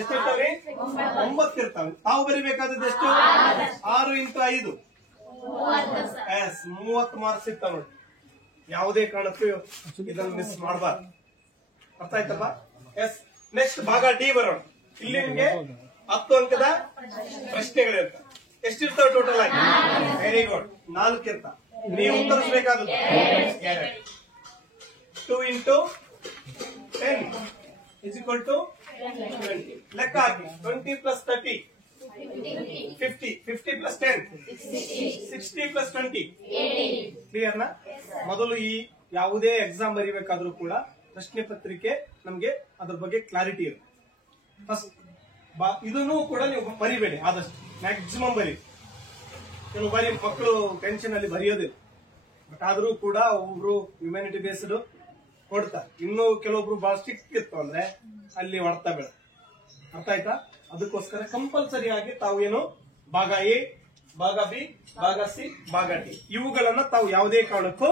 ಎಷ್ಟಿರ್ತಾವ್ರಿ? 9 ಇರ್ತಾವೆ. ತಾವು ಬರಿಬೇಕಾದದ್ದು ಎಷ್ಟು? 6 × 5 30 ಮಾರ್ಕ್ಸ್ ಇರ್ತಾವ ನೋಡಿ. ಯಾವುದೇ ಕಾರಣಕ್ಕೂ ಇದನ್ನು ಮಿಸ್ ಮಾಡಬಾರ್ದು. ಅರ್ಥ ಆಯ್ತಪ್ಪ? ಎಸ್. ನೆಕ್ಸ್ಟ್ ಭಾಗ ಡಿ ಬರೋಣ. ಇಲ್ಲಿ ನಿಮ್ಗೆ 10 ಅಂಕದ ಪ್ರಶ್ನೆಗಳಿರ್ತಾವೆ. ಎಷ್ಟಿರ್ತಾವೆ ಟೋಟಲ್ ಆಗಿ? ವೆರಿ ಗುಡ್, 4 ಇರ್ತಾವೆ. ನೀವು ಉತ್ತರಿಸಬೇಕಾದದ್ದು 2 × 10 = 20. ಲೆಕ್ಕ ಹಾಕಿ. 20 + 30 50. 50 + 10 60 + 20 ಕ್ಲಿಯರ್ ನಾ? ಮೊದಲು ಈ ಯಾವುದೇ ಎಕ್ಸಾಮ್ ಬರೀಬೇಕಾದ್ರೂ ಕೂಡ ಪ್ರಶ್ನೆ ಪತ್ರಿಕೆ ನಮ್ಗೆ ಅದ್ರ ಬಗ್ಗೆ ಕ್ಲಾರಿಟಿ ಇರುತ್ತೆ. ಫಸ್ಟ್ ಇದನ್ನು ಕೂಡ ನೀವು ಬರಿಬೇಡಿ, ಆದಷ್ಟು ಮ್ಯಾಕ್ಸಿಮಮ್ ಬರಿ. ಕೆಲವು ಬಾರಿ ಮಕ್ಕಳು ಟೆನ್ಷನ್ ಅಲ್ಲಿ ಬರೆಯೋದಿಲ್ಲ, ಬಟ್ ಆದ್ರೂ ಕೂಡ ಒಬ್ರು ಹ್ಯುಮ್ಯಾನಿಟಿ ಬೇಸ್ಡ್ ಕೊಡ್ತಾರೆ. ಇನ್ನು ಕೆಲವೊಬ್ರು ಬಹಳ ಸ್ಟ್ರಿಕ್ಟ್ ಇತ್ತು ಅಂದ್ರೆ ಅಲ್ಲಿ ಹೊಡ್ತಾ ಬೇಡ. ಅರ್ಥ ಆಯ್ತಾ? ಅದಕ್ಕೋಸ್ಕರ ಕಂಪಲ್ಸರಿ ಆಗಿ ತಾವು ಏನು ಭಾಗ ಎ, ಭಾಗ ಬಿ, ಭಾಗ ಸಿ, ಭಾಗ ಡಿ ಇವುಗಳನ್ನ ತಾವು ಯಾವುದೇ ಕಾರಣಕ್ಕೂ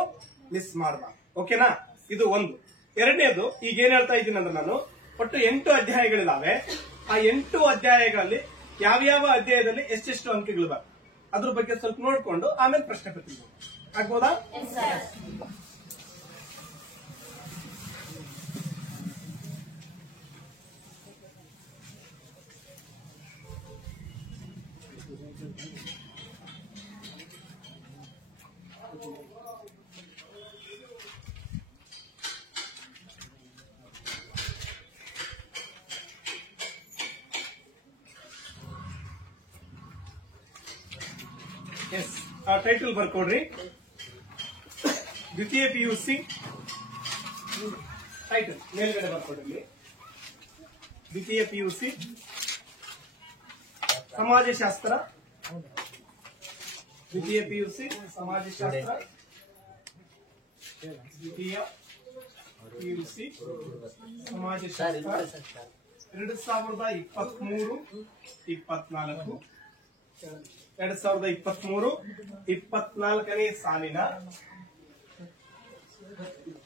ಮಿಸ್ ಮಾಡಬಾರ್ದು. ಓಕೆನಾ? ಇದು ಒಂದು. ಎರಡನೇದು, ಈಗ ಏನ್ ಹೇಳ್ತಾ ಇದ್ದೀನಿ ಅಂದ್ರೆ ನಾನು ಒಟ್ಟು 8 ಅಧ್ಯಾಯಗಳಿದಾವೆ. ಆ 8 ಅಧ್ಯಾಯಗಳಲ್ಲಿ ಯಾವ್ಯಾವ ಅಧ್ಯಾಯದಲ್ಲಿ ಎಷ್ಟೆಷ್ಟು ಅಂಕಗಳು ಬರ್ತವೆ ಅದ್ರ ಬಗ್ಗೆ ಸ್ವಲ್ಪ ನೋಡ್ಕೊಂಡು ಆಮೇಲೆ ಪ್ರಶ್ನೆ ಪತ್ರಿಕೆ ಆಗ್ಬೋದಾ? ಎಸ್. ಆ ಟೈಟಲ್ ಬರ್ಕೊಡ್ರಿ. ದ್ವಿತೀಯ PUC ಟೈಟಲ್ ಮೇಲ್ಗಡೆ ಬರ್ಕೊಡ್ರಿ. ದ್ವಿತೀಯ PUC ಸಮಾಜಶಾಸ್ತ್ರ. ದ್ವಿತೀಯ PUC ಸಮಾಜಶಾಸ್ತ್ರ. ದ್ವಿತೀಯ PUC ಸಮಾಜಶಾಸ್ತ್ರ 2023-24 2023-24ನೇ ಸಾಲಿನ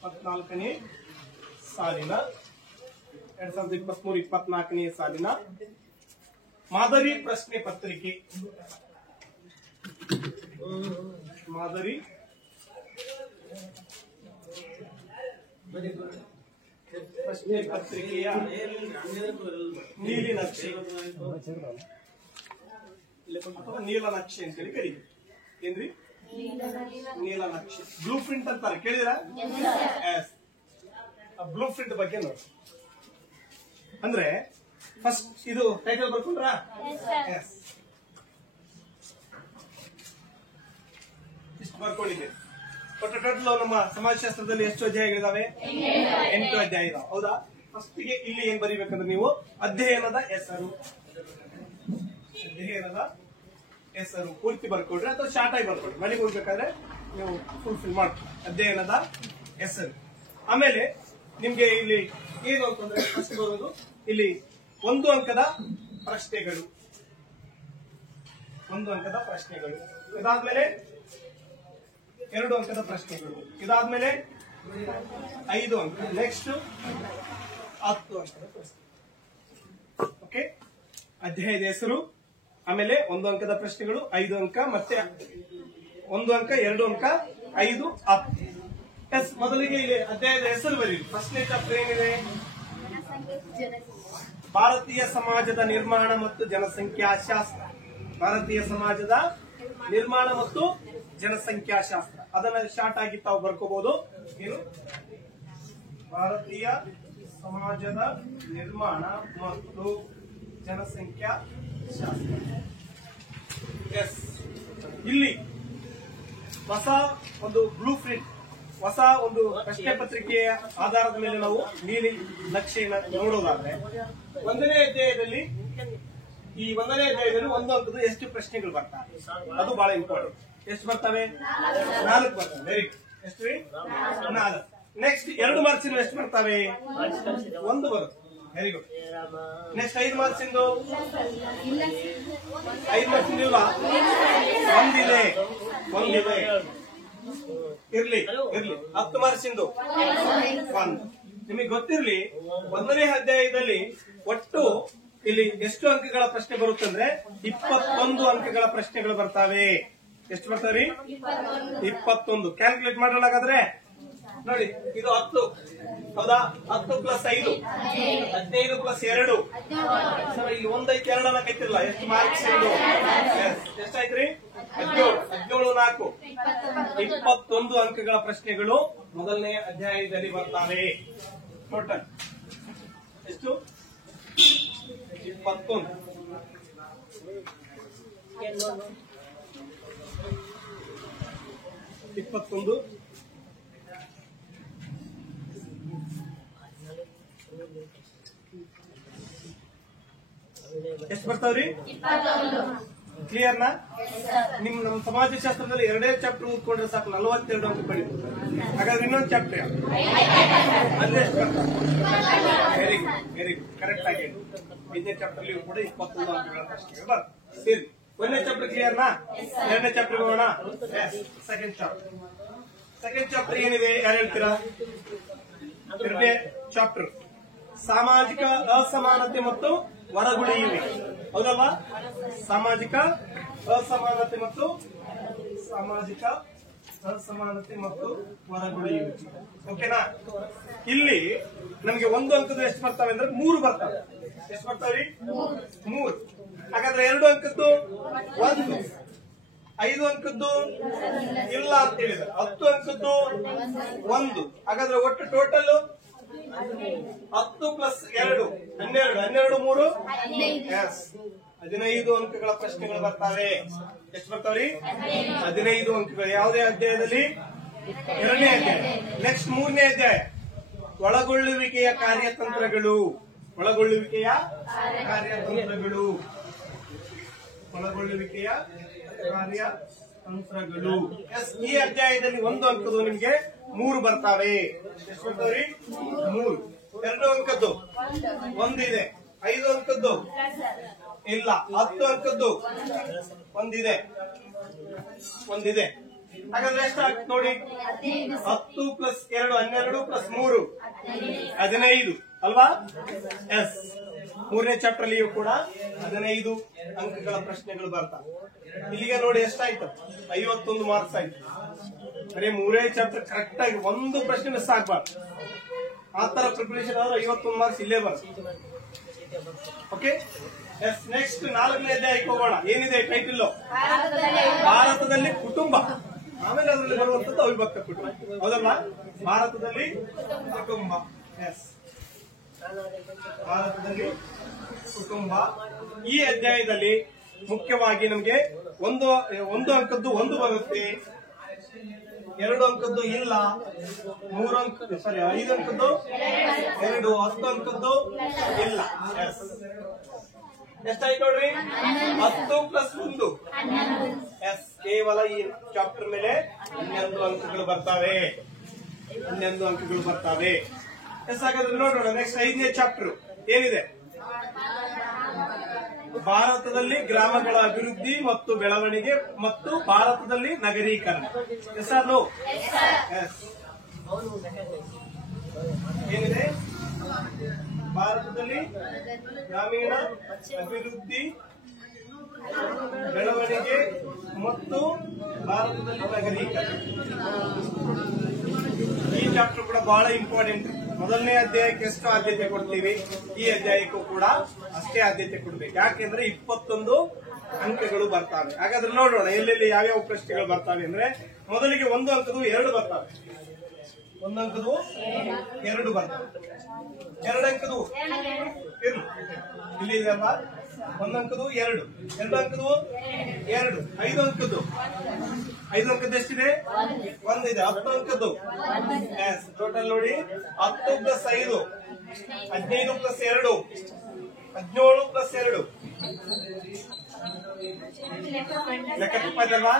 2023-24ನೇ ಸಾಲಿನ ಮಾದರಿ ಪ್ರಶ್ನೆ ಪತ್ರಿಕೆ. ಮಾದರಿ ಪ್ರಶ್ನೆ ಪತ್ರಿಕೆಯ ನೀಲಿನಕ್ಷೆ ಅಥವಾ ನೀಲನಕ್ಷೆ ಅಂತೇಳಿ ಕರೀತೀವಿ. ಏನ್ರಿ? ನೀಲನಕ್ಷೆ. ಬ್ಲೂ ಪ್ರಿಂಟ್ ಅಂತಾರೆ, ಕೇಳಿದಿರಾ? ಬ್ಲೂ ಪ್ರಿಂಟ್ ಬಗ್ಗೆ ನೋಡಿ. ಅಂದ್ರೆ ಫಸ್ಟ್ ಇದು ಟೈಟಲ್ ಬರ್ಕೊಂಡ್ರಾ? ಇಷ್ಟು ಬರ್ಕೊಂಡಿದೆ. ಒಟ್ಟು ಟೋಟಲ್ ನಮ್ಮ ಸಮಾಜಶಾಸ್ತ್ರದಲ್ಲಿ ಎಷ್ಟು ಅಧ್ಯಾಯಗಳಿದಾವೆ? 8 ಅಧ್ಯಾಯ ಇದಾವೆ. ಹೌದಾ? ಫಸ್ಟ್ ಗೆ ಇಲ್ಲಿ ಏನ್ ಬರೀಬೇಕಂದ್ರೆ ನೀವು ಅಧ್ಯಯನದ ಹೆಸರು, ಅಧ್ಯಯನದ ಹೆಸರು ಪೂರ್ತಿ ಬರ್ಕೊಡ್ರಿ ಅಥವಾ ಶಾರ್ಟ್ ಆಗಿ ಬರ್ಕೊಡ್ರಿ. ಮನೆಗೆ ಹೋಗ್ಬೇಕಾದ್ರೆ ನೀವು ಫುಲ್ಫಿಲ್ ಮಾಡ್ಕೊಡಿ ಅಧ್ಯಯನದ ಹೆಸರು. ಆಮೇಲೆ ನಿಮ್ಗೆ ಇಲ್ಲಿ ಏನು ಅಂತಂದ್ರೆ ಫಸ್ಟ್ ಬರೋದು ಇಲ್ಲಿ 1 ಅಂಕದ ಪ್ರಶ್ನೆಗಳು. 1 ಅಂಕದ ಪ್ರಶ್ನೆಗಳು. ಇದಾದ್ಮೇಲೆ 2 ಅಂಕದ ಪ್ರಶ್ನೆಗಳು. ಇದಾದ್ಮೇಲೆ 5 ಅಂಕ. ನೆಕ್ಸ್ಟ್ 10 ಅಂಕದ ಪ್ರಶ್ನೆ. ಓಕೆ? ಅಧ್ಯಾಯದ ಹೆಸರು, ಆಮೇಲೆ 1 ಅಂಕದ ಪ್ರಶ್ನೆಗಳು, 5 ಅಂಕ, ಮತ್ತೆ 1 ಅಂಕ, 2 ಅಂಕ, 5, 10. ಎಸ್. ಮೊದಲಿಗೆ ಇಲ್ಲಿ ಅಧ್ಯಾಯದ ಹೆಸರು ಬರೀರಿ. ಫಸ್ಟ್ನೇ ಚಾಪ್ಟರ್ ಏನಿದೆ? ಭಾರತೀಯ ಸಮಾಜದ ನಿರ್ಮಾಣ ಮತ್ತು ಜನಸಂಖ್ಯಾಶಾಸ್ತ್ರ. ಭಾರತೀಯ ಸಮಾಜದ ನಿರ್ಮಾಣ ಮತ್ತು ಜನಸಂಖ್ಯಾಶಾಸ್ತ್ರ. ಅದನ್ನ ಶಾರ್ಟ್ ಆಗಿ ತಾವು ಬರ್ಕೋಬಹುದು. ಏನು? ಭಾರತೀಯ ಸಮಾಜದ ನಿರ್ಮಾಣ ಮತ್ತು ಜನಸಂಖ್ಯಾಶಾಸ್ತ್ರ. ಎಸ್. ಇಲ್ಲಿ ಹೊಸ ಒಂದು ಬ್ಲೂ ಪ್ರಿಂಟ್, ಹೊಸ ಒಂದು ಪ್ರಶ್ನೆ ಪತ್ರಿಕೆಯ ಆಧಾರದ ಮೇಲೆ ನಾವು ನೀಲಿ ನಕ್ಷೆಯನ್ನು ನೋಡೋದಾದ್ರೆ 1ನೇ ಅಧ್ಯಾಯದಲ್ಲಿ ಈ 1ನೇ ಅಧ್ಯಾಯದಲ್ಲಿ 1 ಅಂಕದ ಎಷ್ಟು ಪ್ರಶ್ನೆಗಳು ಬರ್ತವೆ ಅದು ಬಹಳ ಇಂಪಾರ್ಟೆಂಟ್. ಎಷ್ಟು ಬರ್ತವೆ? 4 ಬರ್ತವೆ. Very good. ಎಷ್ಟು? 4. ನೆಕ್ಸ್ಟ್ 2 ಮಾರ್ಕ್ಸ್ ಎಷ್ಟು ಬರ್ತವೆ? 1 ಬರುತ್ತೆ. Very good. ನೆಕ್ಸ್ಟ್ 5 ಮಾರ್ಕ್ಸ್ ಇಂದು 5 ಮಾರ್ಕ್ಸ್ ಇಲ್ಲ, ಒಂದಿದೆ. ಇರ್ಲಿ 10 ಮಾರ್ಕ್ಸ್ ಇಂದು 1. ನಿಮಗೆ ಗೊತ್ತಿರ್ಲಿ 1ನೇ ಅಧ್ಯಾಯದಲ್ಲಿ ಒಟ್ಟು ಇಲ್ಲಿ ಎಷ್ಟು ಅಂಕಗಳ ಪ್ರಶ್ನೆ ಬರುತ್ತಂದ್ರೆ 21 ಅಂಕಗಳ ಪ್ರಶ್ನೆಗಳು ಬರ್ತಾವೆ. ಎಷ್ಟು ಬರ್ತಾವ್ರಿ? 21. ಕ್ಯಾಲ್ಕುಲೇಟ್ ಮಾಡೋಣ ಹಾಗಾದ್ರೆ. ನೋಡಿ, ಇದು 10 ಹೌದಾ? 10 ಪ್ಲಸ್ 5 15 ಪ್ಲಸ್ 2 ಸರ್, ಇಲ್ಲಿ 1 5 2 ಅನ್ನಕೈತಿರಲ್ಲ, ಎಷ್ಟು ಮಾರ್ಕ್ಸ್ ಇದು? ಎಷ್ಟಾಯ್ತ್ರಿ? 17 4 21 ಅಂಕಗಳ ಪ್ರಶ್ನೆಗಳು ಮೊದಲನೇ ಅಧ್ಯಾಯದಲ್ಲಿ ಬರ್ತಾವೆ. ಟೋಟಲ್ ಎಷ್ಟು? 21. ಎಷ್ಟು ಬರ್ತಾವ್ರಿ? ಕ್ಲಿಯರ್ನಾ? ನಮ್ಮ ಸಮಾಜಶಾಸ್ತ್ರದಲ್ಲಿ 2 ಚಾಪ್ಟರ್ ಓದ್ಕೊಂಡ್ರೆ ಸಾಕು, 42 ಅಂಕ ಪಡೀತು. ಹಾಗಾದ್ರೆ ಇನ್ನೊಂದು ಚಾಪ್ಟರ್ ಅಂದ್ರೆ ಎಷ್ಟು ಬರ್ತಾವೆ? Very good, very good, correct ಆಗಿ. 5ನೇ ಚಾಪ್ಟರ್ ಕೂಡ 21 ಅಂಕಗಳ ಪ್ರಶ್ನೆಗಳು ಬರ್ತವೆ. ಸರಿ, 1ನೇ ಚಾಪ್ಟರ್ ಕ್ಲಿಯರ್ನಾ? 2ನೇ ಚಾಪ್ಟರ್ ಹೋಗೋಣ. ಸೆಕೆಂಡ್ ಚಾಪ್ಟರ್ ಏನಿದೆ? ಯಾರು ಹೇಳ್ತೀರಾ? 2ನೇ ಚಾಪ್ಟರ್ ಸಾಮಾಜಿಕ ಅಸಮಾನತೆ ಮತ್ತು ಹೊರಗುಳಿಯುವಿಕೆ. ಹೌದಲ್ಲ? ಸಾಮಾಜಿಕ ಅಸಮಾನತೆ ಮತ್ತು ಹೊರಗುಳಿಯುವಿಕೆ. ಓಕೆನಾ? ಇಲ್ಲಿ ನಮ್ಗೆ 1 ಅಂಕದ ಎಷ್ಟು ಬರ್ತವೆ ಅಂದ್ರೆ 3 ಬರ್ತವೆ. ಎಷ್ಟು ಬರ್ತಾವ್ರಿ? 3. ಹಾಗಾದ್ರೆ 2 ಅಂಕದ್ದು 1, 5 ಅಂಕದ್ದು ಇಲ್ಲ ಅಂತ ಹೇಳಿದ್ರೆ 10 ಅಂಕದ್ದು 1. ಹಾಗಾದ್ರೆ ಒಟ್ಟು ಟೋಟಲ್ 10 ಪ್ಲಸ್ 2 12 3 15 ಅಂಕಗಳ ಪ್ರಶ್ನೆಗಳು ಬರ್ತಾವೆ. ಎಷ್ಟು ಬರ್ತಾವ್ರಿ? 15 ಅಂಕಗಳು. ಯಾವುದೇ ಅಧ್ಯಾಯದಲ್ಲಿ? 2ನೇ ಅಧ್ಯಾಯ. ನೆಕ್ಸ್ಟ್ 3ನೇ ಅಧ್ಯಾಯ, ಒಳಗೊಳ್ಳುವಿಕೆಯ ಕಾರ್ಯತಂತ್ರಗಳು. ಈ ಅಧ್ಯಾಯದಲ್ಲಿ 1 ಅಂಕದ್ದು ನಿಮ್ಗೆ 3 ಬರ್ತಾವೆ. ಎಷ್ಟು ಬರ್ತಾವ್ರಿ? 3. 2 ಅಂಕದ್ದು 1 ಇದೆ, 5 ಅಂಕದ್ದು ಇಲ್ಲ, 10 ಅಂಕದ್ದು 1 ಇದೆ. ಹಾಗಾದ್ರೆ ಎಷ್ಟಾಗ್ತದೆ ನೋಡಿ? 10 ಪ್ಲಸ್ 2 12 ಪ್ಲಸ್ 3 15 ಅಲ್ವಾ? ಎಸ್. 3ನೇ ಚಾಪ್ಟರ್ ಅಲ್ಲಿಯೂ ಕೂಡ 15 ಅಂಕಗಳ ಪ್ರಶ್ನೆಗಳು ಬರ್ತವೆ. ಇಲ್ಲಿಗೆ ನೋಡಿ ಎಷ್ಟಾಯ್ತು? 51 ಮಾರ್ಕ್ಸ್ ಆಯ್ತು. ಬರೀ 3ನೇ ಚಾಪ್ಟರ್ ಕರೆಕ್ಟ್ ಆಗಿ ಒಂದು ಪ್ರಶ್ನೆ ಮಿಸ್ ಆಗ್ಬಾರ್ದು. ಆ ತರ ಪ್ರಿಪರೇಷನ್ ಆದ್ರೆ 51 ಮಾರ್ಕ್ಸ್ ಇಲ್ಲೇ ಬರುತ್ತೆ. Okay, yes. ನೆಕ್ಸ್ಟ್ 4ನೇ ಅಧ್ಯಾಯಕ್ಕೆ ಹೋಗೋಣ. ಏನಿದೆ ಟೈಟಲ್? ಭಾರತದಲ್ಲಿ ಕುಟುಂಬ. ಆಮೇಲೆ ಅದರಲ್ಲಿ ಬರುವಂತದ್ದು ಅವಿಭಕ್ತ ಕುಟುಂಬ. ಹೌದಲ್ಲ? ಭಾರತದಲ್ಲಿ ಕುಟುಂಬ. ಎಸ್, ಭಾರತದಲ್ಲಿ ಕುಟುಂಬ. ಈ ಅಧ್ಯಾಯದಲ್ಲಿ ಮುಖ್ಯವಾಗಿ ನಮಗೆ 1 ಅಂಕದ್ದು 1 ಬರುತ್ತೆ, 2 ಅಂಕದ್ದು ಇಲ್ಲ, 5 ಅಂಕದ್ದು 2, 10 ಅಂಕದ್ದು ಇಲ್ಲ. ಎಷ್ಟಾಯ್ತು ನೋಡ್ರಿ? 10 ಪ್ಲಸ್ 1 ಎಸ್. ಕೇವಲ ಈ ಚಾಪ್ಟರ್ ಮೇಲೆ 11 ಅಂಕಗಳು ಬರ್ತಾವೆ. ಎಸ್. ಹಾಗಾದ್ರೆ ನೋಡೋಣ ನೆಕ್ಸ್ಟ್ 5ನೇ ಚಾಪ್ಟರ್ ಏನಿದೆ? ಭಾರತದಲ್ಲಿ ಗ್ರಾಮಗಳ ಅಭಿವೃದ್ಧಿ ಮತ್ತು ಬೆಳವಣಿಗೆ ಮತ್ತು ಭಾರತದಲ್ಲಿ ನಗರೀಕರಣ. Yes or no? ಎಸ್. ಏನಿದೆ? ಭಾರತದಲ್ಲಿ ಗ್ರಾಮೀಣ ಅಭಿವೃದ್ಧಿ, ಬೆಳವಣಿಗೆ ಮತ್ತು ಭಾರತದಲ್ಲಿ ನಗರೀಕರಣ. ಈ ಚಾಪ್ಟರ್ ಕೂಡ ಬಹಳ ಇಂಪಾರ್ಟೆಂಟ್. ಮೊದಲನೇ ಅಧ್ಯಾಯಕ್ಕೆ ಎಷ್ಟು ಆದ್ಯತೆ ಕೊಡ್ತೀವಿ, ಈ ಅಧ್ಯಾಯಕ್ಕೂ ಕೂಡ ಅಷ್ಟೇ ಆದ್ಯತೆ ಕೊಡ್ಬೇಕು. ಯಾಕೆಂದ್ರೆ 21 ಅಂಕಗಳು ಬರ್ತಾವೆ. ಹಾಗಾದ್ರೆ ನೋಡೋಣ ಎಲ್ಲೆಲ್ಲಿ ಯಾವ್ಯಾವ ಪ್ರಶ್ನೆಗಳು ಬರ್ತಾವೆ ಅಂದ್ರೆ, ಮೊದಲಿಗೆ 1 ಅಂಕದ್ದು 2 ಬರ್ತಾವೆ. 1 ಅಂಕದ್ದು 2 ಬರ್ತವೆ. 2 ಅಂಕದ್ದು ಇಲ್ಲಿ ಇದೆ ಅಲ್ವಾ? 1 ಅಂಕದ್ದು 2, 2 ಅಂಕದ್ದು 2, 5 ಅಂಕದ್ದು ಎಷ್ಟಿದೆ? 1 ಇದೆ. 10 ಅಂಕದ್ದು ಟೋಟಲ್ ನೋಡಿ 10 ಪ್ಲಸ್ 5 15 ಪ್ಲಸ್ 2 17 ಪ್ಲಸ್ 2 ಲೆಕ್ಕ ತಪ್ಪಾಯ್ತಲ್ವಾ?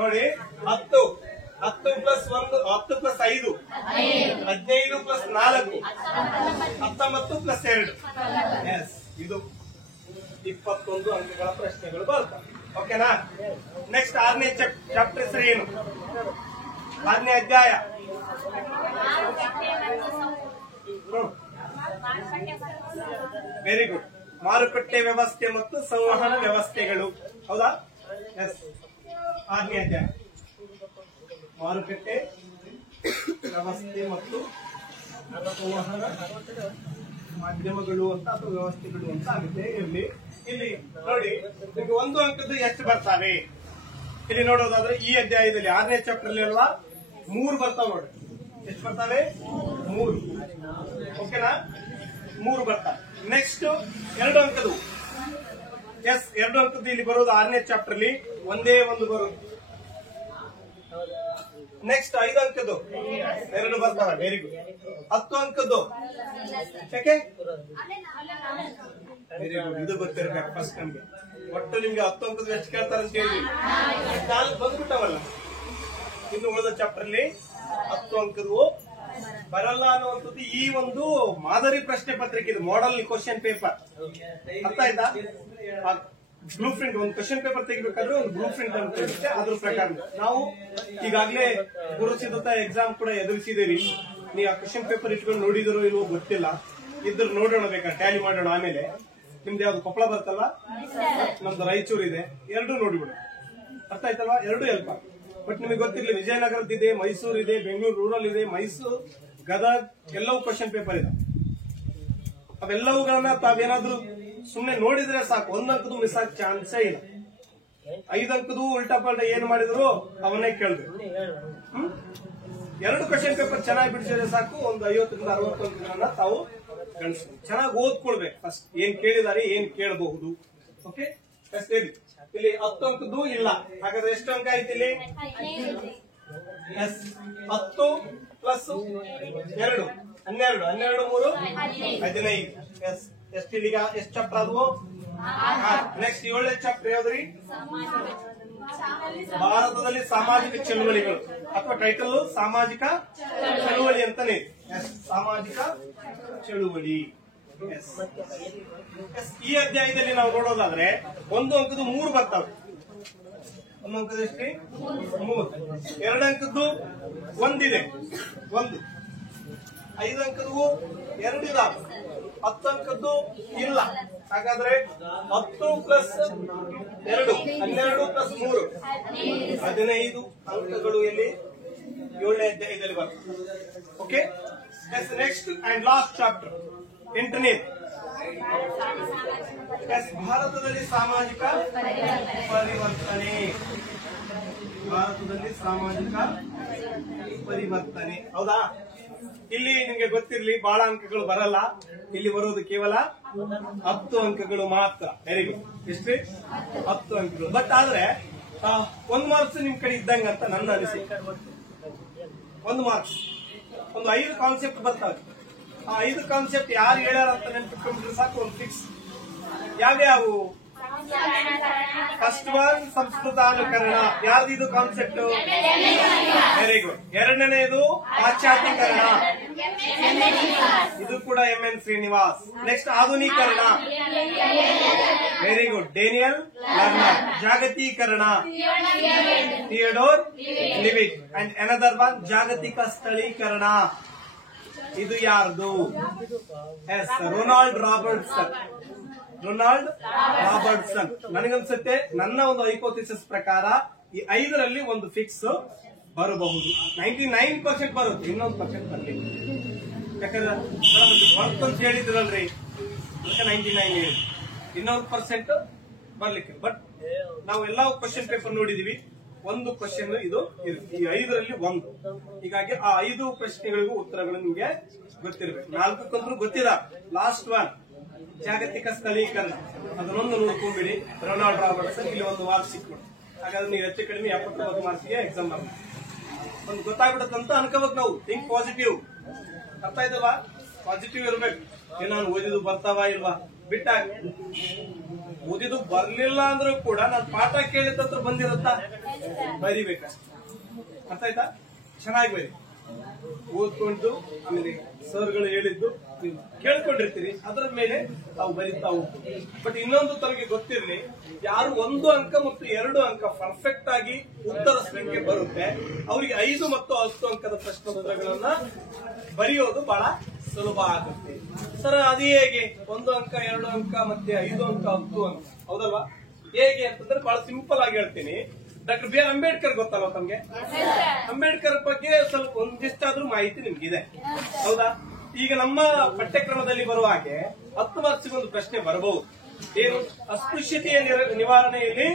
ನೋಡಿ 10 ಪ್ಲಸ್ 1 10 ಪ್ಲಸ್ 5 15 ಪ್ಲಸ್ 4 19 ಪ್ಲಸ್ 2 ಇದು 21 ಅಂಕಗಳ ಪ್ರಶ್ನೆಗಳು ಬರ್ತವೆ. ಓಕೆನಾ? ನೆಕ್ಸ್ಟ್ 6ನೇ ಚಾಪ್ಟರ್ ಹೆಸರು ಏನು? 6ನೇ ಅಧ್ಯಾಯ ವೆರಿ ಗುಡ್. ಮಾರುಕಟ್ಟೆ ವ್ಯವಸ್ಥೆ ಮತ್ತು ಸಂವಹನ ವ್ಯವಸ್ಥೆಗಳು. ಹೌದಾ? ಎಸ್. 6ನೇ ಅಧ್ಯಾಯ ಮಾರುಕಟ್ಟೆ ವ್ಯವಸ್ಥೆ ಮತ್ತು ಸಂವಹನ ಮಾಧ್ಯಮಗಳು ಅಂತ ಅಥವಾ ವ್ಯವಸ್ಥೆಗಳು ಅಂತ ಆಗುತ್ತೆ. ಇಲ್ಲಿ ನೋಡಿ, ನಿಮಗೆ 1 ಅಂಕದ್ದು ಎಷ್ಟು ಬರ್ತಾವೆ ಇಲ್ಲಿ ನೋಡೋದಾದ್ರೆ, ಈ ಅಧ್ಯಾಯದಲ್ಲಿ 6ನೇ ಚಾಪ್ಟರ್ ಅಲ್ಲಿ ಅಲ್ವಾ 3 ಬರ್ತಾವ ನೋಡಿ. ಎಷ್ಟು ಬರ್ತಾವೆ? 3. ಓಕೆನಾ? 3 ಬರ್ತಾವೆ. ನೆಕ್ಸ್ಟ್ 2 ಅಂಕದ್ದು. ಎಸ್, 2 ಅಂಕದ್ದು ಇಲ್ಲಿ ಬರೋದು 6ನೇ ಚಾಪ್ಟರ್ ಅಲ್ಲಿ ಒಂದೇ ಒಂದು ಬರೋದು. ನೆಕ್ಸ್ಟ್ 5 ಅಂಕದ್ದು 2 ಬರ್ತಾವೆ. Very good. 10 ಅಂಕದ್ದು ಯಾಕೆ? Very good. ಇದು ಗೊತ್ತಿರಬೇಕು ಫಸ್ಟ್ ನಮ್ಗೆ. ಒಟ್ಟು ನಿಮ್ಗೆ 10 ಅಂಕದ್ದು ಎಷ್ಟು ಕೇಳ್ತಾರೆ ಅಂತ ಹೇಳಿ 4 ಬಂದ್ಬಿಟ್ಟವಲ್ಲ. ಇನ್ನು ಉಳಿದ ಚಾಪ್ಟರ್ ಅಲ್ಲಿ 10 ಅಂಕದ್ದು ಬರಲ್ಲ ಅನ್ನುವಂಥದ್ದು ಈ ಒಂದು ಮಾದರಿ ಪ್ರಶ್ನೆ ಪತ್ರಿಕೆ. ಇದು ಮಾಡೆಲ್ ಕ್ವಶನ್ ಪೇಪರ್. ಅರ್ಥ ಆಯ್ತಾ? ಬ್ಲೂ ಪ್ರಿಂಟ್, ಒಂದು ಕ್ವಶನ್ ಪೇಪರ್ ತೆಗಿಬೇಕಾದ್ರೆ ಒಂದು ಬ್ಲೂ ಪ್ರಿಂಟ್ ಅಂತ ಇರುತ್ತೆ. ಅದ್ರ ಪ್ರಕಾರ ನಾವು ಈಗಾಗಲೇ ಪೂರ್ವಸಿದ್ಧತಾ ಎಕ್ಸಾಮ್ ಕೂಡ ಎದುರಿಸಿದ್ದೀರಿ. ನೀವು ಆ ಕ್ವಶನ್ ಪೇಪರ್ ಇಟ್ಕೊಂಡು ನೋಡಿದಿರೋ ಇಲ್ವೋ ಗೊತ್ತಿಲ್ಲ. ಇದ್ರ ನೋಡೋಣ, ಬೇಕಾ ಟ್ಯಾಲಿ ಮಾಡೋಣ. ಆಮೇಲೆ ನಿಮ್ದು ಯಾವ್ದು ಕೊಪ್ಪಳ ಬರ್ತಲ್ಲ, ನಮ್ದು ರಾಯಚೂರು ಇದೆ, 2 ನೋಡಿಬಿಡು. ಅರ್ಥ ಆಯ್ತಲ್ವಾ? 2 ಹೆಲ್ಪ್. ಬಟ್ ನಿಮಗೆ ಗೊತ್ತಿರ್ಲಿ, ವಿಜಯನಗರದಿದೆ, ಮೈಸೂರು ಇದೆ, ಬೆಂಗಳೂರು ರೂರಲ್ ಇದೆ, ಮೈಸೂರು, ಗದಗ್ ಎಲ್ಲವೂ ಕ್ವಶನ್ ಪೇಪರ್ ಇದೆ. ಅವೆಲ್ಲವುಗಳನ್ನ ತಾವೇನಾದ್ರೂ ಸುಮ್ನೆ ನೋಡಿದ್ರೆ ಸಾಕು, 1 ಅಂಕದ್ದು ಮಿಸ್ ಆಗ ಚಾನ್ಸೇ ಇಲ್ಲ. 5 ಅಂಕದ್ದು ಉಲ್ಟಾ ಪಲ್ಟ ಏನ್ ಮಾಡಿದ್ರು ಅವನ್ನೇ ಕೇಳಿದ್ರು. 2 ಕ್ವಶನ್ ಪೇಪರ್ ಚೆನ್ನಾಗಿ ಬಿಡಿಸಿದ್ರೆ ಸಾಕು, ಒಂದು 50 ರಿಂದ 60 ಅಂಕಗಳನ್ನ ತಾವು ಗಳಿಸ್ಬೋದು. ಚೆನ್ನಾಗಿ ಓದ್ಕೊಳ್ಬೇಕು. ಫಸ್ಟ್ ಏನ್ ಕೇಳಿದಾರೆ, ಏನ್ ಕೇಳಬಹುದು. ಓಕೆ, ಇಲ್ಲಿ 10 ಅಂಕದ್ದು ಇಲ್ಲ. ಹಾಗಾದ್ರೆ ಎಷ್ಟು ಅಂಕ ಆಯ್ತು ಇಲ್ಲಿ? S, 10 plus 2 12, 12 3 15. ಎಸ್, ಎಷ್ಟು ಇಲ್ಲಿಗ ಎಷ್ಟು ಚಾಪ್ಟರ್ ಆದವು? ನೆಕ್ಸ್ಟ್ 7ನೇ ಚಾಪ್ಟರ್ ಯಾವ್ದ್ರಿ? ಭಾರತದಲ್ಲಿ ಸಾಮಾಜಿಕ ಚಳುವಳಿಗಳು, ಅಥವಾ ಟೈಟಲ್ ಸಾಮಾಜಿಕ ಚಳುವಳಿ ಅಂತಾನೆ. ಎಸ್, ಸಾಮಾಜಿಕ ಚಳುವಳಿ. ಎಸ್, ಈ ಅಧ್ಯಾಯದಲ್ಲಿ ನಾವು ನೋಡೋದಾದ್ರೆ 1 ಅಂಕದ್ದು 3 ಬರ್ತವೆ. 1 ಅಂಕದ ಎಷ್ಟ್ರಿ? 3. 2 ಅಂಕದ್ದು 1 ಇದೆ, 1. 5 ಅಂಕದ್ದು 2 ಇದಾವೆ. 10 ಅಂಕದ್ದು ಇಲ್ಲ. ಹಾಗಾದ್ರೆ 10 ಪ್ಲಸ್ 2 12 ಪ್ಲಸ್ 3 15 ಅಂಕಗಳು ಇಲ್ಲಿ 7ನೇ ಅಧ್ಯಾಯದಲ್ಲಿ ಬರ್ತದೆ. Okay, next and last chapter 8ನೇ. ಭಾರತದಲ್ಲಿ ಸಾಮಾಜಿಕ ಪರಿವರ್ತನೆ. ಭಾರತದಲ್ಲಿ ಸಾಮಾಜಿಕ ಪರಿವರ್ತನೆ. ಹೌದಾ? ಇಲ್ಲಿ ನಿಮ್ಗೆ ಗೊತ್ತಿರ್ಲಿ, ಬಹಳ ಅಂಕಗಳು ಬರಲ್ಲ. ಇಲ್ಲಿ ಬರೋದು ಕೇವಲ 10 ಅಂಕಗಳು ಮಾತ್ರ. Very good. ಎಷ್ಟು? 10 ಅಂಕಗಳು. ಬಟ್ ಆದ್ರೆ 1 ಮಾರ್ಕ್ಸ್ ನಿಮ್ ಕಡೆ ಇದ್ದಂಗ ಅಂತ ನನ್ನ ಅನಿಸಿಕೆ. 1 ಮಾರ್ಕ್ಸ್, ಒಂದು 5 ಕಾನ್ಸೆಪ್ಟ್ ಬರ್ತವೆ. ಆ 5 ಕಾನ್ಸೆಪ್ಟ್ ಯಾರು ಹೇಳ್ಯಾರ ಅಂತ ನೆನ್ಪಿಟ್ಕೊಂಡ್ರೆ ಸಾಕು, ಒಂದು ಫಿಕ್ಸ್. ಯಾವ್ಯಾವು? ಫಸ್ಟ್ ಒನ್ ಸಂಸ್ಕೃತಾನುಕರಣ. ಯಾರ್ದು ಇದು ಕಾನ್ಸೆಪ್ಟ್? Very good. 2ನೇದು ಪಾಶ್ಚಾತ್ಯೀಕರಣ. ಇದು ಕೂಡ MN ಶ್ರೀನಿವಾಸ್. ನೆಕ್ಸ್ಟ್ ಆಧುನೀಕರಣ. Very good, Daniel Lerner. ಜಾಗತೀಕರಣ, Theodore Levitt. And another one ಜಾಗತಿಕ ಸ್ಥಳೀಕರಣ. ಇದು ಯಾರ್ದು? Yes, Ronald Robertson. Ronald Robertson. ನನಗನ್ಸುತ್ತೆ, ನನ್ನ ಒಂದು ಹೈಪೋಥಿಸಿಸ್ ಪ್ರಕಾರ ಈ 5ರಲ್ಲಿ ಒಂದು ಫಿಕ್ಸ್ ಬರಬಹುದು. 99% ಬರುತ್ತೆ, ಇನ್ನೊಂದು % ಬರಲಿ. ಯಾಕಂದ್ರೆ ವರ್ಕ್ ಅಂತ ಹೇಳಿದ್ರಲ್ರಿ, 99 ಹೇಳಿ, ಇನ್ನೊಂದು % ಬರ್ಲಿಕ್ಕೆ. ಬಟ್ ನಾವು ಎಲ್ಲಾ ಕ್ವಶನ್ ಪೇಪರ್ ನೋಡಿದೀವಿ, ಒಂದು ಕ್ವಶನ್ ಇದು ಇರುತ್ತೆ. ಈ 5ರಲ್ಲಿ 1. ಹೀಗಾಗಿ ಆ 5 ಪ್ರಶ್ನೆಗಳಿಗೂ ಉತ್ತರಗಳು ನಿಮ್ಗೆ ಗೊತ್ತಿರಬೇಕು. 4 ಗೊತ್ತಿಲ್ಲ. ಲಾಸ್ಟ್ ಒನ್ ಜಾಗತಿಕ ಸ್ಥಳೀಕರಣ. ಅದನ್ನೊಂದು ನೋಡ್ಕೊಂಡ್ಬಿಡಿ. Ronald Robertson. ಇಲ್ಲಿ 1 ಮಾರ್ಕ್ಸ್ ಸಿಕ್ಬಿಡು. ಹಾಗಾದ್ರೆ ನೀವು ಹೆಚ್ಚು ಕಡಿಮೆ 79 ಮಾರ್ಕ್ಸ್ಗೆ ಎಕ್ಸಾಮ್ ಬರ್ತದೆ. ಒಂದು ಗೊತ್ತಾಗ್ಬಿಡತ್ತಂತ ಅನ್ಕೋಬೇಕು ನಾವು. Think positive. ಅರ್ಥ ಆಯ್ತಲ್ವಾ? ಪಾಸಿಟಿವ್ ಇರ್ಬೇಕು. ನಾನು ಓದಿದ್ದು ಬರ್ತಾವ ಇಲ್ವಾ ಬಿಟ್ಟ, ಓದಿದ್ದು ಬರ್ಲಿಲ್ಲ ಅಂದ್ರೂ ಕೂಡ ನಾನು ಪಾಠ ಕೇಳಿದ ಬಂದಿರುತ್ತಾ, ಬರಿಬೇಕಷ್ಟೆ. ಅರ್ಥ ಆಯ್ತಾ? ಚೆನ್ನಾಗಿ ಬರಿ. ಓದ್ಕೊಂಡು ಆಮೇಲೆ ಸರ್ಗಳು ಹೇಳಿದ್ದು ನೀವು ಕೇಳ್ಕೊಂಡಿರ್ತೀರಿ, ಅದರ ಮೇಲೆ ತಾವು ಬರಿತಾ ಹೋಗ್ತೀವಿ. ಬಟ್ ಇನ್ನೊಂದು ತಮಗೆ ಗೊತ್ತಿರಲಿ, ಯಾರು 1 ಅಂಕ ಮತ್ತು 2 ಅಂಕ ಪರ್ಫೆಕ್ಟ್ ಆಗಿ ಉತ್ತರಿಸಲಿಕ್ಕೆ ಬರುತ್ತೆ, ಅವರಿಗೆ 5 ಮತ್ತು 10 ಅಂಕದ ಪ್ರಶ್ನೋತ್ತರಗಳನ್ನ ಬರೆಯೋದು ಬಹಳ ಸುಲಭ ಆಗುತ್ತೆ. ಸರ್ ಅದು ಹೇಗೆ? 1 ಅಂಕ 2 ಅಂಕ ಮತ್ತೆ 5 ಅಂಕ 10 ಅಂಕ ಹೌದಲ್ವಾ? ಹೇಗೆ ಅಂತಂದ್ರೆ ಬಹಳ ಸಿಂಪಲ್ ಆಗಿ ಹೇಳ್ತೀನಿ. ಡಾಕ್ಟರ್ ಬಿ ಆರ್ ಅಂಬೇಡ್ಕರ್ ಗೊತ್ತಲ್ವಾ ತಮ್ಗೆ? ಅಂಬೇಡ್ಕರ್ ಬಗ್ಗೆ ಸ್ವಲ್ಪ ಒಂದಿಷ್ಟಾದ್ರೂ ಮಾಹಿತಿ ನಿಮ್ಗಿದೆ ಹೌದಾ? ಈಗ ನಮ್ಮ ಪಠ್ಯಕ್ರಮದಲ್ಲಿ ಬರುವ ಹಾಗೆ 10 ಮಾರ್ಕ್ಸ್ಗೊಂದು ಪ್ರಶ್ನೆ ಬರಬಹುದು. ಏನು? ಅಸ್ಪೃಶ್ಯತೆಯ ನಿವಾರಣೆಯಲ್ಲಿ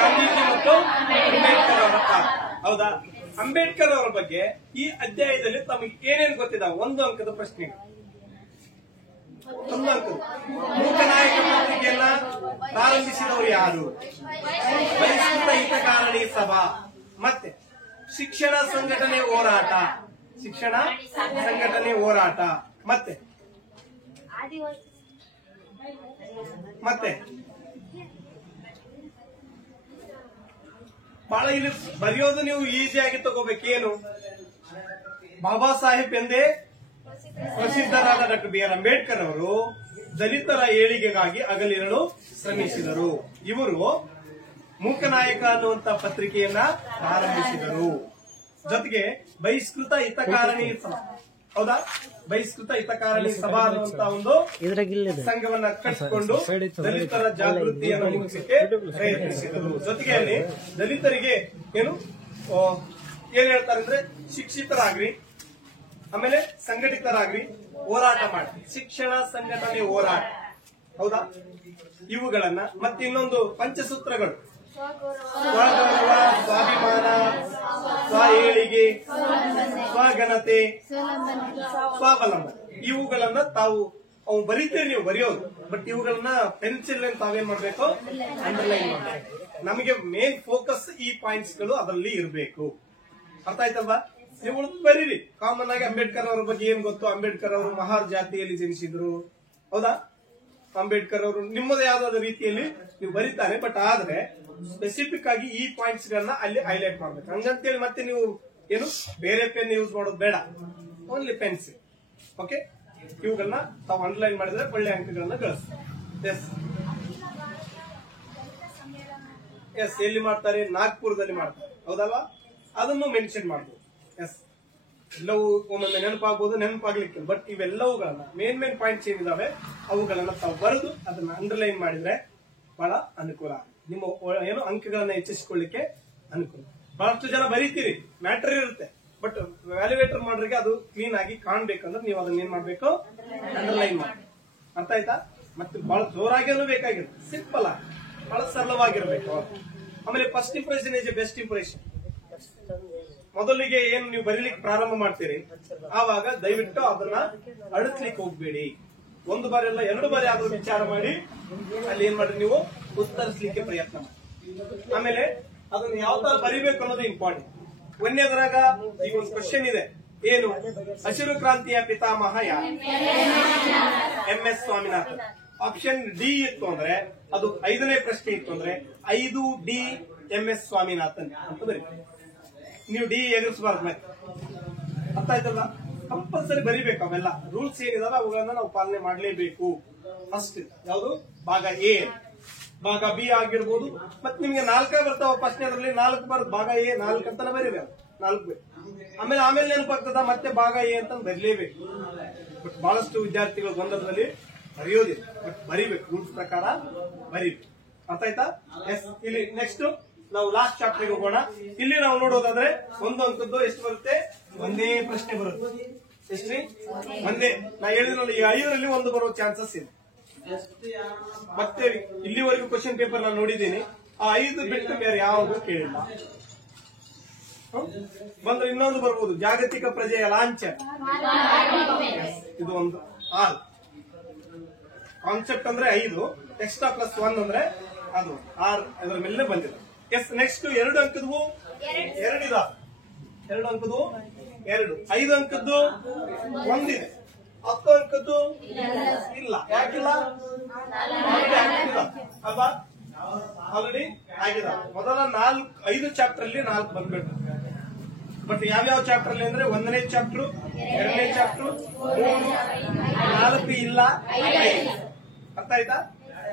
ಗಾಂಧೀಜಿ ಮತ್ತು ಅಂಬೇಡ್ಕರ್ ಅವರ ಪಾತ್ರ ಹೌದಾ? ಅಂಬೇಡ್ಕರ್ ಅವರ ಬಗ್ಗೆ ಈ ಅಧ್ಯಾಯದಲ್ಲಿ ತಮಗೆ ಏನೇನು ಗೊತ್ತಿದಾವೆ? 1 ಅಂಕದ ಪ್ರಶ್ನೆ. 1 ಅಂಕದ ಮೂಕನಾಯಕ ಪತ್ರಿಕೆಯನ್ನ ಪ್ರಾರಂಭಿಸಿದವರು ಯಾರು? ಬಹಿಷ್ಕೃತ ಹಿತಕಾರಣಿ ಸಭಾ. ಮತ್ತೆ ಶಿಕ್ಷಣ ಸಂಘಟನೆ ಹೋರಾಟ. ಶಿಕ್ಷಣ ಸಂಘಟನೆ ಹೋರಾಟ. ಮತ್ತೆ ಬಹಳ ಇಲ್ಲಿ ಬರೆಯೋದು ನೀವು ಈಸಿಯಾಗಿ ತಗೋಬೇಕೇನು? ಬಾಬಾ ಸಾಹೇಬ್ ಎಂದೇ ಪ್ರಸಿದ್ಧರಾದ ಡಾಕ್ಟರ್ ಬಿ ಆರ್ ಅಂಬೇಡ್ಕರ್ ಅವರು ದಲಿತರ ಏಳಿಗೆಗಾಗಿ ಹಗಲಿರುಳು ಶ್ರಮಿಸಿದರು. ಇವರು ಮೂಕನಾಯಕ ಅನ್ನುವಂತ ಪತ್ರಿಕೆಯನ್ನ ಪ್ರಾರಂಭಿಸಿದರು. ಜೊತೆಗೆ ಬಹಿಷ್ಕೃತ ಹಿತಕಾರಣಿ ಸಭಾ ಹೌದಾ? ಬಹಿಷ್ಕೃತ ಹಿತಕಾರಣಿ ಸಭಾ ಅನ್ನುವಂತ ಒಂದು ಸಂಘವನ್ನ ಕಟ್ಟಿಕೊಂಡು ದಲಿತರ ಜಾಗೃತಿಯನ್ನು ಮೂಡಿಸಲಿಕ್ಕೆ ಪ್ರಯತ್ನಿಸಿದರು. ಜೊತೆಗೆ ಅಲ್ಲಿ ದಲಿತರಿಗೆ ಏನ್ ಹೇಳ್ತಾರೆ ಅಂದ್ರೆ ಶಿಕ್ಷಿತರಾಗ್ರಿ, ಆಮೇಲೆ ಸಂಘಟಿತರಾಗ್ರಿ, ಹೋರಾಟ ಮಾಡಿ. ಶಿಕ್ಷಣ ಸಂಘಟನೆ ಹೋರಾಟ ಹೌದಾ? ಇವುಗಳನ್ನ ಮತ್ತೆ ಇನ್ನೊಂದು ಪಂಚಸೂತ್ರಗಳು ಸ್ವಗೌರವ, ಸ್ವಾಭಿಮಾನ, ಸ್ವ ಏಳಿಗೆ, ಸ್ವಘನತೆ, ಸ್ವಾವಲಂಬನೆ. ಇವುಗಳನ್ನ ತಾವು ಅವು ಬರೀತೀರಿ, ನೀವು ಬರೆಯೋದು. ಬಟ್ ಇವುಗಳನ್ನ ಪೆನ್ಸಿಲ್ ತಾವೇನ್ ಮಾಡ್ಬೇಕು? ಅಂಡರ್ಲೈನ್ ಮಾಡ್ಬೇಕು. ನಮಗೆ ಮೇನ್ ಫೋಕಸ್ ಈ ಪಾಯಿಂಟ್ಸ್ ಗಳು ಅದರಲ್ಲಿ ಇರಬೇಕು. ಅರ್ಥ ಆಯ್ತಲ್ವಾ? ನೀವು ಬರೀರಿ. ಕಾಮನ್ ಆಗಿ ಅಂಬೇಡ್ಕರ್ ಅವರ ಬಗ್ಗೆ ಏನ್ ಗೊತ್ತು? ಅಂಬೇಡ್ಕರ್ ಅವರು ಮಹಾರ್ ಜಾತಿಯಲ್ಲಿ ಜನಿಸಿದ್ರು ಹೌದಾ? ಅಂಬೇಡ್ಕರ್ ಅವರು ನಿಮ್ಮದೇ ಯಾವ್ದಾದ ರೀತಿಯಲ್ಲಿ ನೀವು ಬರೀತಾರೆ. ಬಟ್ ಆದ್ರೆ ಸ್ಪೆಸಿಫಿಕ್ ಆಗಿ ಈ ಪಾಯಿಂಟ್ಸ್ ಗಳನ್ನ ಅಲ್ಲಿ ಹೈಲೈಟ್ ಮಾಡ್ಬೇಕು. ಹಂಗಂತೇಳಿ ಮತ್ತೆ ನೀವು ಏನು ಬೇರೆ ಪೆನ್ ಯೂಸ್ ಮಾಡೋದು ಬೇಡ, ಓನ್ಲಿ ಪೆನ್ಸಿಲ್. ಓಕೆ, ಇವುಗಳನ್ನ ತಾವು ಅಂಡರ್ಲೈನ್ ಮಾಡಿದ್ರೆ ಒಳ್ಳೆ ಅಂಕಗಳನ್ನ ಗಳಿಸ್ತಾರೆ. ಎಸ್ ಎಲ್ಲಿ ಮಾಡ್ತಾರೆ? ನಾಗ್ಪುರದಲ್ಲಿ ಮಾಡ್ತಾರೆ ಹೌದಲ್ವಾ? ಅದನ್ನು ಮೆನ್ಷನ್ ಮಾಡಬಹುದು. ಎಸ್, ಎಲ್ಲವೂ ಒಮ್ಮೊಮ್ಮೆ ನೆನಪಾಗಬಹುದು, ನೆನಪಾಗ್ಲಿಕ್ಕೆ. ಬಟ್ ಇವೆಲ್ಲವುಗಳನ್ನ ಮೇನ್ ಪಾಯಿಂಟ್ಸ್ ಏನಿದಾವೆ ಅವುಗಳನ್ನ ತಾವು ಬರೆದು ಅದನ್ನ ಅಂಡರ್ಲೈನ್ ಮಾಡಿದ್ರೆ ಬಹಳ ಅನುಕೂಲ. ನಿಮ್ಮ ಏನು ಅಂಕಗಳನ್ನ ಹೆಚ್ಚಿಸಿಕೊಳ್ಳಿಕ್ಕೆ ಅನುಕೂಲ. ಬಹಳಷ್ಟು ಜನ ಬರೀತೀರಿ, ಮ್ಯಾಟರ್ ಇರುತ್ತೆ. ಬಟ್ ವ್ಯಾಲ್ಯೂಯೇಟರ್ ಮಾಡ್ರಿಗೆ ಅದು ಕ್ಲೀನ್ ಆಗಿ ಕಾಣ್ಬೇಕಂದ್ರೆ ನೀವು ಅದನ್ನ ಏನ್ ಮಾಡ್ಬೇಕು? ಅಂಡರ್ಲೈನ್ ಮಾಡಿ. ಅರ್ಥ ಆಯ್ತಾ? ಮತ್ತೆ ಬಹಳ ಜೋರಾಗಿನೂ ಬೇಕಾಗಿರುತ್ತೆ, ಸಿಂಪಲ್ ಆಗಿ ಬಹಳ ಸರಳವಾಗಿರ್ಬೇಕು. ಆಮೇಲೆ first impression is A best impression. ಮೊದಲಿಗೆ ಏನು ನೀವು ಬರೀಲಿಕ್ಕೆ ಪ್ರಾರಂಭ ಮಾಡ್ತೀರಿ ಆವಾಗ ದಯವಿಟ್ಟು ಅದನ್ನ ಅಳಿಸ್ಲಿಕ್ಕೆ ಹೋಗ್ಬೇಡಿ. 1 ಬಾರಿ ಅಲ್ಲ 2 ಬಾರಿ ಆದ್ರೂ ವಿಚಾರ ಮಾಡಿ ಅಲ್ಲಿ ಏನ್ ಮಾಡ್ರಿ ನೀವು ಉತ್ತರಿಸಲಿಕ್ಕೆ ಪ್ರಯತ್ನ ಮಾಡಿ. ಆಮೇಲೆ ಅದನ್ನ ಯಾವ ತರ ಬರಿಬೇಕು ಅನ್ನೋದು ಇಂಪಾರ್ಟೆಂಟ್. ಒಂದನೇದ್ರಾಗ ಈಗ ಒಂದು ಕ್ವಶನ್ ಇದೆ, ಏನು? ಹಸಿರು ಕ್ರಾಂತಿಯ ಪಿತಾಮಹ ಯಾರು? MS ಸ್ವಾಮಿನಾಥನ್. ಆಪ್ಷನ್ ಡಿ ಇತ್ತು ಅಂದ್ರೆ, ಅದು 5ನೇ ಪ್ರಶ್ನೆ ಇತ್ತು ಅಂದ್ರೆ 5D MS ಸ್ವಾಮಿನಾಥನ್ ಅಂತ ಬರೀತೀವಿ. ನೀವು ಡಿ ಎಗರಿಸಬಾರ್ದು. ಮತ್ತೆ ಅರ್ಥ ಆಯ್ತಲ್ಲ? ಕಂಪಲ್ಸರಿ ಬರಿಬೇಕು. ಅವೆಲ್ಲ ರೂಲ್ಸ್ ಏನಿದಾವೆ ಅವುಗಳನ್ನ ನಾವು ಪಾಲನೆ ಮಾಡಲೇಬೇಕು. ಫಸ್ಟ್ ಯಾವುದು? ಭಾಗ ಎ, ಭಾಗ ಬಿ ಆಗಿರ್ಬೋದು. ಮತ್ತೆ ನಿಮ್ಗೆ 4 ಬರ್ತಾವ ಪ್ರಶ್ನೆದಲ್ಲಿ 4 ಬರೋದು ಭಾಗ ಎ 4 ಅಂತ ಬರೀರಿ. 4 ಆಮೇಲೆ ನೆನಪಾಗ್ತದ ಮತ್ತೆ ಭಾಗ ಎ ಅಂತ ಬರೀಲೇಬೇಕು. ಬಟ್ ಬಹಳಷ್ಟು ವಿದ್ಯಾರ್ಥಿಗಳು ಗೊಂದಲದಲ್ಲಿ ಬರೆಯೋದಿಲ್ಲ. ಬಟ್ ಬರಿಬೇಕು, ರೂಲ್ಸ್ ಪ್ರಕಾರ ಬರೀಬೇಕು. ಅರ್ಥ ಆಯ್ತಾ? ಎಸ್, ಇಲ್ಲಿ ನೆಕ್ಸ್ಟ್ ನಾವು ಲಾಸ್ಟ್ ಚಾಪ್ಟರ್ಗೆ ಹೋಗೋಣ. ಇಲ್ಲಿ ನಾವು ನೋಡೋದಾದ್ರೆ 1 ಅಂಕದ್ದು ಎಷ್ಟು ಬರುತ್ತೆ? ಒಂದೇ ಪ್ರಶ್ನೆ ಬರುತ್ತೆ. ಎಷ್ಟ್ರಿ? ಒಂದೇ. ನಾ ಹೇಳಿದ್ರಲ್ಲ, ಈ 5ರಲ್ಲಿ 1 ಬರೋ ಚಾನ್ಸಸ್ ಇದೆ. ಮತ್ತೆ ಇಲ್ಲಿವರೆಗೂ ಕ್ವಶನ್ ಪೇಪರ್ ನಾನು ನೋಡಿದ್ದೀನಿ, ಆ 5 ಬಿಟ್ಟು ಬೇರೆ ಯಾವುದು ಕೇಳಿಲ್ಲ. ಬಂದ್ರೆ ಇನ್ನೊಂದು ಬರ್ಬೋದು, ಜಾಗತಿಕ ಪ್ರಜೆಯ ಲಾಂಛನ. ಇದು ಒಂದು 6 ಕಾನ್ಸೆಪ್ಟ್ ಅಂದ್ರೆ 5, ಎಕ್ಸ್ಟ್ರಾ ಪ್ಲಸ್ 1 ಅಂದ್ರೆ ಅದು 6. ಅದರ ಮೇಲೆ ಬಂದಿದೆ. ಎಸ್, ನೆಕ್ಸ್ಟ್ 2 ಅಂಕದ್ದು 2 ಇದ. 2 ಅಂಕದ್ದು 2, 5 ಅಂಕದ್ದು 1 ಇದೆ, 10 ಅಂಕದ್ದು ಇಲ್ಲ. ಯಾಕಿಲ್ಲ? ಅಲ್ವಾ? ಆಲ್ರೆಡಿ ಆಗಿದೆ. ಮೊದಲ 5 ಚಾಪ್ಟರ್ ಅಲ್ಲಿ 4 ಬಂದ್ಬಿಟ್ಟು. ಬಟ್ ಯಾವ್ಯಾವ ಚಾಪ್ಟರ್ ಅಲ್ಲಿ ಅಂದ್ರೆ 1ನೇ ಚಾಪ್ಟರ್, 2ನೇ ಚಾಪ್ಟರ್, 3, 4 ಇಲ್ಲ. ಅರ್ಥ ಆಯ್ತಾ?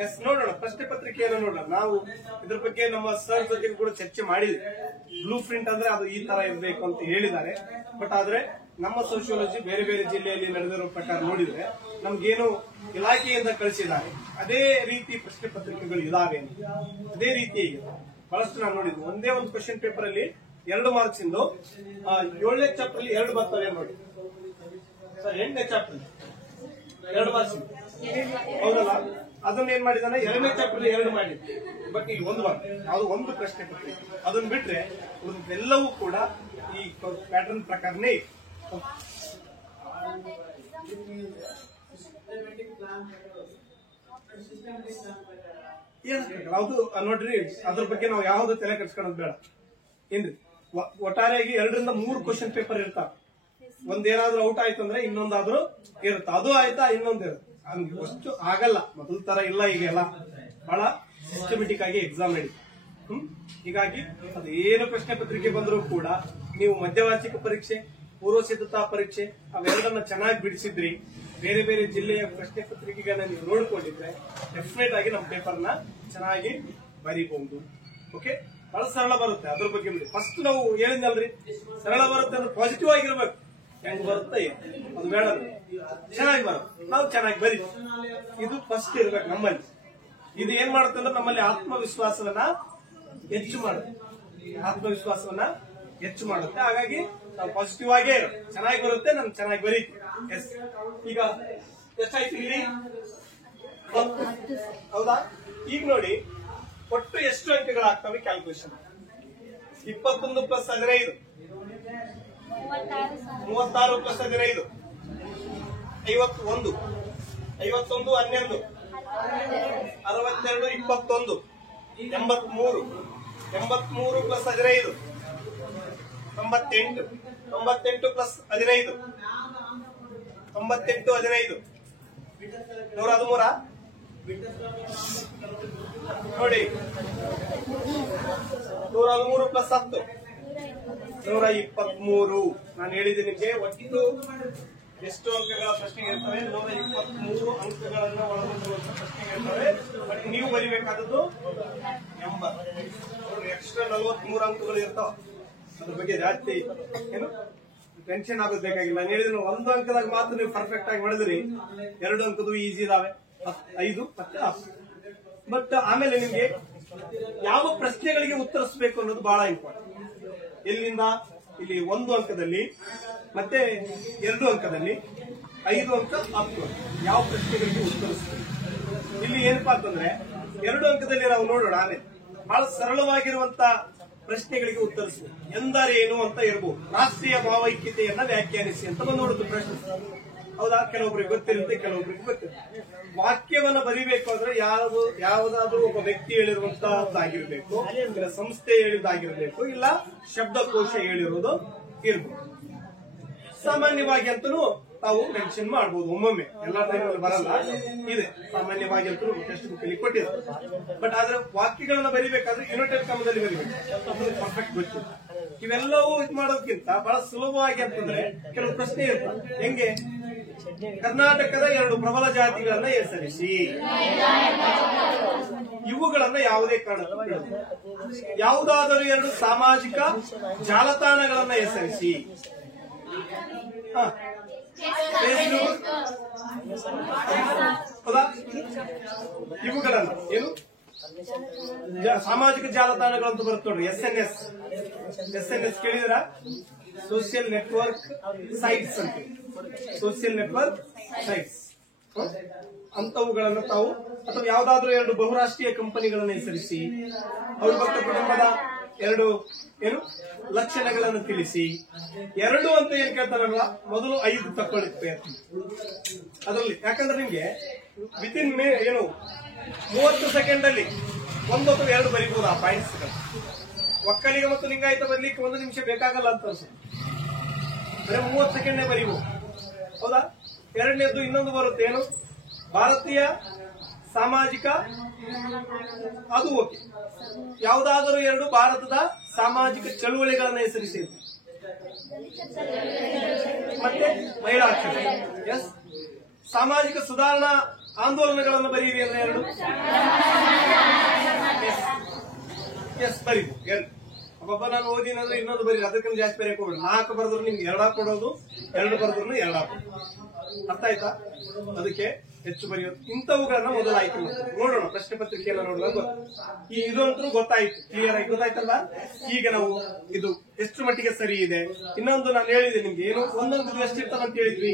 ಎಸ್, ನೋಡೋಣ ಪ್ರಶ್ನೆ ಪತ್ರಿಕೆಯನ್ನು ನೋಡೋಣ. ನಾವು ಇದ್ರ ಬಗ್ಗೆ ನಮ್ಮ ಸರ್ ಜೊತೆಗೆ ಕೂಡ ಚರ್ಚೆ ಮಾಡಿದ್ವಿ. ಬ್ಲೂ ಪ್ರಿಂಟ್ ಅಂದ್ರೆ ಅದು ಈ ತರ ಇರಬೇಕು ಅಂತ ಹೇಳಿದ್ದಾರೆ. ಬಟ್ ಆದ್ರೆ ನಮ್ಮ ಸೋಶಿಯಾಲಜಿ ಬೇರೆ ಬೇರೆ ಜಿಲ್ಲೆಯಲ್ಲಿ ನಡೆದಿರೋ ಪ್ರಕಾರ ನೋಡಿದ್ರೆ ನಮ್ಗೇನು ಇಲಾಖೆಯಿಂದ ಕಳಿಸಿದ್ದಾರೆ ಅದೇ ರೀತಿ ಪ್ರಶ್ನೆ ಪತ್ರಿಕೆಗಳು ಇದಾವೆ ಅಂತ. ಅದೇ ರೀತಿ ಬಹಳಷ್ಟು ನಾನು ನೋಡಿದ್ವಿ. ಒಂದೇ ಒಂದು ಕ್ವಶನ್ ಪೇಪರ್ ಅಲ್ಲಿ 2 ಮಾರ್ಕ್ಸ್ ಇಂದು 7ನೇ ಚಾಪ್ಟರ್ ಅಲ್ಲಿ 2 ಬರ್ತವೆ ನೋಡಿ ಸರ್. 8ನೇ ಚಾಪ್ಟರ್ 2 ಮಾರ್ಕ್ಸ್ ಹೌದಲ್ಲ. ಅದನ್ನ ಏನ್ ಮಾಡಿದಾನೆ 2ನೇ ಚಾಪ್ಟರ್ 2 ಮಾಡಿದ್ವಿ. ಬಟ್ ಈಗ 1 ಮಾರ್ಕ್ ಯಾವ್ದು ಒಂದು ಪ್ರಶ್ನೆ ಪತ್ರಿಕೆ. ಅದನ್ನ ಬಿಟ್ರೆ ಎಲ್ಲವೂ ಕೂಡ ಈ ಪ್ಯಾಟರ್ನ್ ಪ್ರಕಾರನೇ ಯಾವ್ದು ನೋಡ್ರಿ. ಅದ್ರ ಬಗ್ಗೆ ನಾವು ಯಾವ್ದು ತಲೆ ಕೆಡ್ಸ್ಕೊಳ್ಳೋದು ಬೇಡ ಏನ್ರಿ. ಒಟ್ಟಾರೆಯಾಗಿ 2 ರಿಂದ 3 ಕ್ವಶನ್ ಪೇಪರ್ ಇರ್ತಾವ. ಒಂದೇನಾದ್ರೂ ಔಟ್ ಆಯ್ತು ಅಂದ್ರೆ ಇನ್ನೊಂದಾದ್ರೂ ಇರುತ್ತೆ. ಅದು ಆಯ್ತಾ ಇನ್ನೊಂದು ಇರುತ್ತೆ. ಅಷ್ಟು ಆಗಲ್ಲ, ಮೊದಲ ತರ ಇಲ್ಲ. ಈಗೆಲ್ಲ ಬಹಳ ಸಿಸ್ಟಮೆಟಿಕ್ ಆಗಿ ಎಕ್ಸಾಮ್ ನಡೀತು. ಹೀಗಾಗಿ ಅದೇನು ಪ್ರಶ್ನೆ ಪತ್ರಿಕೆ ಬಂದರೂ ಕೂಡ ನೀವು ಮಧ್ಯವಾರ್ಷಿಕ ಪರೀಕ್ಷೆ, ಪೂರ್ವ ಸಿದ್ಧತಾ ಪರೀಕ್ಷೆ ಅವೆರಡನ್ನ ಚೆನ್ನಾಗಿ ಬಿಡಿಸಿದ್ರಿ, ಬೇರೆ ಬೇರೆ ಜಿಲ್ಲೆಯ ಪ್ರಶ್ನೆ ಪತ್ರಿಕೆಗಳನ್ನ ನೀವು ನೋಡ್ಕೊಂಡಿದ್ರೆ ಡೆಫಿನೆಟ್ ಆಗಿ ನಮ್ಮ ಪೇಪರ್ನ ಚೆನ್ನಾಗಿ ಬರೀಬಹುದು. ಓಕೆ, ಬಹಳ ಸರಳ ಬರುತ್ತೆ. ಅದ್ರ ಬಗ್ಗೆ ಫಸ್ಟ್ ನಾವು ಹೇಳಿದ್ನಲ್ರಿ, ಸರಳ ಬರುತ್ತೆ ಅಂದ್ರೆ ಪಾಸಿಟಿವ್ ಆಗಿರ್ಬೇಕು. ಹೆಂಗ್ ಬರುತ್ತೆ ಅದು ಬೇಡ, ಚೆನ್ನಾಗಿ ಬರುತ್ತೆ, ನಾವು ಚೆನ್ನಾಗಿ ಬರೀ, ಇದು ಫಸ್ಟ್ ಇರ್ಬೇಕು ನಮ್ಮಲ್ಲಿ. ಇದು ಏನ್ ಮಾಡುತ್ತೆ ಅಂದ್ರೆ ನಮ್ಮಲ್ಲಿ ಆತ್ಮವಿಶ್ವಾಸವನ್ನ ಹೆಚ್ಚು ಮಾಡುತ್ತೆ. ಆತ್ಮವಿಶ್ವಾಸವನ್ನ ಹೆಚ್ಚು ಮಾಡುತ್ತೆ. ಹಾಗಾಗಿ ನಾವು ಪಾಸಿಟಿವ್ ಆಗೇ ಚೆನ್ನಾಗಿ ಬರುತ್ತೆ, ನಮ್ ಚೆನ್ನಾಗಿ ಬರೀತೀವಿ. ಎಸ್, ಈಗ ಎಷ್ಟಾಯ್ತು ಇಲ್ಲಿ? ಹೌದಾ? ಈಗ ನೋಡಿ ಒಟ್ಟು ಎಷ್ಟು ಅಂಕಗಳಾಗ್ತವೆ calculation. 21 plus 15 36 plus 15 51 51 12 62 21 83 83 plus 15 98 98 plus 15 98 15 113 ನೋಡಿ 113 ಪ್ಲಸ್ 10 123. ನಾನು ಹೇಳಿದ್ದೀನಿ ನಿಮಗೆ ಒಟ್ಟು ಎಷ್ಟು ಅಂಕಗಳ ಪ್ರಶ್ನೆಗೆ ಇರ್ತವೆ? 123 ಅಂಕಗಳನ್ನ ಒಳಗೊಂಡಿರುವಂತ ಪ್ರಶ್ನೆಗೆ ಇರ್ತವೆ. ಬಟ್ ನೀವು ಬರೀಬೇಕಾದದ್ದು 80. ಎಕ್ಸ್ಟ್ರಾ 43 ಅಂಕಗಳು ಇರ್ತಾವ. ಅದ್ರ ಬಗ್ಗೆ ಜಾಸ್ತಿ ಏನು ಟೆನ್ಷನ್ ಆಗೋದು ಬೇಕಾಗಿಲ್ಲ. ನಾನು ಹೇಳಿದ್ರೆ 1 ಅಂಕದಾಗ ಮಾತ್ರ ನೀವು ಪರ್ಫೆಕ್ಟ್ ಆಗಿ ಮಾಡಿದ್ರಿ, 2 ಅಂಕದ್ದು ಈಸಿ ಇದಾವೆ, 5 ಮತ್ತೆ 10. ಬಟ್ ಆಮೇಲೆ ನಿಮ್ಗೆ ಯಾವ ಪ್ರಶ್ನೆಗಳಿಗೆ ಉತ್ತರಿಸಬೇಕು ಅನ್ನೋದು ಬಹಳ ಇಂಪಾರ್ಟೆಂಟ್. ಎಲ್ಲಿಂದ ಇಲ್ಲಿ 1 ಅಂಕದಲ್ಲಿ ಮತ್ತೆ 2 ಅಂಕದಲ್ಲಿ 5 ಅಂಕ 10 ಯಾವ ಪ್ರಶ್ನೆಗಳಿಗೆ ಉತ್ತರಿಸಬೇಕು. ಇಲ್ಲಿ ಏನಪ್ಪಾ ಅಂತಂದ್ರೆ 2 ಅಂಕದಲ್ಲಿ ನಾವು ನೋಡೋಣ. ಆಮೇಲೆ ಬಹಳ ಸರಳವಾಗಿರುವಂತ ಪ್ರಶ್ನೆಗಳಿಗೆ ಉತ್ತರಿಸಬೇಕು. ಎಂದರೇನು ಅಂತ ಇರಬಹುದು. ರಾಷ್ಟ್ರೀಯ ಭಾವೈಕ್ಯತೆಯನ್ನ ವ್ಯಾಖ್ಯಾನಿಸಿ ಅಂತ ನೋಡುತ್ತೆ ಪ್ರಶ್ನೆ. ಹೌದಾ? ಕೆಲವೊಬ್ಬರಿಗೆ ಗೊತ್ತಿರುತ್ತೆ, ಕೆಲವೊಬ್ಬರಿಗೆ ಗೊತ್ತಿರುತ್ತೆ. ವಾಕ್ಯವನ್ನ ಬರಿಬೇಕು ಅಂದ್ರೆ ಯಾವುದಾದ್ರೂ ಒಬ್ಬ ವ್ಯಕ್ತಿ ಹೇಳಿರುವಂತಹದ್ದಾಗಿರ್ಬೇಕು, ಇಲ್ಲ ಸಂಸ್ಥೆ ಹೇಳಿದ್ದಾಗಿರ್ಬೇಕು, ಇಲ್ಲ ಶಬ್ದಕೋಶ ಹೇಳಿರೋದು ಇರ್ಬೋದು. ಸಾಮಾನ್ಯವಾಗಿ ಅಂತಲೂ ತಾವು ಮೆನ್ಷನ್ ಮಾಡಬಹುದು. ಒಮ್ಮೊಮ್ಮೆ ಎಲ್ಲಾ ಟೈಮಲ್ಲಿ ಬರಲ್ಲ, ಇದೆ ಸಾಮಾನ್ಯವಾಗಿ ಅಂತಲೂ ಟೆಕ್ಸ್ಟ್ ಬುಕ್ ಅಲ್ಲಿ ಕೊಟ್ಟಿದ್ದಾರೆ. ಬಟ್ ಆದ್ರೆ ವಾಕ್ಯಗಳನ್ನ ಬರಿಬೇಕಾದ್ರೆ ಯುನೈಟೆಡ್ ಕ್ರಮದಲ್ಲಿ ಬರಿಬೇಕು. ಪರ್ಫೆಕ್ಟ್ ಗೊತ್ತಿಲ್ಲ. ಇವೆಲ್ಲವೂ ಇದು ಮಾಡೋದಕ್ಕಿಂತ ಬಹಳ ಸುಲಭವಾಗಿ ಅಂತಂದ್ರೆ ಕೆಲವು ಪ್ರಶ್ನೆ ಇರ್ತವೆ. ಹೆಂಗೆ? ಕರ್ನಾಟಕದ 2 ಪ್ರಬಲ ಜಾತಿಗಳನ್ನ ಹೆಸರಿಸಿ. ಇವುಗಳನ್ನ ಯಾವುದೇ ಕಾರಣಕ್ಕೂ ಬಿಡೋದು. ಯಾವುದಾದರೂ 2 ಸಾಮಾಜಿಕ ಜಾಲತಾಣಗಳನ್ನ ಹೆಸರಿಸಿ. ಫೇಸ್ಬುಕ್, ಹೌದಾ? ಇವುಗಳನ್ನ ಏನು ಸಾಮಾಜಿಕ ಜಾಲತಾಣಗಳಂತ ಬರುತ್ತೆ ನೋಡ್ರಿ. SNS ಕೇಳಿದ್ರ? ಸೋಷಿಯಲ್ ನೆಟ್ವರ್ಕ್ ಸೈಟ್ಸ್ ಅಂತ. ಸೋಷಿಯಲ್ ನೆಟ್ವರ್ಕ್ ಸೈಟ್ಸ್ ಅಂತವುಗಳನ್ನು ತಾವು, ಅಥವಾ ಯಾವುದಾದ್ರೂ 2 ಬಹುರಾಷ್ಟ್ರೀಯ ಕಂಪನಿಗಳನ್ನು ಹೆಸರಿಸಿ. ಅವಿಭಕ್ತ ಕುಟುಂಬದ 2 ಏನು ಲಕ್ಷಣಗಳನ್ನು ತಿಳಿಸಿ. 2 ಅಂತ ಏನ್ ಕೇಳ್ತಾರಲ್ಲ, ಮೊದಲು 5 ತಕೊಳ್ಳುತ್ತೆ ಅದರಲ್ಲಿ. ಯಾಕಂದ್ರೆ ನಿಮ್ಗೆ ವಿತಿನ್ ಏನು 30 ಸೆಕೆಂಡ್ ಅಲ್ಲಿ 1 ಅಥವಾ 2 ಬರೀಬಹುದು ಆ ಪಾಯಿಂಟ್ಸ್. ಒಕ್ಕಲಿಗ ಮತ್ತು ಲಿಂಗಾಯತ ಬರ್ಲಿಕ್ಕೆ 1 ನಿಮಿಷ ಬೇಕಾಗಲ್ಲ ಅಂತ ಅನ್ಸುತ್ತೆ. ಬರೀ 30 ಸೆಕೆಂಡ್ ಬರೀಬಹುದು. ಹೌದಾ? ಎರಡನೇದ್ದು ಇನ್ನೊಂದು ಬರುತ್ತೆ, ಏನು ಭಾರತೀಯ ಸಾಮಾಜಿಕ, ಅದು ಓಕೆ. ಯಾವುದಾದರೂ 2 ಭಾರತದ ಸಾಮಾಜಿಕ ಚಳುವಳಿಗಳನ್ನ ಹೆಸರಿಸಿ. ಮತ್ತೆ ಮಹಿಳಾ ಅಕ್ಷರ. ಎಸ್, ಸಾಮಾಜಿಕ ಸುಧಾರಣಾ ಆಂದೋಲನಗಳನ್ನು ಬರೀರಿ ಅಂದ್ರೆ ಎರಡು. ಎಸ್ ಬರೀರಿ ಎರಡು. ಒಬ್ಬ ನಾನು ಓದಿನಂದ್ರೆ ಇನ್ನೊಂದು ಬರೀರಿ, ಅದಕ್ಕಿಂತ ಜಾಸ್ತಿ ಬರೆಯಕ್ಕೆ ಹೋಗ್ಬೇಡಿ. 4 ಬರೆದ್ರು ನಿಮ್ಗೆ 2 ಕೊಡೋದು, 2 ಬರೆದ್ರು 2 ಹಾಕೋದು. ಅರ್ಥ ಆಯ್ತಾ? ಅದಕ್ಕೆ ಹೆಚ್ಚು ಬರೆಯೋದು. ಇಂಥವುಗಳನ್ನ ಮೊದಲು ಆಯ್ಕೆ ಮಾಡ್ತೀವಿ. ನೋಡೋಣ ಪ್ರಶ್ನೆ ಪತ್ರಿಕೆಯನ್ನ ನೋಡುವಾಗ ಇದಂತೂ ಗೊತ್ತಾಯ್ತು, ಕ್ಲಿಯರ್ ಆಗಿ ಗೊತ್ತಾಯ್ತಲ್ಲ. ಈಗ ನಾವು ಇದು ಎಷ್ಟು ಮಟ್ಟಿಗೆ ಸರಿ ಇದೆ. ಇನ್ನೊಂದು ನಾನು ಹೇಳಿದೆ ನಿಮ್ಗೆ, ಏನು ಒಂದೊಂದು ಎಷ್ಟಿರ್ತದೆ ಅಂತ ಹೇಳಿದ್ವಿ.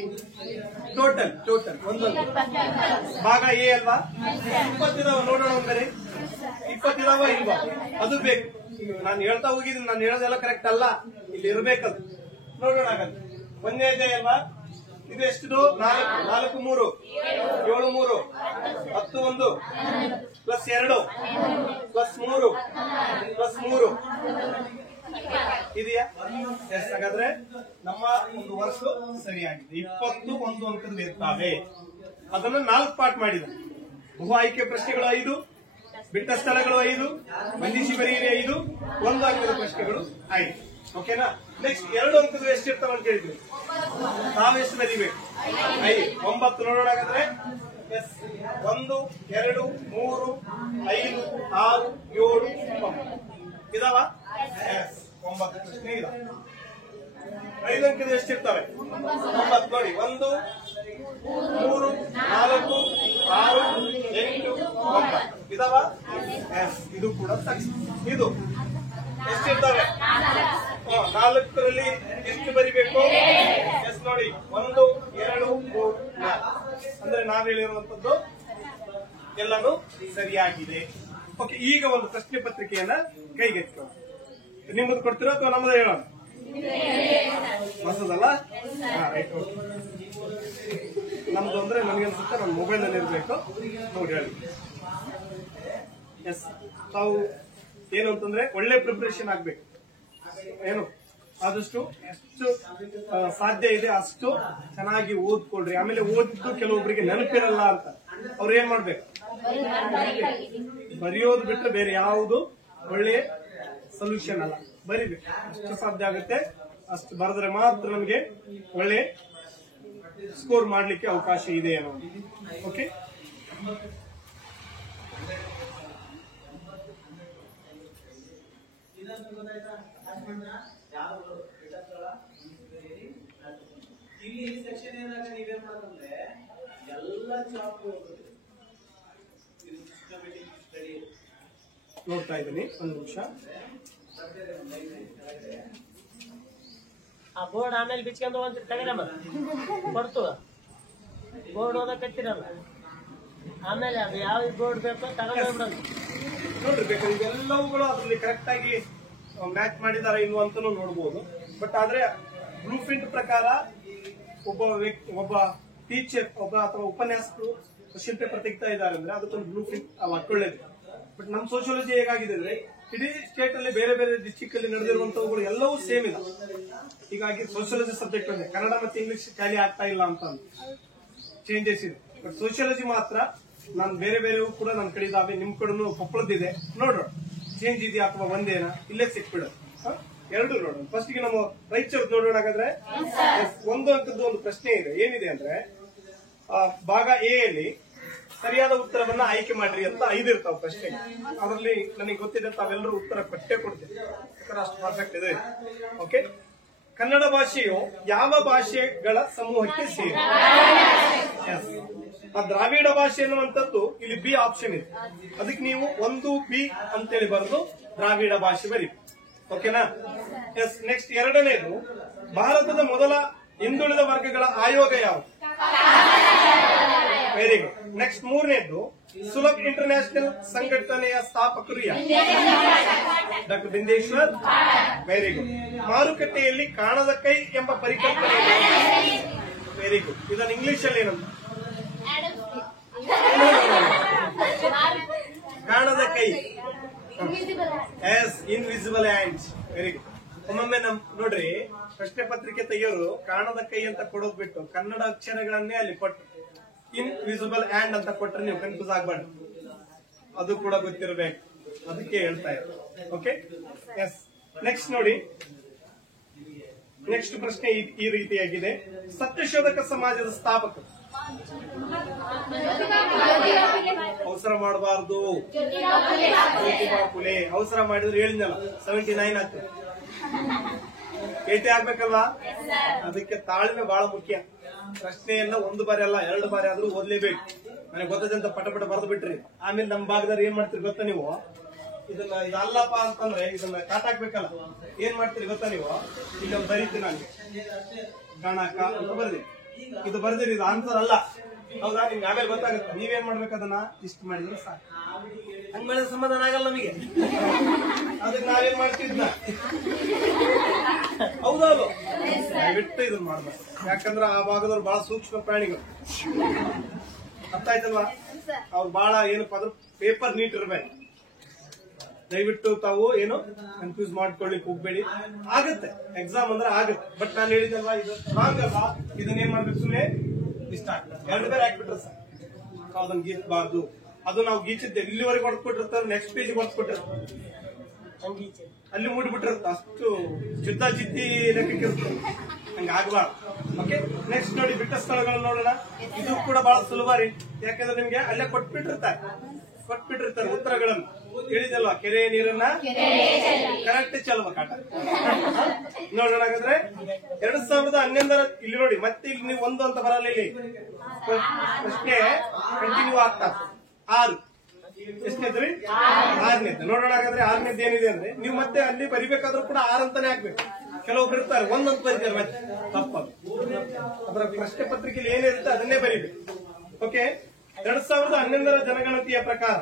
ಟೋಟಲ್ ಒಂದೊಂದು ಭಾಗ ಎ ಅಲ್ವಾ, 20 ಇದಾವ. ನೋಡೋಣ ಅಂದರೆ 20 ಇದಾವ ಇಲ್ವಾ, ಅದು ಬೇಕು. ನಾನು ಹೇಳ್ತಾ ಹೋಗಿದ್ದೀನಿ, ನಾನು ಹೇಳೋದೆಲ್ಲ ಕರೆಕ್ಟ್ ಅಲ್ಲ, ಇಲ್ಲಿ ಇರ್ಬೇಕದು. ನೋಡೋಣ ಹಾಗಾದ್ರೆ. ಒಂದೇ ಇದೆ ಅಲ್ವಾ, ಇದು ಎಷ್ಟಿದು? 4 4 3 7 3 10 1 ಪ್ಲಸ್ 2 ಪ್ಲಸ್ 3 ಪ್ಲಸ್ 3 ಇದೆಯಾ? ಎಸ್. ಹಾಗಾದ್ರೆ ನಮ್ಮ ಒಂದು ವರ್ಷ ಸರಿಯಾಗಿದೆ. 20 ಒಂದು ಅಂಕದ ಇರ್ತಾವೆ. ಅದನ್ನು 4 ಪಾರ್ಟ್ ಮಾಡಿದ. ಬಹು ಆಯ್ಕೆ ಪ್ರಶ್ನೆಗಳು 5, ಬಿಟ್ಟ ಸ್ಥಳಗಳು 5, ಬಂಧಿಸಿ ಬರೀರಿ 5, 1 ಅಂಕದ ಪ್ರಶ್ನೆಗಳು 5. ಓಕೆನಾ? ನೆಕ್ಸ್ಟ್ 2 ಅಂಕದ ಎಷ್ಟಿರ್ತಾವ ಅಂತ ಹೇಳಿದ್ವಿ. ತಾವೆಷ್ಟು ಬರೀಬೇಕು? 5. 9 ನೋಡೋಣ ಹಾಗಾದ್ರೆ. ಎಸ್. 1 2 3 5 6 7 9 ಇದಾವ. ಎಸ್. 9 ಪ್ರಶ್ನೆ ಇದಾವೆ. 5 ಅಂಕದ ಎಷ್ಟಿರ್ತವೆ? 9 ನೋಡಿ. 1 3 4 6 8 9 ಇದಾವ. ಎಸ್. ಇದು ಕೂಡ ಸಕ್ಸಸ್. ಇದು ಎಷ್ಟಿರ್ತವೆ? 4ರಲ್ಲಿ ಎಷ್ಟು ಬರಿಬೇಕು? ಎಸ್ ನೋಡಿ. 1 2 3 4 ಅಂದ್ರೆ ನಾವ್ ಹೇಳಿರುವಂತದ್ದು ಎಲ್ಲಾನು ಸರಿಯಾಗಿದೆ. ಓಕೆ, ಈಗ ಒಂದು ಪ್ರಶ್ನೆ ಪತ್ರಿಕೆಯನ್ನ ಕೈಗೆತ್ತಿಕೊಳ್ಳೋಣ. ನಿಮ್ಮದು ಕೊಡ್ತೀರಾ ಅಥವಾ ನಮ್ಮದ ಹೇಳೋಣ? ಹೊಸದಲ್ಲ? ನಮ್ದು ಅಂದ್ರೆ ನನಗನ್ಸುತ್ತೆ ನನ್ನ ಮೊಬೈಲ್ ಅಲ್ಲಿ ಇರ್ಬೇಕು. ನೋಡಿ ಹೇಳಿ. ಎಸ್. ತಾವು ಏನು ಅಂತಂದ್ರೆ ಒಳ್ಳೆ ಪ್ರಿಪರೇಷನ್ ಆಗ್ಬೇಕು. ಏನು ಆದಷ್ಟು ಎಷ್ಟು ಸಾಧ್ಯ ಇದೆ ಅಷ್ಟು ಚೆನ್ನಾಗಿ ಓದ್ಕೊಳ್ರಿ. ಆಮೇಲೆ ಓದಿದ್ದು ಕೆಲವೊಬ್ಬರಿಗೆ ನೆನಪಿರಲ್ಲ ಅಂತ ಅವ್ರು ಏನ್ ಮಾಡ್ಬೇಕು? ಬರೆಯೋದು ಬಿಟ್ಟರೆ ಬೇರೆ ಯಾವುದು ಒಳ್ಳೆಯ ಸೊಲ್ಯೂಷನ್ ಅಲ್ಲ. ಬರಿಬೇಕು, ಎಷ್ಟು ಸಾಧ್ಯ ಆಗುತ್ತೆ ಅಷ್ಟು ಬರೆದ್ರೆ ಮಾತ್ರ ನಮಗೆ ಒಳ್ಳೆ ಸ್ಕೋರ್ ಮಾಡ್ಲಿಕ್ಕೆ ಅವಕಾಶ ಇದೆ ಅನ್ನೋ. ಓಕೆ, ಇಲ್ಲಿ ಸೆಕ್ಷನ್ ಏನಾಗ ನೀವೇನ್ ಮಾಡ್ತಂದ್ರೆ ಎಲ್ಲ ಜಾಬ್ ನೋಡ್ತಾ ಇದ್ದೀನಿ. ಒಂದು ನಿಮಿಷ. ಆ ಬೋರ್ಡ್ ಆಮೇಲೆ ಬಿಚ್ಕೊಂಡು ಒಂದ್ ತಗರಮ್ಮ ಕೊಡ್ತು. ಬೋರ್ಡ್ ಓದಕತ್ತಿರಲ್ಲ, ಆಮೇಲೆ ಅದು ಯಾವ ಬೋರ್ಡ್ ಬೇಕೋ ತಗೊಂಡ್ಬಿಡೋದು. ನೋಡ್ರಿ ಬೇಕಾದ್ರೆ ಇವೆಲ್ಲವುಗಳು ಅದ್ರಲ್ಲಿ ಕರೆಕ್ಟ್ ಆಗಿ ಮ್ಯಾಚ್ ಮಾಡಿದಾರ ಇಲ್ವ ಅಂತಾನು ನೋಡ್ಬೋದು. ಬಟ್ ಆದ್ರೆ ಬ್ಲೂ ಪ್ರಿಂಟ್ ಪ್ರಕಾರ ಒಬ್ಬ ಟೀಚರ್ ಅಥವಾ ಉಪನ್ಯಾಸಕರು ಕ್ವಶನ್ ಪೇಪರ್ ತೆಗಿತಾ ಇದ್ದಾರೆ ಅಂದ್ರೆ ಅದಕ್ಕೊಂದು ಬ್ಲೂ ಪ್ರಿಂಟ್ ಹಾಕೊಳ್ಳೇದು. ಬಟ್ ನಮ್ ಸೋಶಿಯಾಲಜಿ ಹೇಗಾಗಿದೆ ಅಂದ್ರೆ ಇಡೀ ಸ್ಟೇಟ್ ಅಲ್ಲಿ ಬೇರೆ ಬೇರೆ ಡಿಸ್ಟಿಕ್ ಅಲ್ಲಿ ನಡೆದಿರುವಂತವುಗಳು ಎಲ್ಲವೂ ಸೇಮ್ ಇದೆ. ಹೀಗಾಗಿ ಸೋಶಿಯಾಲಜಿ ಸಬ್ಜೆಕ್ಟ್ ಅಂದ್ರೆ ಕನ್ನಡ ಮತ್ತೆ ಇಂಗ್ಲಿಷ್ ಟ್ಯಾಲಿ ಆಗ್ತಾ ಇಲ್ಲ ಅಂತ ಚೇಂಜಸ್ ಇದೆ. ಬಟ್ ಸೋಶಿಯಾಲಜಿ ಮಾತ್ರ ನಾನು ಬೇರೆ ಬೇರೆವು ಕೂಡ ನನ್ನ ಕಡೆ ಇದಾವೆ, ನಿಮ್ ಕಡೆನೂ ಕೊಪ್ಪಳದಿದೆ. ನೋಡೋಣ ಚೇಂಜ್ ಇದೆಯಾ ಅಥವಾ ಒಂದೇನಾ, ಇಲ್ಲೇ ಸಿಕ್ಬಿಡೋದು. ಎರಡು ನೋಡೋಣ. ಫಸ್ಟ್ ಗೆ ನಮ್ಮ ರೈಚೂರ್ ನೋಡೋಣ. ಹಾಗಾದ್ರೆ 1 ಅಂಕದ್ದು ಒಂದು ಪ್ರಶ್ನೆ ಇದೆ. ಏನಿದೆ ಅಂದ್ರೆ ಭಾಗ ಎ ಅಲ್ಲಿ ಸರಿಯಾದ ಉತ್ತರವನ್ನ ಆಯ್ಕೆ ಮಾಡ್ರಿ ಅಂತ 5 ಇರ್ತಾವ ಪ್ರಶ್ನೆ. ಅದರಲ್ಲಿ ನನಗೆ ಗೊತ್ತಿದೆ ತಾವೆಲ್ಲರೂ ಉತ್ತರ ಕೊಟ್ಟೆ ಕೊಡ್ತೀವಿ, ಅಷ್ಟು ಪರ್ಫೆಕ್ಟ್ ಇದೆ. ಓಕೆ, ಕನ್ನಡ ಭಾಷೆಯು ಯಾವ ಭಾಷೆಗಳ ಸಮೂಹಕ್ಕೆ ಸೇರಿ? ಆ ದ್ರಾವಿಡ ಭಾಷೆ ಅನ್ನುವಂಥದ್ದು ಇಲ್ಲಿ ಬಿ ಆಪ್ಷನ್ ಇದೆ. ಅದಕ್ಕೆ ನೀವು 1B ಅಂತೇಳಿ ಬರೆದು ದ್ರಾವಿಡ ಭಾಷೆ ಬರೀ. ಓಕೆನಾ? ಎಸ್. ನೆಕ್ಸ್ಟ್ ಎರಡನೇದು, ಭಾರತದ ಮೊದಲ ಹಿಂದುಳಿದ ವರ್ಗಗಳ ಆಯೋಗ ಯಾವುದು? Very good. ನೆಕ್ಸ್ಟ್ ಮೂರನೇದು, ಸುಲಭ್ ಇಂಟರ್ನ್ಯಾಷನಲ್ ಸಂಘಟನೆಯ ಸ್ಥಾಪಕರು ಯಾರು? ಡಾಕ್ಟರ್ ಬಿಂದೇಶ್ವರ್. Very good. ಮಾರುಕಟ್ಟೆಯಲ್ಲಿ ಕಾಣದ ಕೈ ಎಂಬ ಪರಿಕಲ್ಪನೆ. Very good. ಇದನ್ನು ಇಂಗ್ಲಿಷ್ ಅಲ್ಲಿ ಏನಂತ? ಕಾಣದ ಕೈ. Yes, invisible hands. Very good. ಒಮ್ಮೊಮ್ಮೆ ನೋಡ್ರಿ ಪ್ರಶ್ನೆ ಪತ್ರಿಕೆ ತೆಗಿಯೋರು ಕಾಣದ ಕೈ ಅಂತ ಕೊಡೋದ್ ಬಿಟ್ಟು ಕನ್ನಡ ಅಕ್ಷರಗಳನ್ನೇ ಅಲ್ಲಿ ಕೊಟ್ಟು ಇನ್ವಿಸಿಬಲ್ ಹ್ಯಾಂಡ್ ಅಂತ ಕೊಟ್ರೆ ನೀವು ಕನ್ಫ್ಯೂಸ್ ಆಗ್ಬಾರ್ದು. ಅದು ಕೂಡ ಗೊತ್ತಿರಬೇಕು, ಅದಕ್ಕೆ ಹೇಳ್ತಾ ಇರೋದು. Okay, yes. ನೆಕ್ಸ್ಟ್ ನೋಡಿ, ನೆಕ್ಸ್ಟ್ ಪ್ರಶ್ನೆ ಈ ರೀತಿಯಾಗಿದೆ. ಸತ್ಯಶೋಧಕ ಸಮಾಜದ ಸ್ಥಾಪಕರು ಅವಸರ ಮಾಡಬಾರ್ದು. ಜ್ಯೋತಿಬಾ ಫುಲೆ ಅವಸರ ಮಾಡಿದ್ರೆ ಹೇಳಿದ್ನಲ್ಲ 79 ಆಗ್ತದೆ. 80 ಆಗ್ಬೇಕಲ್ವಾ? ಅದಕ್ಕೆ ತಾಳ್ಮೆ ಬಹಳ ಮುಖ್ಯ. ಪ್ರಶ್ನೆಯನ್ನ ಒಂದು ಬಾರಿ ಅಲ್ಲ 2 ಬಾರಿ ಆದ್ರೂ ಓದ್ಲೇಬೇಕು. ನನಗೆ ಗೊತ್ತದಂತ ಪಟ ಪಟ ಬರೆದು ಬಿಟ್ರಿ. ಆಮೇಲೆ ನಮ್ಮ ಭಾಗದಲ್ಲಿ ಏನ್ ಮಾಡ್ತೀರಿ ಗೊತ್ತಾ ನೀವು? ಇದಲ್ಲಪ್ಪ ಅಂತಂದ್ರೆ ಇದನ್ನ ಕಾಟಾಕ್ಬೇಕಲ್ಲ, ಏನ್ ಮಾಡ್ತೀರಿ ಗೊತ್ತಾ ನೀವು? ಇಲ್ಲೊಂದು ಬರೀತೀನಿ ನಾನು ಗಣಕ ಅಂತ ಬರ್ದಿ. ಇದು ಬರ್ದಿರಿ, ಇದು ಆನ್ಸರ್ ಅಲ್ಲ. ಹೌದಾ? ನಿಮ್ಗೆ ಆಮೇಲೆ ಗೊತ್ತಾಗುತ್ತೆ. ನೀವೇನ್ ಮಾಡ್ಬೇಕು, ಅದನ್ನ ಇಷ್ಟು ಮಾಡಿದ್ರೆ ಸಾಕು. ಹಂಗ ಮಾಡಿದ್ರೆ ಸಮಾಧಾನ ಆಗಲ್ಲ ನಮಗೆ. ಅದಕ್ಕೆ ನಾವೇನ್ ಮಾಡ್ತಿದ್ನ? ಹೌದೌದು, ದಯವಿಟ್ಟು ಇದನ್ನ ಮಾಡ್ಬೇಕು. ಯಾಕಂದ್ರೆ ಆ ಭಾಗದವ್ರು ಬಹಳ ಸೂಕ್ಷ್ಮ ಪ್ರಾಣಿಗಳು. ಅರ್ಥ ಆಯ್ತಲ್ವಾ? ಅವ್ರು ಬಹಳ ಏನಪ್ಪ ಅಂದ್ರೆ ಪೇಪರ್ ನೀಟ್ ಇರ್ಬೇಕು. ದಯವಿಟ್ಟು ತಾವು ಏನು ಕನ್ಫ್ಯೂಸ್ ಮಾಡ್ಕೊಳ್ಳಿಕ್ ಹೋಗ್ಬೇಡಿ. ಆಗತ್ತೆ, ಎಕ್ಸಾಮ್ ಅಂದ್ರೆ ಆಗತ್ತೆ. ಬಟ್ ನಾನು ಹೇಳಿದಲ್ವಾ, ಇದು ರಾಂಗ್ ಅಲ್ವಾ? ಇದನ್ನ ಏನ್ ಮಾಡ್ಬೇಕು? ಸುಮ್ಮನೆ ಇಷ್ಟ ಆಗ್ತದೆ 2 ಬೇರೆ ಹಾಕ್ಬಿಟ್ರೆ ಸರ್, ಅದನ್ನ ಗೀಚಬಾರ್ದು. ಅದು ನಾವು ಗೀಚಿದ್ದೆ ಇಲ್ಲಿವರೆಗೆ ಹೊಡ್ಕೊಟ್ಟಿರ್ತಾರೆ, ನೆಕ್ಸ್ಟ್ ಪೇಜ್ ಹೊಡ್ಕೊಟ್ಟಿರ್ತಾರೆ, ಅಲ್ಲಿ ಮೂಡ್ಬಿಟ್ಟಿರುತ್ತೆ. ಅಷ್ಟು ಚಿತ್ತ ಚಿತ್ತಿ ಲೆಕ್ಕಕ್ಕಿರುತ್ತೆ. ಹಂಗ ಆಗ್ಬಾರ್ದು. ಓಕೆ, ನೆಕ್ಸ್ಟ್ ನೋಡಿ, ಬಿಟ್ಟ ಸ್ಥಳಗಳನ್ನ ನೋಡೋಣ. ಇದು ಕೂಡ ಬಹಳ ಸುಲಭ ರೀ. ಯಾಕಂದ್ರೆ ನಿಮ್ಗೆ ಅಲ್ಲೇ ಕೊಟ್ಬಿಟ್ಟಿರ್ತಾರೆ ಉತ್ತರಗಳನ್ನು. ಹೇಳಿದಲ್ವಾ, ಕೆರೆ ನೀರನ್ನ ಕರೆಕ್ಟ್ ಚೆಲ್ಬೇಕಾಟ. ನೋಡೋಣ ಹಾಗಾದ್ರೆ 2011 ಇಲ್ಲಿ ನೋಡಿ, ಮತ್ತೆ ಇಲ್ಲಿ ನೀವು 1 ಅಂತ ಬರಲ್ಲ. ಇಲ್ಲಿ ಪ್ರಶ್ನೆ ಕಂಟಿನ್ಯೂ ಆಗ್ತಾ 6 ಎಷ್ಟನೇದ್ರಿ? 6ನೇದ್ದು. ನೋಡೋಣ ಹಾಗಾದ್ರೆ 6ನೇದ್ದು ಏನಿದೆ ಅಂದ್ರೆ, ನೀವು ಮತ್ತೆ ಅಲ್ಲಿ ಬರಿಬೇಕಾದ್ರೂ ಕೂಡ 6 ಅಂತಾನೆ ಹಾಕ್ಬೇಕು. ಕೆಲವೊಬ್ರು ಇರ್ತಾರೆ 1 ಅಂತ ಬರೀತಾರೆ, ಮತ್ತೆ ತಪ್ಪದು. ಅದರ ಪ್ರಶ್ನೆ ಪತ್ರಿಕೆಯಲ್ಲಿ ಏನಿರುತ್ತೆ ಅದನ್ನೇ ಬರೀಬೇಕು. ಓಕೆ, 2011 ಜನಗಣತಿಯ ಪ್ರಕಾರ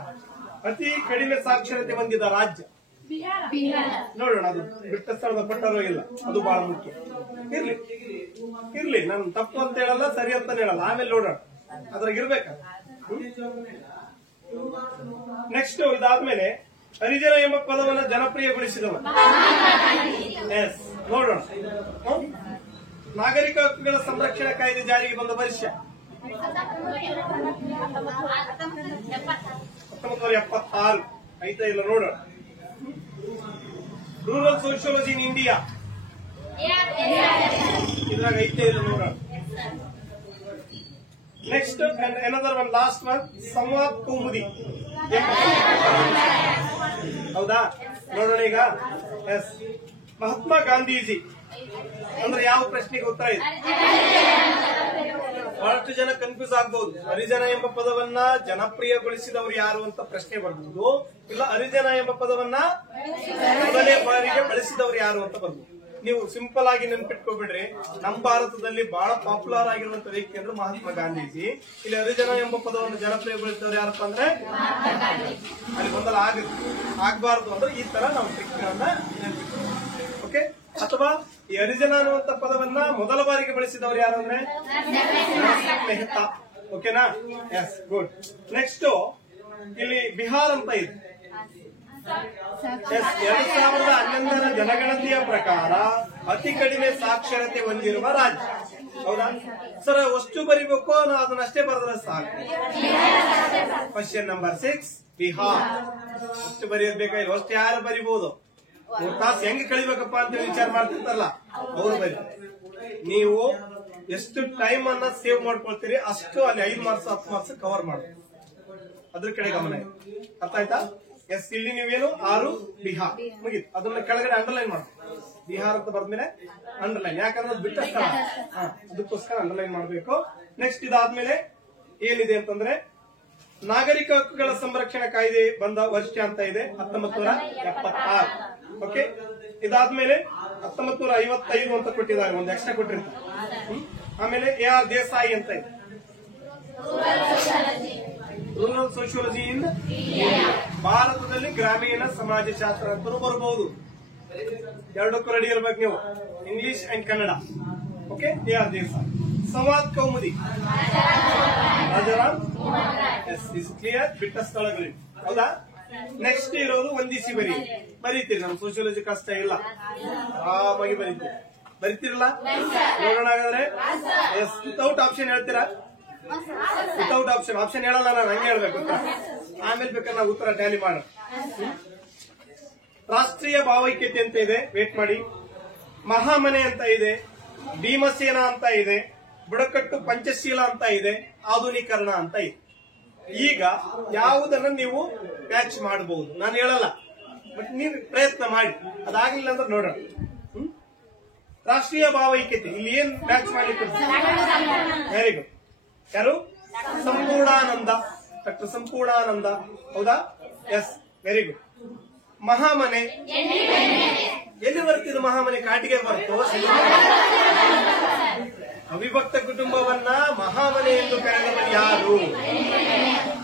ಅತಿ ಕಡಿಮೆ ಸಾಕ್ಷರತೆ ಹೊಂದಿದ ರಾಜ್ಯ ನೋಡೋಣ. ಅದು ಬಿಟ್ಟ ಸ್ಥಳದ ಕೊಟ್ಟರೋ ಇಲ್ಲ, ಅದು ಬಹಳ ಮುಖ್ಯ. ಇರ್ಲಿ, ನಾನು ತಪ್ಪು ಅಂತ ಹೇಳಲ್ಲ, ಸರಿ ಅಂತ ಹೇಳಲ್ಲ. ಆಮೇಲೆ ನೋಡೋಣ, ಅದ್ರಾಗ ಇರ್ಬೇಕ. ನೆಕ್ಸ್ಟ್ ಇದಾದ್ಮೇಲೆ ಹರಿಜನ ಎಂಬ ಪದವನ್ನು ಜನಪ್ರಿಯಗೊಳಿಸಿದವ. ಎಸ್, ನೋಡೋಣ. ನಾಗರಿಕ ಹಕ್ಕುಗಳ ಸಂರಕ್ಷಣಾ ಕಾಯ್ದೆ ಜಾರಿಗೆ ಬಂದ ವರ್ಷ 1976. ಐತಾ ಇಲ್ಲ? ನೋಡೋಣ. ರೂರಲ್ ಸೋಶಿಯಾಲಜಿ ಇನ್ ಇಂಡಿಯಾ ಇದ್ರಾಗ ಐತೆ ಇಲ್ಲ? ನೋಡೋಣ. Next another one, last one, Samvad Kaumudi. ಹೌದಾ? ನೋಡೋಣ ಈಗ. ಎಸ್, ಮಹಾತ್ಮ ಗಾಂಧೀಜಿ ಅಂದ್ರೆ ಯಾವ ಪ್ರಶ್ನೆಗೆ ಉತ್ತರ ಇದೆ? ಬಹಳಷ್ಟು ಜನ ಕನ್ಫ್ಯೂಸ್ ಆಗ್ಬಹುದು. ಹರಿಜನ ಎಂಬ ಪದವನ್ನ ಜನಪ್ರಿಯಗೊಳಿಸಿದವರು ಯಾರು ಅಂತ ಪ್ರಶ್ನೆ ಬರ್ಬಹುದು. ಇಲ್ಲ, ಹರಿಜನ ಎಂಬ ಪದವನ್ನ ಮೊದಲನೇ ಬಾರಿಗೆ ಬಳಸಿದವರು ಯಾರು ಅಂತ ಬರ್ಬಹುದು. ನೀವು ಸಿಂಪಲ್ ಆಗಿ ನೆನ್ಪಿಟ್ಕೋಬಿಡ್ರಿ, ನಮ್ಮ ಭಾರತದಲ್ಲಿ ಬಹಳ ಪಾಪ್ಯುಲರ್ ಆಗಿರುವಂತ ವ್ಯಕ್ತಿ ಅಂದ್ರೆ ಮಹಾತ್ಮ ಗಾಂಧೀಜಿ. ಇಲ್ಲಿ ಹರಿಜನ ಎಂಬ ಪದವನ್ನು ಜನಪ್ರಿಯಗೊಳಿಸಿದವರು ಯಾರಪ್ಪ ಅಂದ್ರೆ ಅಲ್ಲಿ ಗೊಂದಲ ಆಗ್ಬಾರ್ದು ಅಂದ್ರೆ ಈ ತರ ನಾವು ಟ್ರಿಕ್ಗಳನ್ನ ನೆನ್ಪಿಟ್ಕೋಬೇಕು. ಓಕೆ, ಅಥವಾ ಈ ಹರಿಜನ ಅನ್ನುವಂತ ಪದವನ್ನ ಮೊದಲ ಬಾರಿಗೆ ಬಳಸಿದವರು ಯಾರು ಅಂದ್ರೆ ಮೆಹ್ತಾ. ಓಕೆನಾ? S, good. ನೆಕ್ಸ್ಟ್ ಇಲ್ಲಿ ಬಿಹಾರ್ ಅಂತ ಇದೆ. 2011 ಜನಗಣತಿಯ ಪ್ರಕಾರ ಅತಿ ಕಡಿಮೆ ಸಾಕ್ಷರತೆ ಹೊಂದಿರುವ ರಾಜ್ಯ. ಹೌದಾ ಸರ್? ಅಷ್ಟು ಬರಿಬೇಕು, ಅದನ್ನಷ್ಟೇ ಬರೆದ್ರೆ ಸಾಕು. Question number 6, Bihar. ಅಷ್ಟು ಬರೆಯಬೇಕಾಗಿ ಅಷ್ಟು ಯಾರು ಬರಿಬಹುದು? 3 ತಾಸು ಹೆಂಗ್ ಕಳಿಬೇಕಪ್ಪ ಅಂತ ವಿಚಾರ ಮಾಡ್ತಿರ್ತಾರಲ್ಲ, ಅವ್ರು ಬರೀ. ನೀವು ಎಷ್ಟು ಟೈಮ್ ಅನ್ನ ಸೇವ್ ಮಾಡ್ಕೊಳ್ತೀರಿ ಅಷ್ಟು ಅಲ್ಲಿ 5 ಮಾರ್ಕ್ಸ್ 10 ಮಾರ್ಕ್ಸ್ ಕವರ್ ಮಾಡಬೇಕು. ಅದ್ರ ಕಡೆ ಗಮನ ಇದೆ. ಅರ್ಥ ಆಯ್ತಾ? ಎಸ್, ಇಲ್ಲಿ ನೀವೇನು 6 ಬಿಹಾರ್ ಮುಗಿತು. ಅದನ್ನ ಕೆಳಗಡೆ ಅಂಡರ್ಲೈನ್ ಮಾಡಿ, ಬಿಹಾರ್ ಅಂತ ಬರ್ದ್ಮೇಲೆ ಅಂಡರ್ಲೈನ್. ಯಾಕಂದ್ರೆ ಬಿಟ್ಟ ಸ್ಥಳ, ಅದಕ್ಕೋಸ್ಕರ ಅಂಡರ್ಲೈನ್ ಮಾಡಬೇಕು. ನೆಕ್ಸ್ಟ್ ಇದಾದ್ಮೇಲೆ ಏನಿದೆ ಅಂತಂದ್ರೆ ನಾಗರಿಕ ಹಕ್ಕುಗಳ ಸಂರಕ್ಷಣಾ ಕಾಯ್ದೆ ಬಂದ ವರ್ಷ ಅಂತ ಇದೆ 1976. ಓಕೆ, ಇದಾದ್ಮೇಲೆ 1955 ಅಂತ ಕೊಟ್ಟಿದ್ದಾರೆ, ಒಂದು ಎಕ್ಸ್ಟ್ರಾ ಕೊಟ್ಟಿರ್ತಾರೆ. ಆಮೇಲೆ AR ದೇಸಾಯಿ ಅಂತ ಇದೆ, ರೂರಲ್ ಸೋಶಿಯಾಲಜಿ ಇನ್ ಭಾರತದಲ್ಲಿ ಗ್ರಾಮೀಣ ಸಮಾಜಶಾಸ್ತ್ರ ಅಂತಲೂ ಬರಬಹುದು. ಎರಡಕ್ಕೂ ರೆಡಿ ಇರ್ಬೇಕು ನೀವು, English and Kannada. Okay, AR Desai. Samvad Kaumudi Rajaram. Yes, is clear. ಬಿಟ್ಟ ಸ್ಥಳಗಳು. ಹೌದಾ? ನೆಕ್ಸ್ಟ್ ಇರೋದು ವಂದಿಸಿ ಬರೀತೀರಿ. ನಮ್ಮ ಸೋಶಿಯಾಲಜಿ ಕಷ್ಟ ಇಲ್ಲ, ಆರಾಮಾಗಿ ಬರೀತಿರಲ್ಲ. ನೋಡೋಣ ಹಾಗಾದ್ರೆ. ಎಸ್, ವಿತೌಟ್ ಆಪ್ಷನ್ ಹೇಳ್ತೀರಾ? ವಿತೌಟ್ ಆಪ್ಷನ್ ಹೇಳಲ್ಲ, ನಾನು ಹಂಗೆ ಹೇಳ್ಬೇಕು. ಆಮೇಲೆ ಬೇಕಾದ್ರೆ ನಾವು ಉತ್ತರ ಟ್ಯಾಲಿ ಮಾಡೋಣ. ರಾಷ್ಟ್ರೀಯ ಭಾವೈಕ್ಯತೆ ಅಂತ ಇದೆ, ವೇಟ್ ಮಾಡಿ. ಮಹಾಮನೆ ಅಂತ ಇದೆ, ಭೀಮಸೇನ ಅಂತ ಇದೆ, ಬುಡಕಟ್ಟು ಪಂಚಶೀಲ ಅಂತ ಇದೆ, ಆಧುನೀಕರಣ ಅಂತ ಇದೆ. ಈಗ ಯಾವುದನ್ನ ನೀವು ಪ್ಯಾಚ್ ಮಾಡಬಹುದು, ನಾನು ಹೇಳಲ್ಲ, ಬಟ್ ನೀವು ಪ್ರಯತ್ನ ಮಾಡಿ. ಅದಾಗ್ಲಿಲ್ಲ ಅಂದ್ರೆ ನೋಡೋಣ. ರಾಷ್ಟ್ರೀಯ ಭಾವೈಕ್ಯತೆ, ಇಲ್ಲಿ ಏನ್ ಪ್ಯಾಚ್ ಮಾಡ್ಲಿಕ್ಕೆ? Very good. ಯಾರು? ಸಂಪೂರ್ಣಾನಂದ, ಡಾಕ್ಟರ್ ಸಂಪೂರ್ಣಾನಂದ. ಹೌದಾ? Yes, very good. ಮಹಾಮನೆ ಎಲ್ಲಿ ಬರ್ತಿದ್ದು? ಮಹಾಮನೆ ಕಾಟಿಗೆ ಬರ್ತು. ಅವಿಭಕ್ತ ಕುಟುಂಬವನ್ನ ಮಹಾಮನೆ ಎಂದು ಕರೆದವರು ಯಾರು?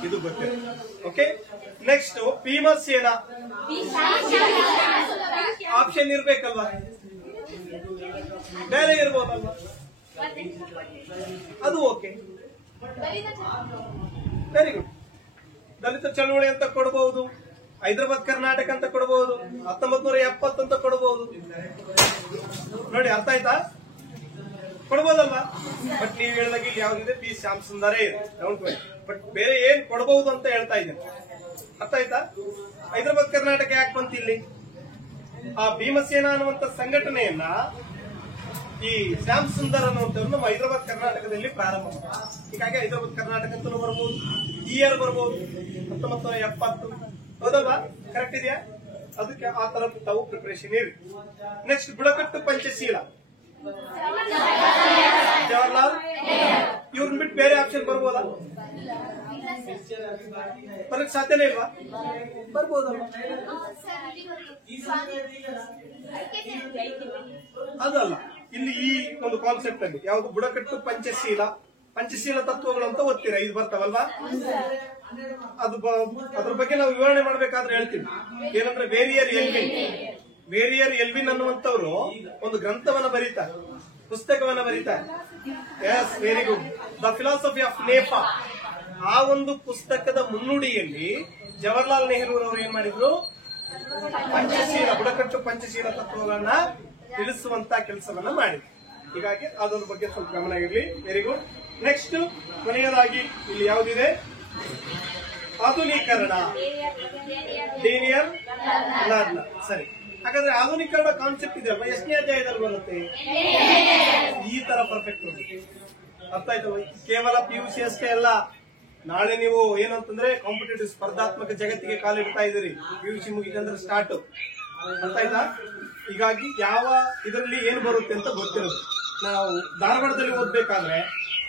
ಇದು ಗೊತ್ತಿದೆ. Okay, next Bhimasena. ಆಪ್ಷನ್ ಇರ್ಬೇಕಲ್ವಾ? ಬೇರೆ ಇರ್ಬೋದಲ್ವಾ? ಅದು ಓಕೆ, ವೆರಿ ಗುಡ್. ದಲಿತ ಚಳವಳಿ ಅಂತ ಕೊಡಬಹುದು, ಹೈದರಾಬಾದ್ ಕರ್ನಾಟಕ ಅಂತ ಕೊಡಬಹುದು, 1970 ಅಂತ ಕೊಡಬಹುದು. ನೋಡಿ, ಅರ್ಥ ಆಯ್ತಾ? ಕೊಡಬಹುದಲ್ವಾ? ಬಟ್ ನೀವು ಹೇಳಿದಾಗ ಇಲ್ಲಿ ಯಾವ್ದಿದೆ? ಪಿ ಶ್ಯಾಮ್ ಸುಂದರೇ ಇದೆ. ಬಟ್ ಬೇರೆ ಏನ್ ಕೊಡಬಹುದು ಅಂತ ಹೇಳ್ತಾ ಇದ್ದೇನೆ. ಅರ್ಥ ಆಯ್ತಾ? ಹೈದರಾಬಾದ್ ಕರ್ನಾಟಕ ಯಾಕೆ ಬಂತು ಇಲ್ಲಿ? ಆ ಭೀಮಸೇನ ಅನ್ನುವಂತ ಸಂಘಟನೆಯನ್ನ ಈ ಶ್ಯಾಮ್ ಸುಂದರ್ ಅನ್ನುವಂಥವ್ರು ನಮ್ಮ ಹೈದರಾಬಾದ್ ಕರ್ನಾಟಕದಲ್ಲಿ ಪ್ರಾರಂಭ ಮಾಡಿದ್ರು. ಹೀಗಾಗಿ ಹೈದರಾಬಾದ್ ಕರ್ನಾಟಕ ಅಂತಲೂ ಬರ್ಬೋದು, ಇಯರ್ ಬರ್ಬೋದು, 1970. ಹೌದಲ್ವಾ? ಕರೆಕ್ಟ್ ಇದೆಯಾ? ಅದಕ್ಕೆ ಆ ತರ ತಾವು ಪ್ರಿಪರೇಷನ್ ಇರಿ. ನೆಕ್ಸ್ಟ್ ಬುಡಕಟ್ಟು ಪಂಚಶೀಲ, ಜವಾಹರ್ಲಾಲ್. ಇವ್ರನ್ನ ಬಿಟ್ಟು ಬೇರೆ ಆಪ್ಷನ್ ಬರ್ಬೋದಾ? ಬರಕ್ ಸಾಧ್ಯನೇ ಇಲ್ವಾ? ಬರ್ಬೋದಲ್ವಾ? ಅದಲ್ಲ, ಇಲ್ಲಿ ಈ ಒಂದು ಕಾನ್ಸೆಪ್ಟ್ ಅಲ್ಲಿ ಯಾವ್ದು? ಬುಡಕಟ್ಟು ಪಂಚಶೀಲ, ಪಂಚಶೀಲ ತತ್ವಗಳು ಅಂತ ಓದ್ತೀರಾ, ಇದು ಬರ್ತಾವಲ್ವಾ? ಅದು ಅದ್ರ ಬಗ್ಗೆ ನಾವು ವಿವರಣೆ ಮಾಡ್ಬೇಕಾದ್ರೆ ಹೇಳ್ತೀವಿ. ಏನಂದ್ರೆ ವೇರಿಯರ್ ಎಲ್ವಿನ್ ಅನ್ನುವಂಥವ್ರು ಒಂದು ಗ್ರಂಥವನ್ನ ಬರೀತಾರೆ, ಪುಸ್ತಕವನ್ನ ಬರೀತಾರೆ. Yes, very good. The philosophy of NEFA. ಆ ಒಂದು ಪುಸ್ತಕದ ಮುನ್ನುಡಿಯಲ್ಲಿ ಜವಾಹರ್ಲಾಲ್ ನೆಹರು ಅವರು ಏನ್ ಮಾಡಿದ್ರು? ಪಂಚಶೀಲ, ಬುಡಕಟ್ಟು ಪಂಚಶೀಲ ತತ್ವಗಳನ್ನ ತಿಳಿಸುವಂತ ಕೆಲಸವನ್ನ ಮಾಡಿದ್ರು. ಹೀಗಾಗಿ ಅದರ ಬಗ್ಗೆ ಸ್ವಲ್ಪ ಗಮನ ಇರಲಿ. Very good. ನೆಕ್ಸ್ಟ್ ಕೊನೆಯದಾಗಿ ಇಲ್ಲಿ ಯಾವುದಿದೆ? ಆಧುನೀಕರಣ, ಡೇನಿಯಲ್ ಲಾರ್ಡ್ನರ್. ಸರಿ, ಹಾಗಾದ್ರೆ ಆಧುನೀಕರಣ ಕಾನ್ಸೆಪ್ಟ್ ಇದೆಯಲ್ವಾ, ಎಷ್ಟನೇ ಅಧ್ಯಾಯದಲ್ಲಿ ಬರುತ್ತೆ? ಈ ತರ ಪರ್ಫೆಕ್ಟ್ ಬರುತ್ತೆ. ಅರ್ಥ ಆಯ್ತು? ಕೇವಲ PUC ಅಷ್ಟೇ ಅಲ್ಲ, ನಾಳೆ ನೀವು ಏನಂತಂದ್ರೆ ಕಾಂಪಿಟೇಟಿವ್ ಸ್ಪರ್ಧಾತ್ಮಕ ಜಗತ್ತಿಗೆ ಕಾಲಿಡ್ತಾ ಇದ್ದೀರಿ. PUC ಮುಗಿದಂದ್ರೆ ಸ್ಟಾರ್ಟ್. ಅರ್ಥ ಆಯ್ತಾ? ಹೀಗಾಗಿ ಯಾವ ಇದರಲ್ಲಿ ಏನ್ ಬರುತ್ತೆ ಅಂತ ಗೊತ್ತಿರೋದು. ನಾವು ಧಾರವಾಡದಲ್ಲಿ ಓದ್ಬೇಕಾದ್ರೆ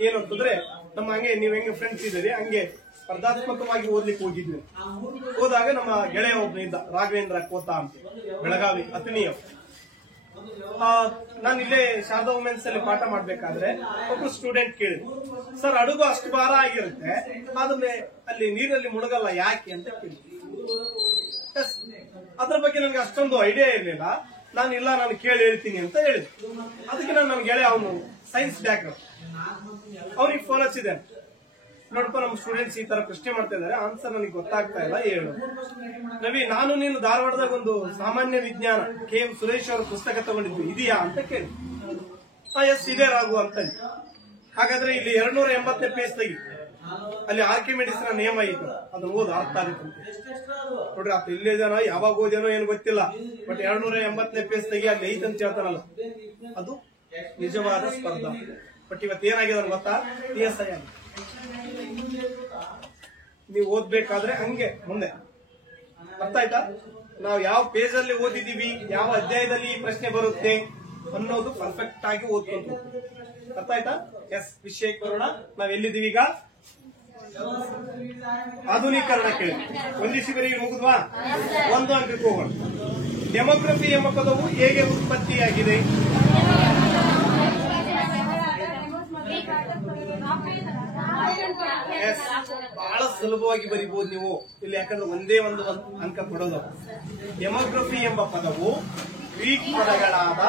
ಏನಂತಂದ್ರೆ ನಮ್ಮ ಹಂಗೆ ನೀವ್ ಹೆಂಗೆ ಫ್ರೆಂಡ್ಸ್ ಇದ್ದೀರಿ ಹಂಗೆ ಸ್ಪರ್ಧಾತ್ಮಕವಾಗಿ ಓದ್ಲಿಕ್ಕೆ ಹೋಗಿದ್ವಿ. ಹೋದಾಗ ನಮ್ಮ ಗೆಳೆಯ ಒಬ್ಬ ಇದ್ದ, ರಾಘವೇಂದ್ರ ಕೋತ ಅಂತ, ಬೆಳಗಾವಿ ಅತನಿಯವ್. ನಾನು ಇಲ್ಲೇ ಶಾರದಾ ವುಮೆನ್ಸ್ ಅಲ್ಲಿ ಪಾಠ ಮಾಡ್ಬೇಕಾದ್ರೆ ಒಬ್ರು ಸ್ಟೂಡೆಂಟ್ ಕೇಳಿದ್ರು, ಸರ್ ಹಡಗು ಅಷ್ಟು ಭಾರ ಆಗಿರುತ್ತೆ, ಆದ್ರೆ ಅಲ್ಲಿ ನೀರಲ್ಲಿ ಮುಳುಗಲ್ಲ ಯಾಕೆ ಅಂತ ಕೇಳಿದ್ರು. ಅದ್ರ ಬಗ್ಗೆ ನನಗೆ ಅಷ್ಟೊಂದು ಐಡಿಯಾ ಇರ್ಲಿಲ್ಲ. ನಾನು ಕೇಳಿ ಹೇಳ್ತೀನಿ ಅಂತ ಹೇಳಿದ್ರು. ಅದಕ್ಕೆ ನನ್ನ ಗೆಳೆಯ, ಅವನು ಸೈನ್ಸ್ ಬ್ಯಾಕ್ಗ್ರೌಂಡ್, ಅವ್ರಿಗೆ ಫೋನ್ ಹಚ್ಚಿದೆ. ನೋಡಪ್ಪ, ನಮ್ಮ ಸ್ಟೂಡೆಂಟ್ಸ್ ಈ ತರ ಪ್ರಶ್ನೆ ಮಾಡ್ತಾ ಇದಾರೆ, ಆನ್ಸರ್ ನನಗೆ ಗೊತ್ತಾಗ್ತಾ ಇಲ್ಲ, ಹೇಳು. ರವಿ, ನಾನು ನೀನು ಧಾರವಾಡದಾಗ ಒಂದು ಸಾಮಾನ್ಯ ವಿಜ್ಞಾನ KM ಸುರೇಶ್ ಅವರ ಪುಸ್ತಕ ತಗೊಂಡಿದ್ವಿ, ಇದೆಯಾ ಅಂತ ಕೇಳಿ. ಎಸ್ ಇದೆ ರಾಘು ಅಂತ. ಹಾಗಾದ್ರೆ ಇಲ್ಲಿ 280ನೇ ಪೇಜ್ ತೆಗಿ, ಅಲ್ಲಿ ಆರ್ಕಿಮಿಡಿಸ್ ನ ನಿಯಮ ಇತ್ತು, ಅದನ್ನ ಓದ್ ಅರ್ಥ ಆಗುತ್ತೆ ನೋಡ್ರಿ. ಆತ ಇಲ್ಲೇದೇನೋ ಯಾವಾಗ ಓದೇನೋ ಏನು ಗೊತ್ತಿಲ್ಲ, ಬಟ್ 280ನೇ ಪೇಜ್ ತೆಗಿ, ಅಲ್ಲಿ ಐತಂತ ಹೇಳ್ತಾರಲ್ಲ, ಅದು ನಿಜವಾದ ಸ್ಪರ್ಧಾ. ಬಟ್ ಇವತ್ತು ಏನಾಗಿದೆ ಗೊತ್ತಾ? PSI ಆಗಿದೆ. ನೀವು ಓದ್ಬೇಕಾದ್ರೆ ಹಂಗೆ ಮುಂದೆ. ಅರ್ಥ ಆಯ್ತಾ? ನಾವು ಯಾವ ಪೇಜ್ ಅಲ್ಲಿ ಓದಿದೀವಿ, ಯಾವ ಅಧ್ಯಾಯದಲ್ಲಿ ಈ ಪ್ರಶ್ನೆ ಬರುತ್ತೆ ಅನ್ನೋದು ಪರ್ಫೆಕ್ಟ್ ಆಗಿ ಓದ್ಕೊಂಡು. ಅರ್ಥ ಆಯ್ತಾ? ಎಸ್, ವಿಷಯಕ್ಕೆ ಬರೋಣ. ನಾವ್ ಎಲ್ಲಿದ್ದೀವಿ ಈಗ? ಆಧುನೀಕರಣ ಕೇಳಿ ಒಂದಿಸಿವರೆಗೆ ಮುಗಿದ್ವಾ? ಒಂದು ಅಂಕಕ್ಕೆ ಹೋಗೋಣ. ಡೆಮೋಗ್ರಫಿ ಎಂಬ ಪದವು ಹೇಗೆ ಉತ್ಪತ್ತಿಯಾಗಿದೆ? ಬಹಳ ಸುಲಭವಾಗಿ ಬರೀಬಹುದು ನೀವು ಇಲ್ಲಿ, ಯಾಕಂದ್ರೆ ಒಂದೇ ಒಂದು ಅಂಕ ಕೊಡೋದು. ಡೆಮೋಗ್ರಫಿ ಎಂಬ ಪದವು ಗ್ರೀಕ್ ಪದಗಳಾದ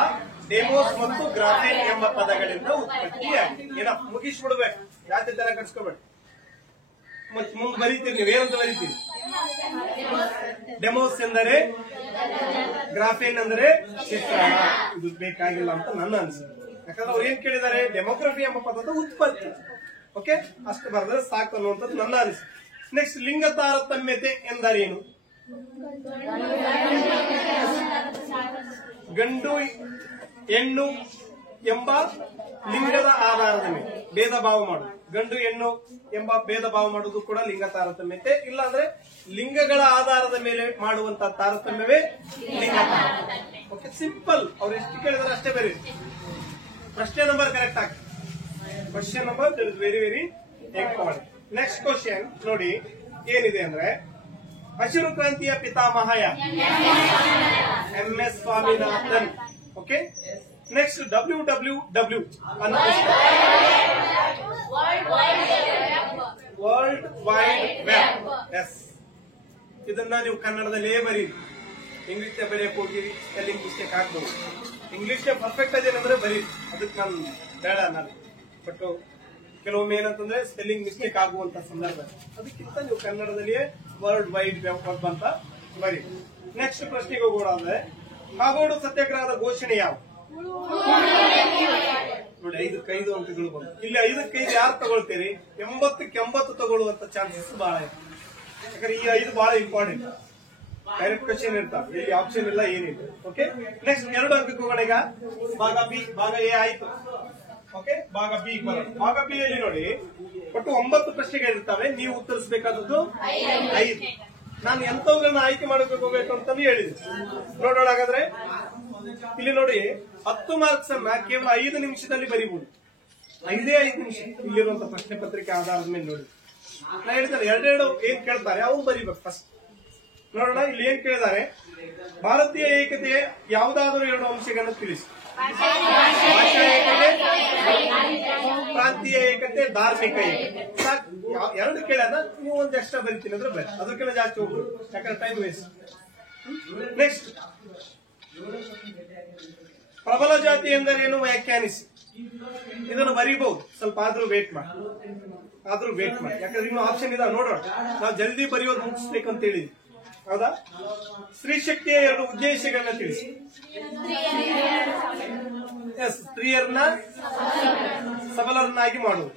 ಡೆಮೋಸ್ ಮತ್ತು ಗ್ರಾಫೇನ್ ಎಂಬ ಪದಗಳಿಂದ ಉತ್ಪತ್ತಿಯಾಗಿದೆ. ಏನ ಮುಗಿಸ್ಬಿಡ್ಬೇಕು, ಜಾತಿ ತರ ಕಟ್ಸ್ಕೊಬೇಡಿ. ಮತ್ತೆ ಮುಂದೆ ಬರೀತೀರಿ, ನೀವೇನಂತ ಬರೀತೀರಿ? ಡೆಮೋಸ್ ಎಂದರೆ ಗ್ರಾಫೇನ್ ಅಂದರೆ ಚಿತ್ರಣ. ಇದು ಬೇಕಾಗಿಲ್ಲ ಅಂತ ನನ್ನ ಅನಿಸಿಕೆ. ಯಾಕಂದ್ರೆ ಅವ್ರು ಏನ್ ಕೇಳಿದ್ದಾರೆ? ಡೆಮೋಗ್ರಫಿ ಎಂಬ ಪದದ ಉತ್ಪತ್ತಿ. ಓಕೆ, ಅಷ್ಟು ಬರೆದ್ರೆ ಸಾಕು ಅನ್ನುವಂಥದ್ದು ನನ್ನ ಅನಿಸಿಕೆ. ನೆಕ್ಸ್ಟ್, ಲಿಂಗ ತಾರತಮ್ಯತೆ ಎಂದರೇನು? ಗಂಡು ಹೆಣ್ಣು ಎಂಬ ಲಿಂಗದ ಆಧಾರದ ಮೇಲೆ ಭೇದ ಭಾವ ಮಾಡುದು, ಗಂಡು ಹೆಣ್ಣು ಎಂಬ ಭೇದ ಭಾವ ಮಾಡುವುದು ಕೂಡ ಲಿಂಗ ತಾರತಮ್ಯತೆ. ಇಲ್ಲಾಂದ್ರೆ ಲಿಂಗಗಳ ಆಧಾರದ ಮೇಲೆ ಮಾಡುವಂತಹ ತಾರತಮ್ಯವೇ ಲಿಂಗ ತಾರತಮ್ಯ. Okay, simple. ಅವ್ರು ಎಷ್ಟು ಕೇಳಿದ್ರೆ ಅಷ್ಟೇ ಬರೀ. ಪ್ರಶ್ನೆ ನಂಬರ್ ಕರೆಕ್ಟ್ ಆಗಿ. Question number that is very very important. Next question ನೋಡಿ ಏನಿದೆ ಅಂದ್ರೆ, ಹಸಿರು ಕ್ರಾಂತಿಯ ಪಿತಾಮಹ MS Swaminathan. Okay, next WWW ಅನ್ನೋ ವರ್ಲ್ಡ್ ವೈಡ್ ವೆಬ್. ಎಸ್, ಇದನ್ನ ನೀವು ಕನ್ನಡದಲ್ಲೇ ಬರೀರಿ. ಇಂಗ್ಲಿಷ್ ಬರೆಯಕ್ ಹೋಗಿರಿ, ಸ್ಪೆಲ್ಲಿಂಗ್ ಮಿಸ್ಟೇಕ್ ಆಗ್ಬೋದು. ಇಂಗ್ಲಿಷ್ ಪರ್ಫೆಕ್ಟ್ ಅದೇನಂದ್ರೆ ಬರೀರಿ, ಅದಕ್ಕೆ ನಾನು ಬೇಡ ನಾನು. ಬಟ್ ಕೆಲವೊಮ್ಮೆ ಏನಂತಂದ್ರೆ ಸ್ಪೆಲ್ಲಿಂಗ್ ಮಿಸ್ಟೇಕ್ ಆಗುವಂತ ಸಂದರ್ಭ, ಅದಕ್ಕಿಂತ ನೀವು ಕನ್ನಡದಲ್ಲಿಯೇ ವರ್ಲ್ಡ್ ವೈಡ್ ವೆಬ್ ಅಂತ ಬರೀ. ನೆಕ್ಸ್ಟ್ ಪ್ರಶ್ನೆಗೆ ಹೋಗೋಣ ಅಂದ್ರೆ, ಕಾಗೋಡು ಸತ್ಯಾಗ್ರಹದ ಘೋಷಣೆ ಯಾವ? ನೋಡಿ, 5 ಅಂಕಗಳು ಬಂದು. ಇಲ್ಲಿ 5 ಯಾರು ತಗೊಳ್ತೀರಿ? 80ಕ್ಕೆ 80 ತಗೊಳ್ಳುವಂತ ಚಾನ್ಸಸ್ ಬಹಳ ಇದೆ. ಯಾಕಂದ್ರೆ ಈ 5 ಬಹಳ ಇಂಪಾರ್ಟೆಂಟ್. ಡೈರೆಕ್ಟ್ ಕ್ವಶನ್ ಇರ್ತಾವ, ಇಲ್ಲಿ ಆಪ್ಷನ್ ಇಲ್ಲ, ಏನಿದೆ. ಓಕೆ, ನೆಕ್ಸ್ಟ್ 2 ಅಂಕಕ್ಕೆ ಹೋಗೋಣ. ಈಗ ಭಾಗ ಬಿ, ಭಾಗ ಎ ಆಯ್ತು. ಓಕೆ, ಭಾಗ ಬಿ ಬರೋದು. ಭಾಗ ಬಿ ಯಲ್ಲಿ ನೋಡಿ ಒಟ್ಟು 9 ಪ್ರಶ್ನೆಗಳಿರ್ತವೆ. ನೀವು ಉತ್ತರಿಸಬೇಕಾದದ್ದು 5. ನಾನು ಎಂತವುಗಳನ್ನ ಆಯ್ಕೆ ಮಾಡಬೇಕು ಅಂತಾನು ಹೇಳಿದೆ. ನೋಡೋಣ ಹಾಗಾದ್ರೆ. ಇಲ್ಲಿ ನೋಡಿ 10 ಮಾರ್ಕ್ಸ್ ಅನ್ನ ಕೇವಲ 5 ನಿಮಿಷದಲ್ಲಿ ಬರೀಬಹುದು. 5 ನಿಮಿಷ ಇಲ್ಲಿರುವಂತಹ ಪ್ರಶ್ನೆ ಪತ್ರಿಕೆ ಆಧಾರದ ಮೇಲೆ ನೋಡಿ. ನಾ ಹೇಳ್ತಾರೆ 2 ಏನ್ ಕೇಳ್ತಾರೆ ಅವ್ನು ಬರೀಬೇಕು ಫಸ್ಟ್. ನೋಡೋಣ, ಇಲ್ಲಿ ಏನ್ ಕೇಳಿದ್ದಾರೆ, ಭಾರತೀಯ ಏಕತೆಯ ಯಾವುದಾದರೂ 2 ಅಂಶಗಳನ್ನು ತಿಳಿಸಿ. ಭಾಷಾ ಏಕತೆ, ಪ್ರಾಂತೀಯ ಏಕತೆ, ಧಾರ್ಮಿಕ ಏಕತೆ. 2 ಕೇಳೋಣ, ನೀವು ಒಂದು ಎಕ್ಸ್ಟ್ರಾ ಬರೀತೀನಿ ಅಂದ್ರೆ ಬರೀ, ಅದಕ್ಕೆಲ್ಲ ಜಾಸ್ತಿ ಹೋಗ್ಬೋದು, ಯಾಕಂದ್ರೆ ಟೈಮ್ ವೇಸ್ಟ್. ನೆಕ್ಸ್ಟ್, ಪ್ರಬಲ ಜಾತಿ ಎಂದರೇನು ವ್ಯಾಖ್ಯಾನಿಸಿ. ಇದನ್ನು ಬರೀಬಹುದು, ಸ್ವಲ್ಪ ಆದ್ರೂ ವೇಟ್ ಮಾಡಿ, ಯಾಕಂದ್ರೆ ಇನ್ನು ಆಪ್ಷನ್ ಇದಾವೆ. ನೋಡೋಣ, ನಾವು ಜಲ್ದಿ ಬರೆಯೋದು ಮುಗಿಸ್ಬೇಕಂತ ಹೇಳಿದ್ವಿ, ಹೌದಾ? ಸ್ತ್ರೀ ಶಕ್ತಿಯ 2 ಉದ್ದೇಶಗಳನ್ನ ತಿಳಿಸಿ. ಎಸ್, ಸ್ತ್ರೀಯರನ್ನ ಸಬಲರನ್ನಾಗಿ ಮಾಡುವುದು.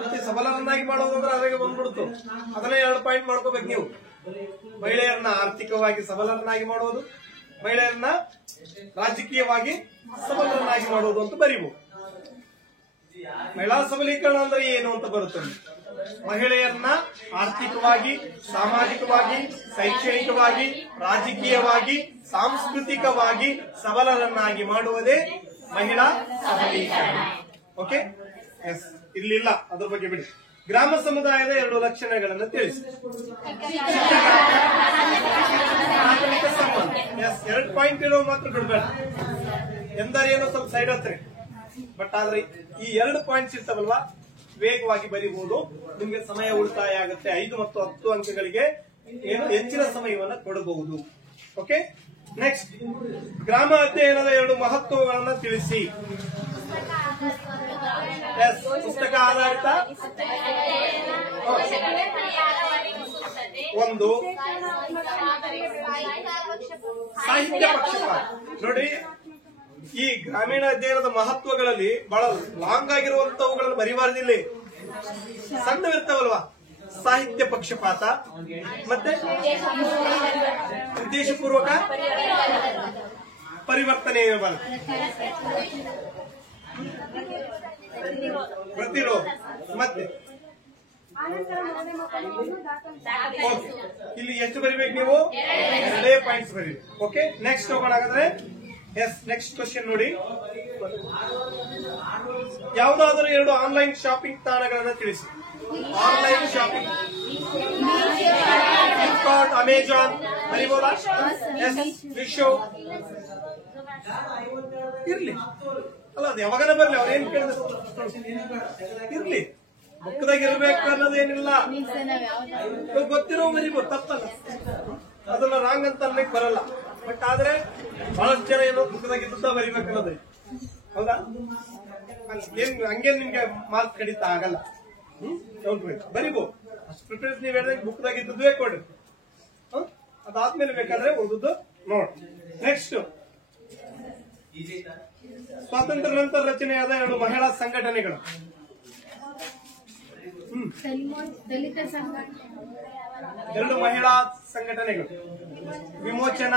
ಮತ್ತೆ ಸಬಲರನ್ನಾಗಿ ಮಾಡೋದು ಅಂದ್ರೆ ಅದ್ರಾಗೆ ಬಂದ್ಬಿಡ್ತು, ಅದನ್ನೇ 2 ಪಾಯಿಂಟ್ ಮಾಡ್ಕೋಬೇಕು ನೀವು. ಮಹಿಳೆಯರನ್ನ ಆರ್ಥಿಕವಾಗಿ ಸಬಲರನ್ನಾಗಿ ಮಾಡುವುದು, ಮಹಿಳೆಯರನ್ನ ರಾಜಕೀಯವಾಗಿ ಸಬಲರನ್ನಾಗಿ ಮಾಡುವುದು ಅಂತ ಬರೀಬಹುದು. ಮಹಿಳಾ ಸಬಲೀಕರಣ ಅಂದ್ರೆ ಏನು ಅಂತ ಬರುತ್ತದೆ. ಮಹಿಳೆಯರನ್ನ ಆರ್ಥಿಕವಾಗಿ, ಸಾಮಾಜಿಕವಾಗಿ, ಶೈಕ್ಷಣಿಕವಾಗಿ, ರಾಜಕೀಯವಾಗಿ, ಸಾಂಸ್ಕೃತಿಕವಾಗಿ ಸಬಲರನ್ನಾಗಿ ಮಾಡುವುದೇ ಮಹಿಳಾ ಸಬಲೀಕರಣ. ಓಕೆ, ಎಸ್, ಇರ್ಲಿಲ್ಲ, ಅದ್ರ ಬಗ್ಗೆ ಬಿಡಿ. ಗ್ರಾಮ ಸಮುದಾಯದ 2 ಲಕ್ಷಣಗಳನ್ನು ತಿಳಿಸಿ. ನಾಗರಿಕ ಸಂಬಂಧ. ಎಸ್, 2 ಪಾಯಿಂಟ್ ಇರೋ ಮಾತ್ರ ಬಿಡ್ಬೇಡ. ಎಂದರೇನೋ ಸ್ವಲ್ಪ ಸೈಡ್ ಹತ್ರಿ, ಬಟ್ ಆದ್ರೆ ಈ 2 ಪಾಯಿಂಟ್ಸ್ ಇರ್ತಾವಲ್ವಾ, ವೇಗವಾಗಿ ಬರೀಬಹುದು. ನಿಮ್ಗೆ ಸಮಯ ಉಳಿತಾಯ ಆಗುತ್ತೆ. 5 ಮತ್ತು 10 ಅಂಕಗಳಿಗೆ ಏನು ಹೆಚ್ಚಿನ ಸಮಯವನ್ನು ಕೊಡಬಹುದು. ಓಕೆ, ನೆಕ್ಸ್ಟ್, ಗ್ರಾಮ ಅಧ್ಯಯನದ 2 ಮಹತ್ವಗಳನ್ನ ತಿಳಿಸಿ. ಎಸ್, ಪುಸ್ತಕ ಆಧಾರಿತ 1, ಸಾಹಿತ್ಯ ಪಕ್ಷಪಾತ. ನೋಡಿ, ಈ ಗ್ರಾಮೀಣ ಅಧ್ಯಯನದ ಮಹತ್ವಗಳಲ್ಲಿ ಬಹಳ ಲಾಂಗ್ ಆಗಿರುವಂತವುಗಳನ್ನು ಬರಿಬಾರ್ದಿಲ್ಲ, ಸಣ್ಣವಿರ್ತಾವಲ್ವಾ. ಸಾಹಿತ್ಯ ಪಕ್ಷಪಾತ, ಮತ್ತೆ ಉದ್ದೇಶಪೂರ್ವಕ ಪರಿವರ್ತನೆ ಇರಬಾರದು, ಪ್ರತಿರೋಧ, ಮತ್ತೆ ಇಲ್ಲಿ ಎಷ್ಟು ಬರಿಬೇಕು ನೀವು? 2 ಪಾಯಿಂಟ್ಸ್ ಬರೀಬೇಕು. ಓಕೆ, ನೆಕ್ಸ್ಟ್ ಹೋಗೋಣ ಹಾಗಾದ್ರೆ. ಎಸ್, ನೆಕ್ಸ್ಟ್ ಕ್ವಶನ್ ನೋಡಿ, ಯಾವುದಾದರೂ 2 ಆನ್ಲೈನ್ ಶಾಪಿಂಗ್ ತಾಣಗಳನ್ನು ತಿಳಿಸಿ. ಆನ್ಲೈನ್ ಶಾಪಿಂಗ್, ಫ್ಲಿಪ್ಕಾರ್ಟ್, ಅಮೆಜಾನ್ ಬರೀಬಹುದಾ? ಎಸ್, ಮೀಶೋ ಇರ್ಲಿ, ಅಲ್ಲ ಅದು ಯಾವಾಗನ ಬರ್ಲಿ, ಅವ್ರೇನ್ ಕೇಳಿದ್ರು ಇರ್ಲಿ, ಬುಕ್ದಾಗ ಇರ್ಬೇಕು ಅನ್ನೋದೇನಿಲ್ಲ. ಗೊತ್ತಿರೋ ಬರೀಬಹುದು, ತಪ್ಪಲ್ಲ, ಅದನ್ನ ರಾಂಗ್ ಅಂತ ಅನ್ಲಿಕ್ಕೆ ಬರಲ್ಲ. ಬಟ್ ಆದ್ರೆ ಬಹಳಷ್ಟು ಜನ ಏನು ಬುಕ್ದಾಗ ಇದ್ದ ಬರಿಬೇಕು ಅನ್ನೋದ್ರಿ, ಹೌದಾ? ಹಂಗೇನ್ ನಿಮ್ಗೆ ಮಾರ್ಕ್ ಕಡಿತ ಆಗಲ್ಲ. ಬರಿಬಹುದು, ಅಷ್ಟು ಪ್ರಿಫರೆನ್ಸ್ ನೀವ್ ಹೇಳಿದ್ರೆ ಬುಕ್ದಾಗ ಇದ್ದದ್ದೇ ಕೊಡ್ರಿ. ಅದಾದ್ಮೇಲೆ ಬೇಕಾದ್ರೆ ಓದುದು ನೋಡಿ. ನೆಕ್ಸ್ಟ್, ಸ್ವಾತಂತ್ರ್ಯ ನಂತರ ರಚನೆಯಾದ 2 ಮಹಿಳಾ ಸಂಘಟನೆಗಳು. ದಲಿತ ಸಂಘ, 2 ಮಹಿಳಾ ಸಂಘಟನೆಗಳು. ವಿಮೋಚನ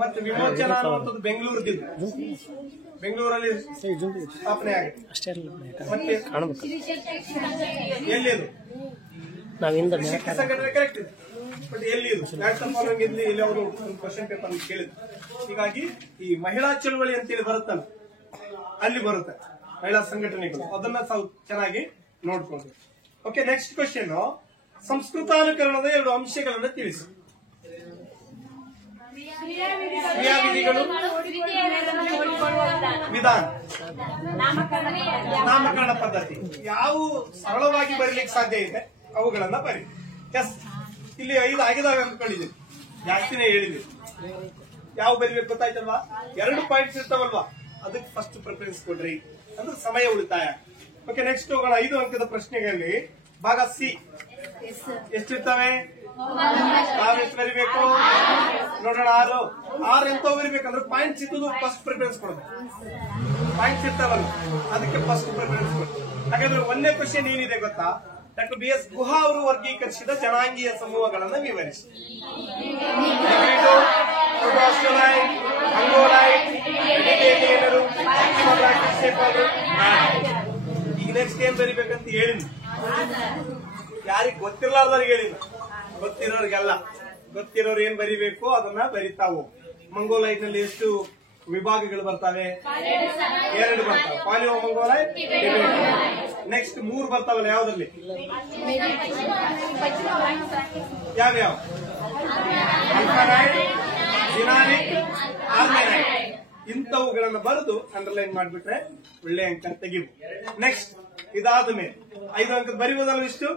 ಮತ್ತೆ ವಿಮೋಚನ ಅನ್ನುವಂಥದ್ದು ಬೆಂಗಳೂರದಿದೆ, ಬೆಂಗಳೂರಲ್ಲಿ ಸ್ಥಾಪನೆ ಆಗಿದೆ. ಮತ್ತೆ ಎಲ್ಲಿದು ಶಿಕ್ಷಣ ಸಂಘಟನೆ ಕರೆಕ್ಟ್ ಇದೆ, ಬಟ್ ಎಲ್ಲಿ ಇದು ಫಾಲೋಯಿಂಗ್ ಇಲ್ಲಿ ಅವರು ಕ್ವಶನ್ ಪೇಪರ್ ಕೇಳಿದ್ರು. ಹೀಗಾಗಿ ಈ ಮಹಿಳಾ ಚಳವಳಿ ಅಂತೇಳಿ ಬರುತ್ತಲ್ಲ, ಅಲ್ಲಿ ಬರುತ್ತೆ ಮಹಿಳಾ ಸಂಘಟನೆಗಳು, ಅದನ್ನ ತಾವು ಚೆನ್ನಾಗಿ ನೋಡ್ಕೊಂಡು. ಓಕೆ, ನೆಕ್ಸ್ಟ್ ಕ್ವಶನ್, ಸಂಸ್ಕೃತಾನುಕರಣದ 2 ಅಂಶಗಳನ್ನು ತಿಳಿಸಿ. ಕ್ರಿಯಾವಿಧಿಗಳು, ವಿಧಾನ, ನಾಮಕರಣ ಪದ್ಧತಿ. ಯಾವ ಸರಳವಾಗಿ ಬರೀಲಿಕ್ಕೆ ಸಾಧ್ಯ ಇದೆ ಅವುಗಳನ್ನ ಬರೀ. ಎಸ್, ಇಲ್ಲಿ 5 ಆಗಿದಾವೆ ಅಂದ್ಕೊಂಡಿದ್ದೀವಿ, ಜಾಸ್ತಿನೇ ಹೇಳಿದ್ವಿ. ಯಾವ ಬರಿಬೇಕು ಗೊತ್ತಾಯ್ತಲ್ವಾ? 2 ಪಾಯಿಂಟ್ಸ್ ಇರ್ತಾವಲ್ವಾ, ಅದಕ್ಕೆ ಫಸ್ಟ್ ಪ್ರಿಫರೆನ್ಸ್ ಕೊಡ್ರಿ, ಅಂದ್ರೆ ಸಮಯ ಉಳಿತಾಯ. ಓಕೆ, ನೆಕ್ಸ್ಟ್ ಹೋಗೋಣ. 5 ಅಂಕದ ಪ್ರಶ್ನೆಗಳಲ್ಲಿ ಭಾಗ ಸಿ ಎಷ್ಟಿರ್ತವೆ? ನಾವೆಷ್ಟು ಬರಿಬೇಕು ನೋಡೋಣ. 6 ಎಂತ ಬರಿಬೇಕಂದ್ರೆ ಪಾಯಿಂಟ್ಸ್ ಇದ್ದು ಫಸ್ಟ್ ಪ್ರಿಫರೆನ್ಸ್ ಕೊಡಬೇಕು. ಪಾಯಿಂಟ್ಸ್ ಇರ್ತಾವಲ್ಲ, ಅದಕ್ಕೆ ಫಸ್ಟ್ ಪ್ರಿಫರೆನ್ಸ್ ಕೊಡ್ಬೇಕು. ಹಾಗಾದ್ರೆ 1ನೇ ಕ್ವಶನ್ ಏನಿದೆ ಗೊತ್ತಾ? ಡಾಕ್ಟರ್ BS ಗುಹಾ ಅವರು ವರ್ಗೀಕರಿಸಿದ ಜನಾಂಗೀಯ ಸಮೂಹಗಳನ್ನು ವಿವರಿಸಿ. ಮಂಗೋಲೈಟ್, ಮೆಡಿಟೇರಿಯನರು, ಈಗ ನೆಕ್ಸ್ಟ್ ಏನ್ ಬರಿಬೇಕಂತ ಹೇಳಿದ್ವಿ, ಯಾರಿಗೆ ಗೊತ್ತಿರ್ಲಾರ್ದವ್ರಿಗೆ ಹೇಳಿಲ್ಲ, ಗೊತ್ತಿರೋರಿಗೆಲ್ಲ. ಗೊತ್ತಿರೋರು ಏನ್ ಬರಿಬೇಕು ಅದನ್ನ ಬರಿತಾವು. ಮಂಗೋಲೈಟ್ ನಲ್ಲಿ ಎಷ್ಟು ವಿಭಾಗಗಳು ಬರ್ತವೆ? 2 ಬರ್ತಾವೆ, ಪಾಲಿಯೋ ಮಂಗೋಲೈಟ್. ನೆಕ್ಸ್ಟ್ 3 ಬರ್ತಾವಲ್ಲ, ಯಾವ್ದ್ರಲ್ಲಿ? ಯಾವ್ಯಾವ? ಅಲ್ಫನೈಟ್, ಜಿನಾನಿಕ್, ಆರ್ಮೆನೈಟ್. ಇಂಥವುಗಳನ್ನ ಬರೆದು ಅಂಡರ್ಲೈನ್ ಮಾಡ್ಬಿಟ್ರೆ ಒಳ್ಳೆ ಅಂಕ ತೆಗಿಬಹುದು. ನೆಕ್ಸ್ಟ್ ಇದಾದ ಮೇಲೆ 5 ಅಂಕದ ಬರೀಬೋದಲ್ಲ ಇಷ್ಟು.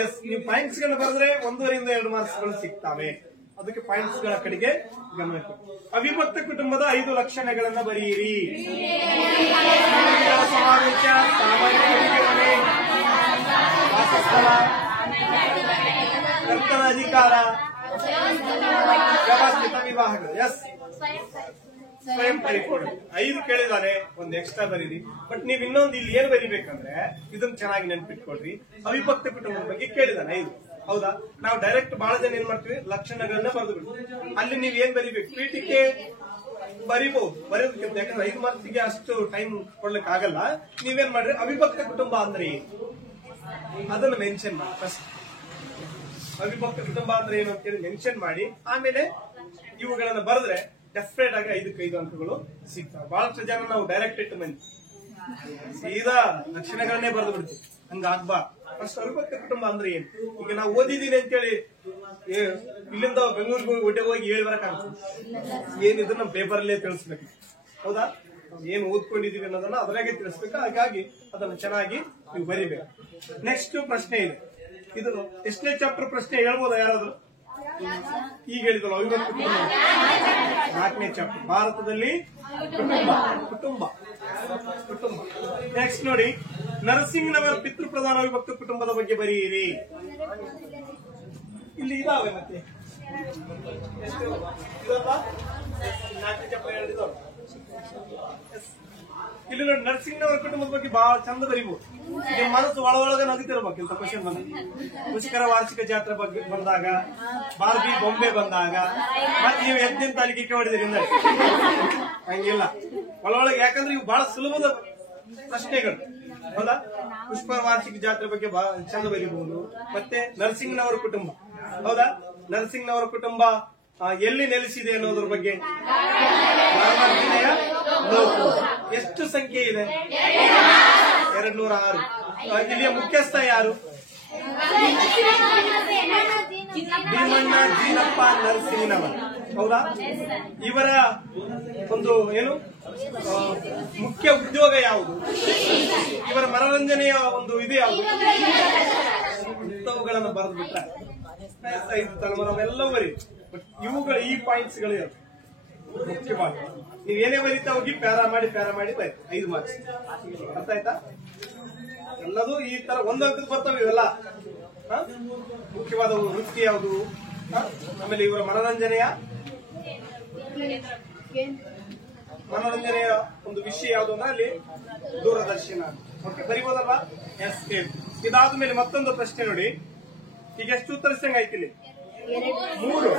ಎಸ್, ನೀವು ಪಾಯಿಂಟ್ಸ್ ಗಳನ್ನ ಬರೆದ್ರೆ 1.5 ಇಂದ 2 ಮಾರ್ಕ್ಸ್ ಗಳು ಸಿಗ್ತವೆ. ಅದಕ್ಕೆ ಪಾಯಿಂಟ್ಸ್ ಗಳ ಕಡೆಗೆ ಗಮನ ಕೊಡಿ. ಅವಿಭಕ್ತ ಕುಟುಂಬದ 5 ಲಕ್ಷಣಗಳನ್ನ ಬರೆಯಿರಿ. ಸಮಾವೇಶ, ಸಾಮಾನ್ಯ ಅಡುಗೆ ಮನೆ, ವಾಸಸ್ಥಳ, ಕರ್ತನ ಅಧಿಕಾರ, ವ್ಯವಸ್ಥಿತ ವಿವಾಹಗಳು. ಎಸ್, ಸ್ವಯಂ ಪರಿಪೂರ್ಣ. 5 ಕೇಳಿದಾರೆ, ಒಂದು ಎಕ್ಸ್ಟ್ರಾ ಬರೀರಿ. ಬಟ್ ನೀವ್ ಇನ್ನೊಂದು ಇಲ್ಲಿ ಏನ್ ಬರಿಬೇಕಂದ್ರೆ ಇದನ್ನ ಚೆನ್ನಾಗಿ ನೆನ್ಪಿಟ್ಕೊಳ್ರಿ. ಅವಿಭಕ್ತ ಕುಟುಂಬದ ಬಗ್ಗೆ ಕೇಳಿದಾನೆ 5, ಹೌದಾ? ನಾವು ಡೈರೆಕ್ಟ್ ಬಹಳ ಜನ ಏನ್ ಮಾಡ್ತೀವಿ, ಲಕ್ಷಣಗಳನ್ನ ಬರೆದು ಬಿಡ್ತೀವಿ. ಅಲ್ಲಿ ನೀವ್ ಏನ್ ಬರಿಬೇಕು, ಪೀಠಿಕೆ ಬರಿಬಹುದು, ಬರೆಯೋದಕ್ಕಿಂತ. ಯಾಕಂದ್ರೆ 5 ಮಾರ್ಕ್ಸ್ಗೆ ಅಷ್ಟು ಟೈಮ್ ಕೊಡ್ಲಿಕ್ಕೆ ಆಗಲ್ಲ. ನೀವೇನ್ ಮಾಡ್ರಿ, ಅವಿಭಕ್ತ ಕುಟುಂಬ ಅಂದ್ರೆ ಅದನ್ನ ಮೆನ್ಷನ್ ಮಾಡಿ ಫಸ್ಟ್. ಅವಿಭಕ್ತ ಕುಟುಂಬ ಅಂದ್ರೆ ಏನು ಅಂತೇಳಿ ಮೆನ್ಷನ್ ಮಾಡಿ, ಆಮೇಲೆ ಇವುಗಳನ್ನ ಬರೆದ್ರೆ ಡೆಫಿನೆಟ್ ಆಗಿ 5 ಅಂಕಗಳು ಸಿಗ್ತಾವೆ. ಬಹಳಷ್ಟು ಜನ ನಾವು ಡೈರೆಕ್ಟ್ ಇಟ್ಟು ಮಂದಿ ಸೀದಾ ಲಕ್ಷಣಗಳನ್ನೇ ಬರೆದು ಬಿಡ್ತೀವಿ, ಹಂಗಾಗ್ಬಾ. ಫಸ್ಟ್ ಅವಿಭಕ್ತ ಕುಟುಂಬ ಅಂದ್ರೆ ಏನು? ಈಗ ನಾವು ಓದಿದೀನಿ ಅಂತೇಳಿ ಇಲ್ಲಿಂದ ಬೆಂಗಳೂರಿಗೆ ಹೋಗಿ 7 ಬರಕ್ಕಾಗುತ್ತೆ? ಏನಿದ್ರು ನಮ್ಮ ಪೇಪರ್ ಅಲ್ಲೇ ತಿಳಿಸ್ಬೇಕು, ಹೌದಾ? ಏನ್ ಓದ್ಕೊಂಡಿದೀವಿ ಅನ್ನೋದನ್ನ ಅದರಾಗೆ ತಿಳಿಸ್ಬೇಕು. ಹಾಗಾಗಿ ಅದನ್ನ ಚೆನ್ನಾಗಿ ನೀವು ಬರಿಬೇಕು. ನೆಕ್ಸ್ಟ್ ಪ್ರಶ್ನೆ ಇದೆ, ಇದು ಎಷ್ಟನೇ ಚಾಪ್ಟರ್ ಪ್ರಶ್ನೆ ಹೇಳ್ಬೋದಾ ಯಾರಾದ್ರೂ? ಈಗ ಹೇಳಿದಲ್ಲ, ಅವಿಭಕ್ತ ಕುಟುಂಬ 4ನೇ ಚಾಪ್ಟರ್, ಭಾರತದಲ್ಲಿ ಕುಟುಂಬ. ನೆಕ್ಸ್ಟ್ ನೋಡಿ, ನರಸಿಂಹನವರ ಪಿತೃಪ್ರಧಾನ ಅವಿಭಕ್ತ ಕುಟುಂಬದ ಬಗ್ಗೆ ಬರೆಯಿರಿ. ಇಲ್ಲಿ ಇದಾವೆ ಮತ್ತೆ ಎಷ್ಟು ಇದಲ್ವಾ? 4ನೇ ಚಾಪ್ಟರ್ ಹೇಳಿದವರು. ಇಲ್ಲಿ ನೋಡಿ, ನರಸಿಂಹನವರ ಕುಟುಂಬದ ಬಗ್ಗೆ ಬಹಳ ಚಂದ ಬರೀಬಹುದು. ನಿಮ್ಮ ಮನಸ್ಸು ಒಳಗೆ ನಗುತ್ತಿರ್ಬೇಕು ಇಂಥ ಕ್ವಶನ್ ಬಂದಾಗ. ಮುಷ್ಕರ ವಾರ್ಷಿಕ ಜಾತ್ರೆ ಬಗ್ಗೆ ಬಂದಾಗ, ಬಾರ್ಬಿ ಬೊಂಬೆ ಬಂದಾಗ, ಮತ್ತೆ ನೀವು ಎದ್ದಿನ ತಾಲಿಕೆ ಹೊಡೆದಿರಿ ಹಂಗಿಲ್ಲ ಒಳಗೆ. ಯಾಕಂದ್ರೆ ಇವು ಬಹಳ ಸುಲಭದ ಪ್ರಶ್ನೆಗಳು, ಹೌದಾ? ಪುಷ್ಕರ ವಾರ್ಷಿಕ ಜಾತ್ರೆ ಬಗ್ಗೆ ಬಹಳ ಚಂದ ಬರೀಬಹುದು. ಮತ್ತೆ ನರಸಿಂಹನವರ ಕುಟುಂಬ, ಹೌದಾ? ನರಸಿಂಹನವರ ಕುಟುಂಬ ಎಲ್ಲಿ ನೆಲೆಸಿದೆ ಅನ್ನೋದ್ರ ಬಗ್ಗೆ. ಜಿಲ್ಲೆಯ ಎಷ್ಟು ಸಂಖ್ಯೆ ಇದೆ? 206. ಇಲ್ಲಿಯ ಮುಖ್ಯಸ್ಥ ಯಾರು? ಭೀಮಣ್ಣ ಜೀನಪ್ಪ ನರಸಿಂಹನವರ, ಹೌದಾ? ಇವರ ಒಂದು ಏನು ಮುಖ್ಯ ಉದ್ಯೋಗ ಯಾವುದು? ಇವರ ಮನರಂಜನೆಯ ಒಂದು ಇದು ಯಾವುದು? ಇಂಥವುಗಳನ್ನು ಬರೆದು ಬಿಟ್ರೆ 5 ತಲೆಮಾರವೆಲ್ಲ ಬರೀ. ಬಟ್ ಇವುಗಳು, ಈ ಪಾಯಿಂಟ್ಸ್ ಗಳು ಮುಖ್ಯವಾಗಿ ನೀವೇನೇ ಬರೀತಾ ಹೋಗಿ ಪ್ಯಾರಾ ಮಾಡಿ ಬರೀ 5 ಮಾರ್ಕ್ಸ್. ಅರ್ಥ ಆಯ್ತಾ? ಎಲ್ಲದೂ ಈ ತರ 1 ಅಂಕಕ್ಕೆ ಬರ್ತಾವೆ ಇವೆಲ್ಲ. ಮುಖ್ಯವಾದ ವೃತ್ತಿ ಯಾವುದು, ಆಮೇಲೆ ಇವರ ಮನರಂಜನೆಯ ಒಂದು ವಿಷಯ ಯಾವುದು ಅಂದ್ರೆ ಅಲ್ಲಿ ದೂರದರ್ಶನ. ಓಕೆ, ಬರಿಬೋದಲ್ವಾ? ಎಸ್. ಇದಾದ ಮೇಲೆ ಮತ್ತೊಂದು ಪ್ರಶ್ನೆ ನೋಡಿ, ಈಗ ಎಷ್ಟು ಉತ್ತರಿಸಂಗ ಆಯ್ತಿಲ್ಲಿ 3.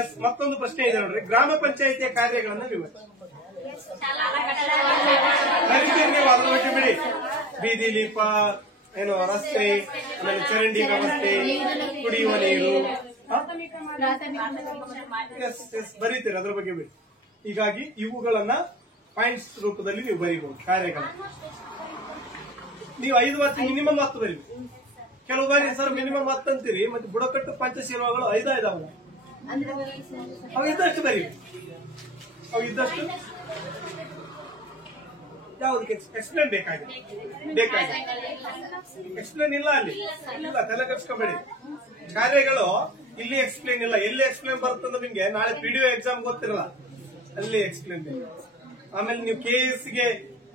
ಎಸ್, ಮತ್ತೊಂದು ಪ್ರಶ್ನೆ ಇದೆ ನೋಡ್ರಿ. ಗ್ರಾಮ ಪಂಚಾಯಿತಿಯ ಕಾರ್ಯಗಳನ್ನು ವಿವರಿಸಿ. ಕರಿತೀರಿ ನೀವು, ಅದ್ರ ಬಗ್ಗೆ ಬಿಡಿ. ಬೀದಿ ದೀಪ, ಏನು ರಸ್ತೆ, ಆಮೇಲೆ ಚರಂಡಿ ವ್ಯವಸ್ಥೆ, ಕುಡಿಯುವ ನೀರು, ಬರೀತೀರಿ, ಅದ್ರ ಬಗ್ಗೆ ಬಿಡಿ. ಹೀಗಾಗಿ ಇವುಗಳನ್ನ ಪಾಯಿಂಟ್ಸ್ ರೂಪದಲ್ಲಿ ನೀವು ಬರೀಬಹುದು ಕಾರ್ಯಗಳು. ನೀವು 5 ವರ್ಷ ಮಿನಿಮಮ್ 10 ಬರೀಬೇಕು. ಕೆಲವು ಬಾರಿ ಸರ್ ಮಿನಿಮಮ್ 10 ಅಂತೀರಿ, ಮತ್ತೆ ಬುಡಕಟ್ಟು ಪಂಚಶೀಲಗಳು 5 ಇದಾವೆ, ಅವು ಇದ್ದಷ್ಟು ಬರೀಬೇಕು. ಅವು ಇದ್ದಷ್ಟು ಯಾವುದಕ್ಕೆ ಎಕ್ಸ್ಪ್ಲೇನ್ ಬೇಕಾಗಿದೆ? ಎಕ್ಸ್ಪ್ಲೇನ್ ಇಲ್ಲ, ಅಲ್ಲಿ ಇಲ್ಲ, ತಲೆ ಕೆಡಿಸ್ಕೊಬೇಡಿ. ಕಾರ್ಯಗಳು ಇಲ್ಲಿ ಎಕ್ಸ್ಪ್ಲೇನ್ ಇಲ್ಲ. ಎಲ್ಲಿ ಎಕ್ಸ್ಪ್ಲೇನ್ ಬರುತ್ತಂದ್ರೆ ನಿಮ್ಗೆ ನಾಳೆ PDO ಎಕ್ಸಾಮ್ ಗೊತ್ತಿರಲ್ಲ, ಅಲ್ಲಿ ಎಕ್ಸ್ಪ್ಲೇನ್ ಬೇಕು. ಆಮೇಲೆ ನೀವು KS ಗೆ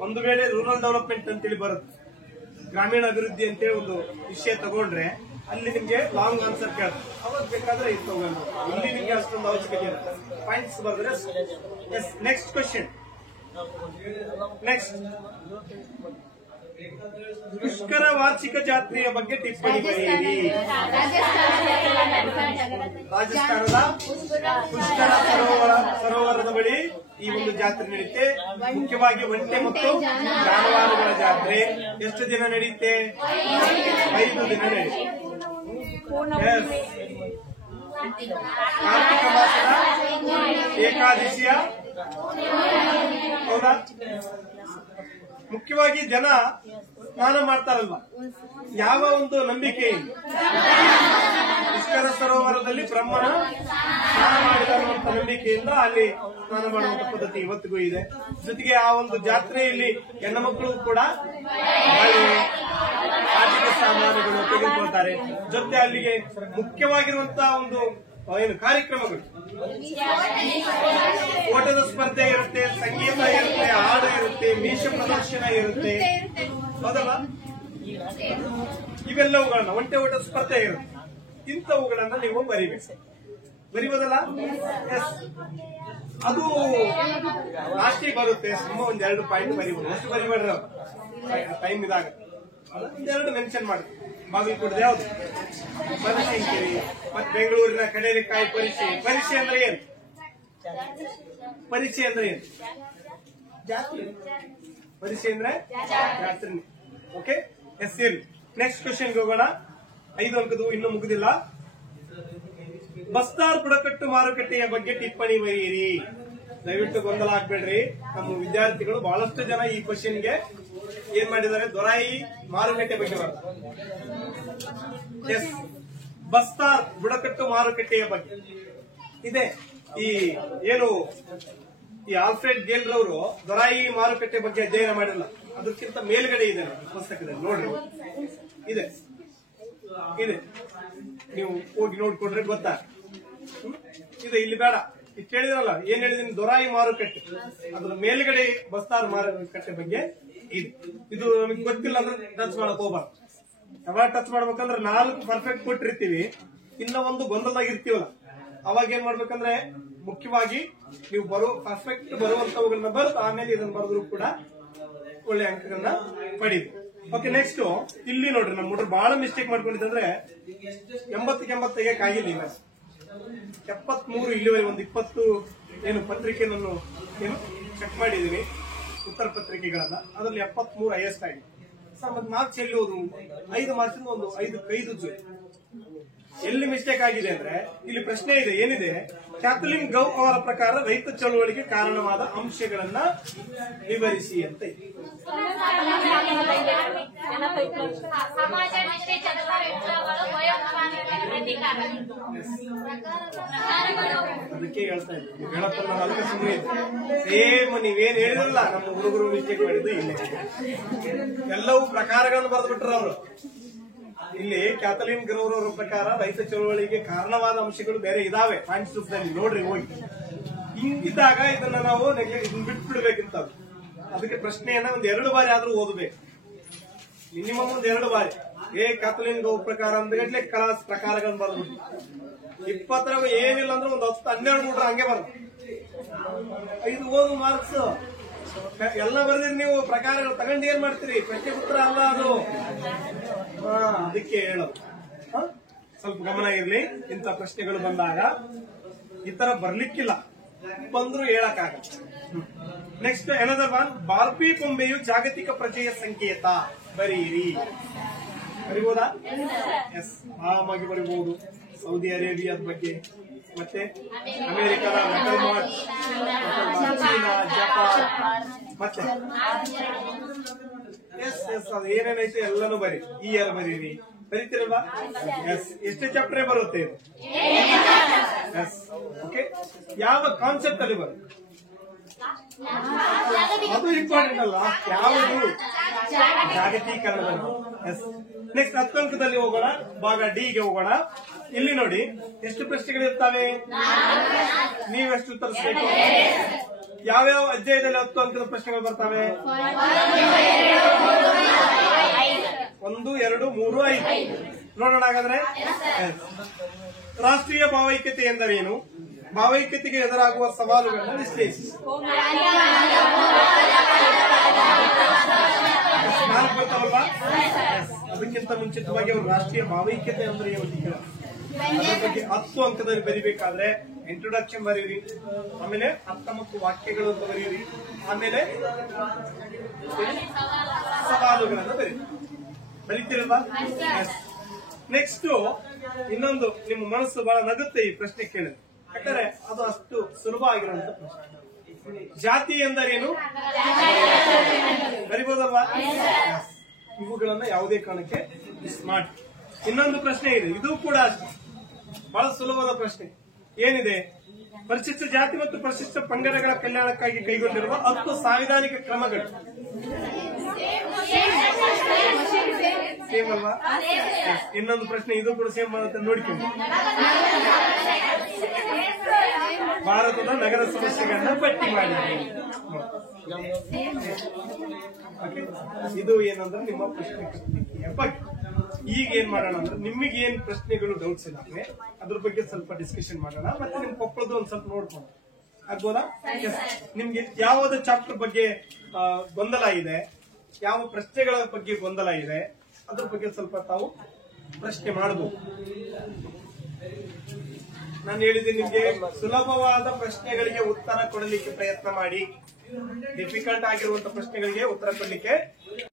ಒಂದು ವೇಳೆ ರೂರಲ್ ಡೆವಲಪ್ಮೆಂಟ್ ಅಂತೇಳಿ ಬರುತ್ತೆ, ಗ್ರಾಮೀಣ ಅಭಿವೃದ್ಧಿ ಅಂತೇಳಿ ಒಂದು ವಿಷಯ ತಗೊಂಡ್ರೆ ಅಲ್ಲಿ ನಿಮ್ಗೆ ಲಾಂಗ್ ಆನ್ಸರ್ ಕೇಳ್ತಾರೆ. ಅವಾಗ ಬೇಕಾದ್ರೆ ಇದು ತಗೊಂಡು ಇಲ್ಲಿ ನಿಮ್ಗೆ ಅಷ್ಟೊಂದು ಅವಶ್ಯಕತೆ ಇರುತ್ತೆ. ಪಾಯಿಂಟ್ಸ್ ಬರೆದ್ರೆ yes. Next question. Next, Pushkar ವಾರ್ಷಿಕ ಜಾತ್ರೆಯ ಬಗ್ಗೆ ಟಿಪ್ಪಣಿ ಬರೆಯಿರಿ. ರಾಜಸ್ಥಾನದ ಪುಷ್ಕರ ಸರೋವರದ ಬಳಿ ಈ ಒಂದು ಜಾತ್ರೆ ನಡೆಯುತ್ತೆ. ಮುಖ್ಯವಾಗಿ ಒಂಟೆ ಮತ್ತು ಜಾನುವಾರುಗಳ ಜಾತ್ರೆ. ಎಷ್ಟು ದಿನ ನಡೆಯುತ್ತೆ? 5 ದಿನ ನಡೆಯುತ್ತೆ. ಕಾರ್ತಿಕ ಮಾಸದ ಏಕಾದಶಿಯ, ಹೌದಾ? ಮುಖ್ಯವಾಗಿ ಜನ ಸ್ನಾನ ಮಾಡ್ತಾರಲ್ವಾ, ಯಾವ ಒಂದು ನಂಬಿಕೆಯಿಂದ? ಪುಷ್ಕರ ಸರೋವರದಲ್ಲಿ ಬ್ರಹ್ಮನ ಸ್ನಾನ ಮಾಡಿದ ಅನ್ನುವಂತ ನಂಬಿಕೆಯಿಂದ ಅಲ್ಲಿ ಸ್ನಾನ ಮಾಡುವಂತ ಪದ್ಧತಿ ಇವತ್ತಿಗೂ ಇದೆ. ಜೊತೆಗೆ ಆ ಒಂದು ಜಾತ್ರೆಯಲ್ಲಿ ಹೆಣ್ಣು ಮಕ್ಕಳು ಕೂಡ ಆಟಿಕೆ ಸಾಮಾನುಗಳು ತೆಗೆದುಕೊಳ್ತಾರೆ. ಜೊತೆ ಅಲ್ಲಿಗೆ ಮುಖ್ಯವಾಗಿರುವಂತಹ ಒಂದು ಏನು ಕಾರ್ಯಕ್ರಮಗಳು, ಓಟದ ಸ್ಪರ್ಧೆ ಇರುತ್ತೆ, ಸಂಗೀತ ಇರುತ್ತೆ, ಹಾಡು ಇರುತ್ತೆ, ಮೀಶ ಪ್ರದರ್ಶನ ಇರುತ್ತೆ, ಹೌದಲ್ಲ? ಇವೆಲ್ಲವುಗಳನ್ನ, ಒಂಟೆ ಓಟದ ಸ್ಪರ್ಧೆ ಇರುತ್ತೆ, ಇಂಥವುಗಳನ್ನ ನೀವು ಬರಿಬೋದಲ್ಲ? ಎಸ್, ಅದು ಲಾಸ್ಟಿಗೆ ಬರುತ್ತೆ. ಸುಮ್ಮ 1-2 ಪಾಯಿಂಟ್ ಬರಿಬೋದು, ಅಷ್ಟು ಬರಿಬೇಡ್ರಿ, ಟೈಮ್ ಇದಾಗ 2 ಮೆನ್ಷನ್ ಮಾಡಿ. ಬಾಗಲಕೋಟದ ಯಾವ್ದು? ಬನಶಂಕರಿ. ಮತ್ತೆ ಬೆಂಗಳೂರಿನ ಕಡಲೆಕಾಯಿ ಪರೀಕ್ಷೆ. ಪರೀಕ್ಷೆ ಅಂದ್ರೆ ಏನು? ಪರೀಕ್ಷೆ ಅಂದ್ರೆ ಏನು? ಜಾತ್ರೆ. ಪರೀಕ್ಷೆ ಅಂದ್ರೆ ಜಾತ್ರೆ. Okay, S. ಸರಿ, ನೆಕ್ಸ್ಟ್ ಕ್ವಶನ್ಗೆ ಹೋಗೋಣ. 5 ಅಂಕದ್ದು ಇನ್ನೂ ಮುಗುದಿಲ್ಲ. ಬಸ್ತಾರ್ ಬುಡಕಟ್ಟು ಮಾರುಕಟ್ಟೆಯ ಬಗ್ಗೆ ಟಿಪ್ಪಣಿ ಬರೆಯಿರಿ. ದಯವಿಟ್ಟು ಗೊಂದಲ ಹಾಕ್ಬೇಡ್ರಿ. ನಮ್ಮ ವಿದ್ಯಾರ್ಥಿಗಳು ಬಹಳಷ್ಟು ಜನ ಈ ಕ್ವಶನ್ಗೆ ಏನ್ ಮಾಡಿದ್ದಾರೆ, ದೊರಾಯಿ ಮಾರುಕಟ್ಟೆ ಬಗ್ಗೆ ಬರ್ತಾರೆ. ಎಸ್, ಬಸ್ತಾರ್ ಬುಡಕಟ್ಟು ಮಾರುಕಟ್ಟೆಯ ಬಗ್ಗೆ ಇದೆ. ಈ ಏನು ಈ ಆಲ್ಫ್ರೆಡ್ ಗೇಲ್ ರವರು ದೊರಾಯಿ ಮಾರುಕಟ್ಟೆ ಬಗ್ಗೆ ಅಧ್ಯಯನ ಮಾಡಿಲ್ಲ, ಅದಕ್ಕಿಂತ ಮೇಲ್ಗಡೆ ಇದೆ ಪುಸ್ತಕದಲ್ಲಿ, ನೋಡ್ರಿ ಇದೆ. ನೀವು ಹೋಗಿ ನೋಡ್ಕೊಂಡ್ರೆ ಗೊತ್ತಾ ಇದೆ. ಇಲ್ಲಿ ಬೇಡ, ಇಷ್ಟು ಹೇಳಿದ್ರಲ್ಲ, ಏನ್ ಹೇಳಿದೀನಿ, ದೊರಾಯಿ ಮಾರುಕಟ್ಟೆ, ಅದ್ರ ಮೇಲ್ಗಡೆ ಬಸ್ತಾರ್ ಮಾರುಕಟ್ಟೆ ಬಗ್ಗೆ ಇದೆ. ಇದು ನಮಗೆ ಗೊತ್ತಿಲ್ಲ ಅಂದ್ರೆ ಟಚ್ ಮಾಡಕ್ ಹೋಗ್ಬಾರ್ದು. ಯಾವಾಗ ಟಚ್ ಮಾಡ್ಬೇಕಂದ್ರೆ 4 ಪರ್ಫೆಕ್ಟ್ ಕೊಟ್ಟಿರ್ತೀವಿ, ಇನ್ನ ಒಂದು ಗೊಂದಲಾಗಿರ್ತೀವಲ್ಲ, ಅವಾಗ ಏನ್ ಮಾಡ್ಬೇಕಂದ್ರೆ ಮುಖ್ಯವಾಗಿ ನೀವು ಪರ್ಫೆಕ್ಟ್ ಬರುವಂತವುಗಳನ್ನ ಬರೆದು ಆಮೇಲೆ ಇದನ್ನ ಬರೆದ್ರು ಕೂಡ ಒಳ್ಳೆ ಅಂಕಗಳನ್ನ ಪಡೀರಿ. ಓಕೆ, ನೆಕ್ಸ್ಟ್ ಇಲ್ಲಿ ನೋಡ್ರಿ, ನಮ್ಮ ಹುಡುಗರು ಬಹಳ ಮಿಸ್ಟೇಕ್ ಮಾಡ್ಕೊಂಡಿದ್ರೆ 80 ತೆಗಿಯಕ್ಕಾಗಿಲ್ಲ. ಈಗ 73 ಇಲ್ಲಿವರೆಗೆ ಒಂದು 20 ಏನು ಪತ್ರಿಕೆ ನಾನು ಏನು ಚೆಕ್ ಮಾಡಿದೀನಿ, ಉತ್ತರ ಪತ್ರಿಕೆಗಳನ್ನ, ಅದರಲ್ಲಿ 73 ಹೈಯೆಸ್ಟ್ ಆಗಿದೆ. ಮತ್ತೆ ಮಾರ್ಕ್ಸ್ ಎಲ್ಲಿ ಹೋದ್ರು? 5 ಮಾರ್ಕ್ಸ್ ಒಂದು 5 ಎಲ್ಲಿ ಮಿಸ್ಟೇಕ್ ಆಗಿದೆ ಅಂದ್ರೆ ಇಲ್ಲಿ ಪ್ರಶ್ನೆ ಇದೆ, ಏನಿದೆ, ಕ್ಯಾಥಲಿನ್ ಗೌ ಅವರ ಪ್ರಕಾರ ರೈತ ಚಳುವಳಿಗೆ ಕಾರಣವಾದ ಅಂಶಗಳನ್ನ ವಿವರಿಸಿ ಅಂತ ಇದೆ. ಅದಕ್ಕೆ ಹೇಳ್ತಾ ಇದ್ದೀನಿ, ಹೇಳಪ್ಪ ನಾವು ಅದಕ್ಕೆ ಸುಮ್ಮನೆ ಸೇಮ್ ನೀವೇನ್ ಹೇಳಿದ್ರಲ್ಲ, ನಮ್ಮ ಹುಡುಗರು ಮಿಸ್ಟೇಕ್ ಮಾಡಿದ್ದು ಇಲ್ಲೇ. ಎಲ್ಲವೂ ಪ್ರಕಾರಗಳನ್ನು ಬರೆದು ಬಿಟ್ರು ಅವರು. ಇಲ್ಲಿ ಕ್ಯಾಥಲಿನ್ ಗೌರವರ ಪ್ರಕಾರ ರೈತ ಚಳುವಳಿಗೆ ಕಾರಣವಾದ ಅಂಶಗಳು ಬೇರೆ ಇದಾವೆ ಪಾಯಿಂಟ್ಸ್ ರೂಪದಲ್ಲಿ, ನೋಡ್ರಿ ಹೋಗಿ. ಹಿಂಗಿದ್ದಾಗ ಇದನ್ನ ನಾವು ಇದನ್ನ ಬಿಟ್ಬಿಡ್ಬೇಕಿಂತ. ಅದಕ್ಕೆ ಪ್ರಶ್ನೆಯನ್ನ 1-2 ಬಾರಿ ಆದ್ರೂ ಓದಬೇಕು, ಮಿನಿಮಮ್ 1-2 ಬಾರಿ. ಕ್ಯಾಥಲಿನ್ ಗೌ ಪ್ರಕಾರ ಅಂದ್ಗಟ್ಲೆ ಕ್ಲಾಸ್ ಪ್ರಕಾರಗಳನ್ನ ಬರೆದ್ಬಿಟ್ಟು 20 ಏನಿಲ್ಲ ಅಂದ್ರೆ ಒಂದು 10-12 ನೋಡ್ರೆ ಹಂಗೆ ಬರೋದು. 5 ಓದು ಮಾರ್ಕ್ಸ್ ಎಲ್ಲ ಬರೆದಿರಿ. ನೀವು ಪ್ರಕಾರಗಳು ತಗೊಂಡು ಏನ್ ಮಾಡ್ತೀರಿ? ಪ್ರಶ್ನೆ ಉತ್ತರ ಅಲ್ಲ ಅದು. ಅದಕ್ಕೆ ಹೇಳೋದು. ಸ್ವಲ್ಪ ಗಮನ ಇರಲಿ. ಇಂಥ ಪ್ರಶ್ನೆಗಳು ಬಂದಾಗ ಈ ತರ ಬರ್ಲಿಕ್ಕಿಲ್ಲ, ಬಂದ್ರು ಹೇಳಕ್ಕಾಗಲ್ಲ. ನೆಕ್ಸ್ಟ್ ಏನದರ್ ಒನ್, ಬಾರ್ಬಿ ಬೊಂಬೆಯು ಜಾಗತಿಕ ಪ್ರಜೆಯ ಸಂಕೇತ. ಬರೀರಿ. ಬರಿಬಹುದಾ? ಎಸ್, ಆರಾಮಾಗಿ ಬರಿಬಹುದು. ಸೌದಿ ಅರೇಬಿಯಾದ ಬಗ್ಗೆ, ಮತ್ತೆ ಅಮೆರಿಕದ ಮೆಟಲ್ ಮಾರ್ಚ್, ಚೀನಾ, ಜಪಾನ್, ಮತ್ತೆ ಎಸ್ ಎಸ್ ಅದು ಏನೇನೈತೆ ಎಲ್ಲಾನು ಬರಿ. ಇಯರ್ ಬರೀರಿ. ಬರೀತಿರಲ್ವಾ? ಎಸ್. ಎಷ್ಟೇ ಚಾಪ್ಟರ್ ಬರುತ್ತೆ ಇದು? ಎಸ್. ಓಕೆ. ಯಾವ ಕಾನ್ಸೆಪ್ಟ್ ಅಲ್ಲಿ ಬರುತ್ತೆ ಅದು ಇಂಪಾರ್ಟೆಂಟ್ ಅಲ್ಲ. ಯಾವುದು? ಜಾಗತೀಕರಣದಲ್ಲಿ. ಎಸ್. ನೆಕ್ಸ್ಟ್ 10 ಅಂಕದಲ್ಲಿ ಹೋಗೋಣ. ಭಾಗ ಡಿ ಗೆ ಹೋಗೋಣ. ಇಲ್ಲಿ ನೋಡಿ ಎಷ್ಟು ಪ್ರಶ್ನೆಗಳಿರ್ತವೆ, ನೀವೆಷ್ಟು ಉತ್ತರಿಸಬೇಕು. ಯಾವ್ಯಾವ ಅಧ್ಯಾಯದಲ್ಲಿ 10 ಅಂಕದ ಪ್ರಶ್ನೆಗಳು ಬರ್ತವೆ? 1, 2, 3, 5. ನೋಡೋಣ ಹಾಗಾದ್ರೆ. ರಾಷ್ಟ್ರೀಯ ಭಾವೈಕ್ಯತೆ ಎಂದರೇನು? ಭಾವೈಕ್ಯತೆಗೆ ಎದುರಾಗುವ ಸವಾಲುಗಳನ್ನು ವಿಶ್ಲೇಷಿಸಿ. ನಾನು ಗೊತ್ತಲ್ವಾ? ಅದಕ್ಕಿಂತ ಮುಂಚಿತವಾಗಿ ಅವರು ರಾಷ್ಟ್ರೀಯ ಭಾವೈಕ್ಯತೆ ಅಂದ್ರೆ ಏನು ಅದ್ರ ಬಗ್ಗೆ 10 ಅಂಕದಲ್ಲಿ ಬರಿಬೇಕಾದ್ರೆ ಇಂಟ್ರೊಡಕ್ಷನ್ ಬರೀರಿ, ಆಮೇಲೆ 19 ವಾಕ್ಯಗಳು ಅಂತ ಬರೀರಿ, ಆಮೇಲೆ ಸವಾಲುಗಳನ್ನು ಬರೀತೀರಲ್ವಾ? ನೆಕ್ಸ್ಟ್ ಇನ್ನೊಂದು, ನಿಮ್ಮ ಮನಸ್ಸು ಬಹಳ ನಗುತ್ತೆ ಈ ಪ್ರಶ್ನೆ ಕೇಳಿದ್ರೆ, ಯಾಕಂದ್ರೆ ಅದು ಅಷ್ಟು ಸುಲಭ ಆಗಿರುವಂತ ಪ್ರಶ್ನೆ. ಜಾತಿ ಎಂದರೇನು? ಬರಿಬಹುದಲ್ವಾ? ಇವುಗಳನ್ನ ಯಾವುದೇ ಕಾರಣಕ್ಕೆ ಮಿಸ್ ಮಾಡಿ. ಇನ್ನೊಂದು ಪ್ರಶ್ನೆ ಇದೆ, ಇದು ಕೂಡ ಅಷ್ಟೇ ಬಹಳ ಸುಲಭವಾದ ಪ್ರಶ್ನೆ. ಏನಿದೆ? ಪರಿಶಿಷ್ಟ ಜಾತಿ ಮತ್ತು ಪರಿಶಿಷ್ಟ ಪಂಗಡಗಳ ಕಲ್ಯಾಣಕ್ಕಾಗಿ ಕೈಗೊಂಡಿರುವ 10 ಸಾಂವಿಧಾನಿಕ ಕ್ರಮಗಳು. ಸೇಮ್ ಅಲ್ವಾ? ಇನ್ನೊಂದು ಪ್ರಶ್ನೆ, ಇದು ಕೂಡ ಸೇಮ್ ಬರುತ್ತೆ, ನೋಡ್ಕೊಂಡು. ಭಾರತದ ನಗರ ಸಮಸ್ಯೆಗಳನ್ನ ಪಟ್ಟಿ ಮಾಡಿ. ಇದು ಏನಂದ್ರೆ ನಿಮ್ಮ ಪ್ರಶ್ನೆ ಬಗ್ಗೆ. ಈಗ ಏನ್ ಮಾಡೋಣ ಅಂದ್ರೆ, ನಿಮಗೆ ಏನ್ ಪ್ರಶ್ನೆಗಳು ಡೌಟ್ಸ್ ಇದಾವೆ ಅದ್ರ ಬಗ್ಗೆ ಸ್ವಲ್ಪ ಡಿಸ್ಕಷನ್ ಮಾಡೋಣ. ಮತ್ತೆ ನಿಮ್ ಕೊಪ್ಪಳದ ಒಂದ್ ಸ್ವಲ್ಪ ನೋಡ್ಕೊಂಡು ಆಗ್ಬೋದಾ? ನಿಮ್ಗೆ ಯಾವ್ದು ಚಾಪ್ಟರ್ ಬಗ್ಗೆ ಗೊಂದಲ ಇದೆ, ಯಾವ ಪ್ರಶ್ನೆಗಳ ಬಗ್ಗೆ ಗೊಂದಲ ಇದೆ, ಅದ್ರ ಬಗ್ಗೆ ಸ್ವಲ್ಪ ತಾವು ಪ್ರಶ್ನೆ ಮಾಡಬಹುದು. ನಾನು ಹೇಳಿದ್ದೀನಿ ನಿಮ್ಗೆ ಸುಲಭವಾದ ಪ್ರಶ್ನೆಗಳಿಗೆ ಉತ್ತರ ಕೊಡಲಿಕ್ಕೆ ಪ್ರಯತ್ನ ಮಾಡಿ. ಡಿಫಿಕಲ್ಟ್ ಆಗಿರುವಂತಹ ಪ್ರಶ್ನೆಗಳಿಗೆ ಉತ್ತರ ಕೊಡಲಿಕ್ಕೆ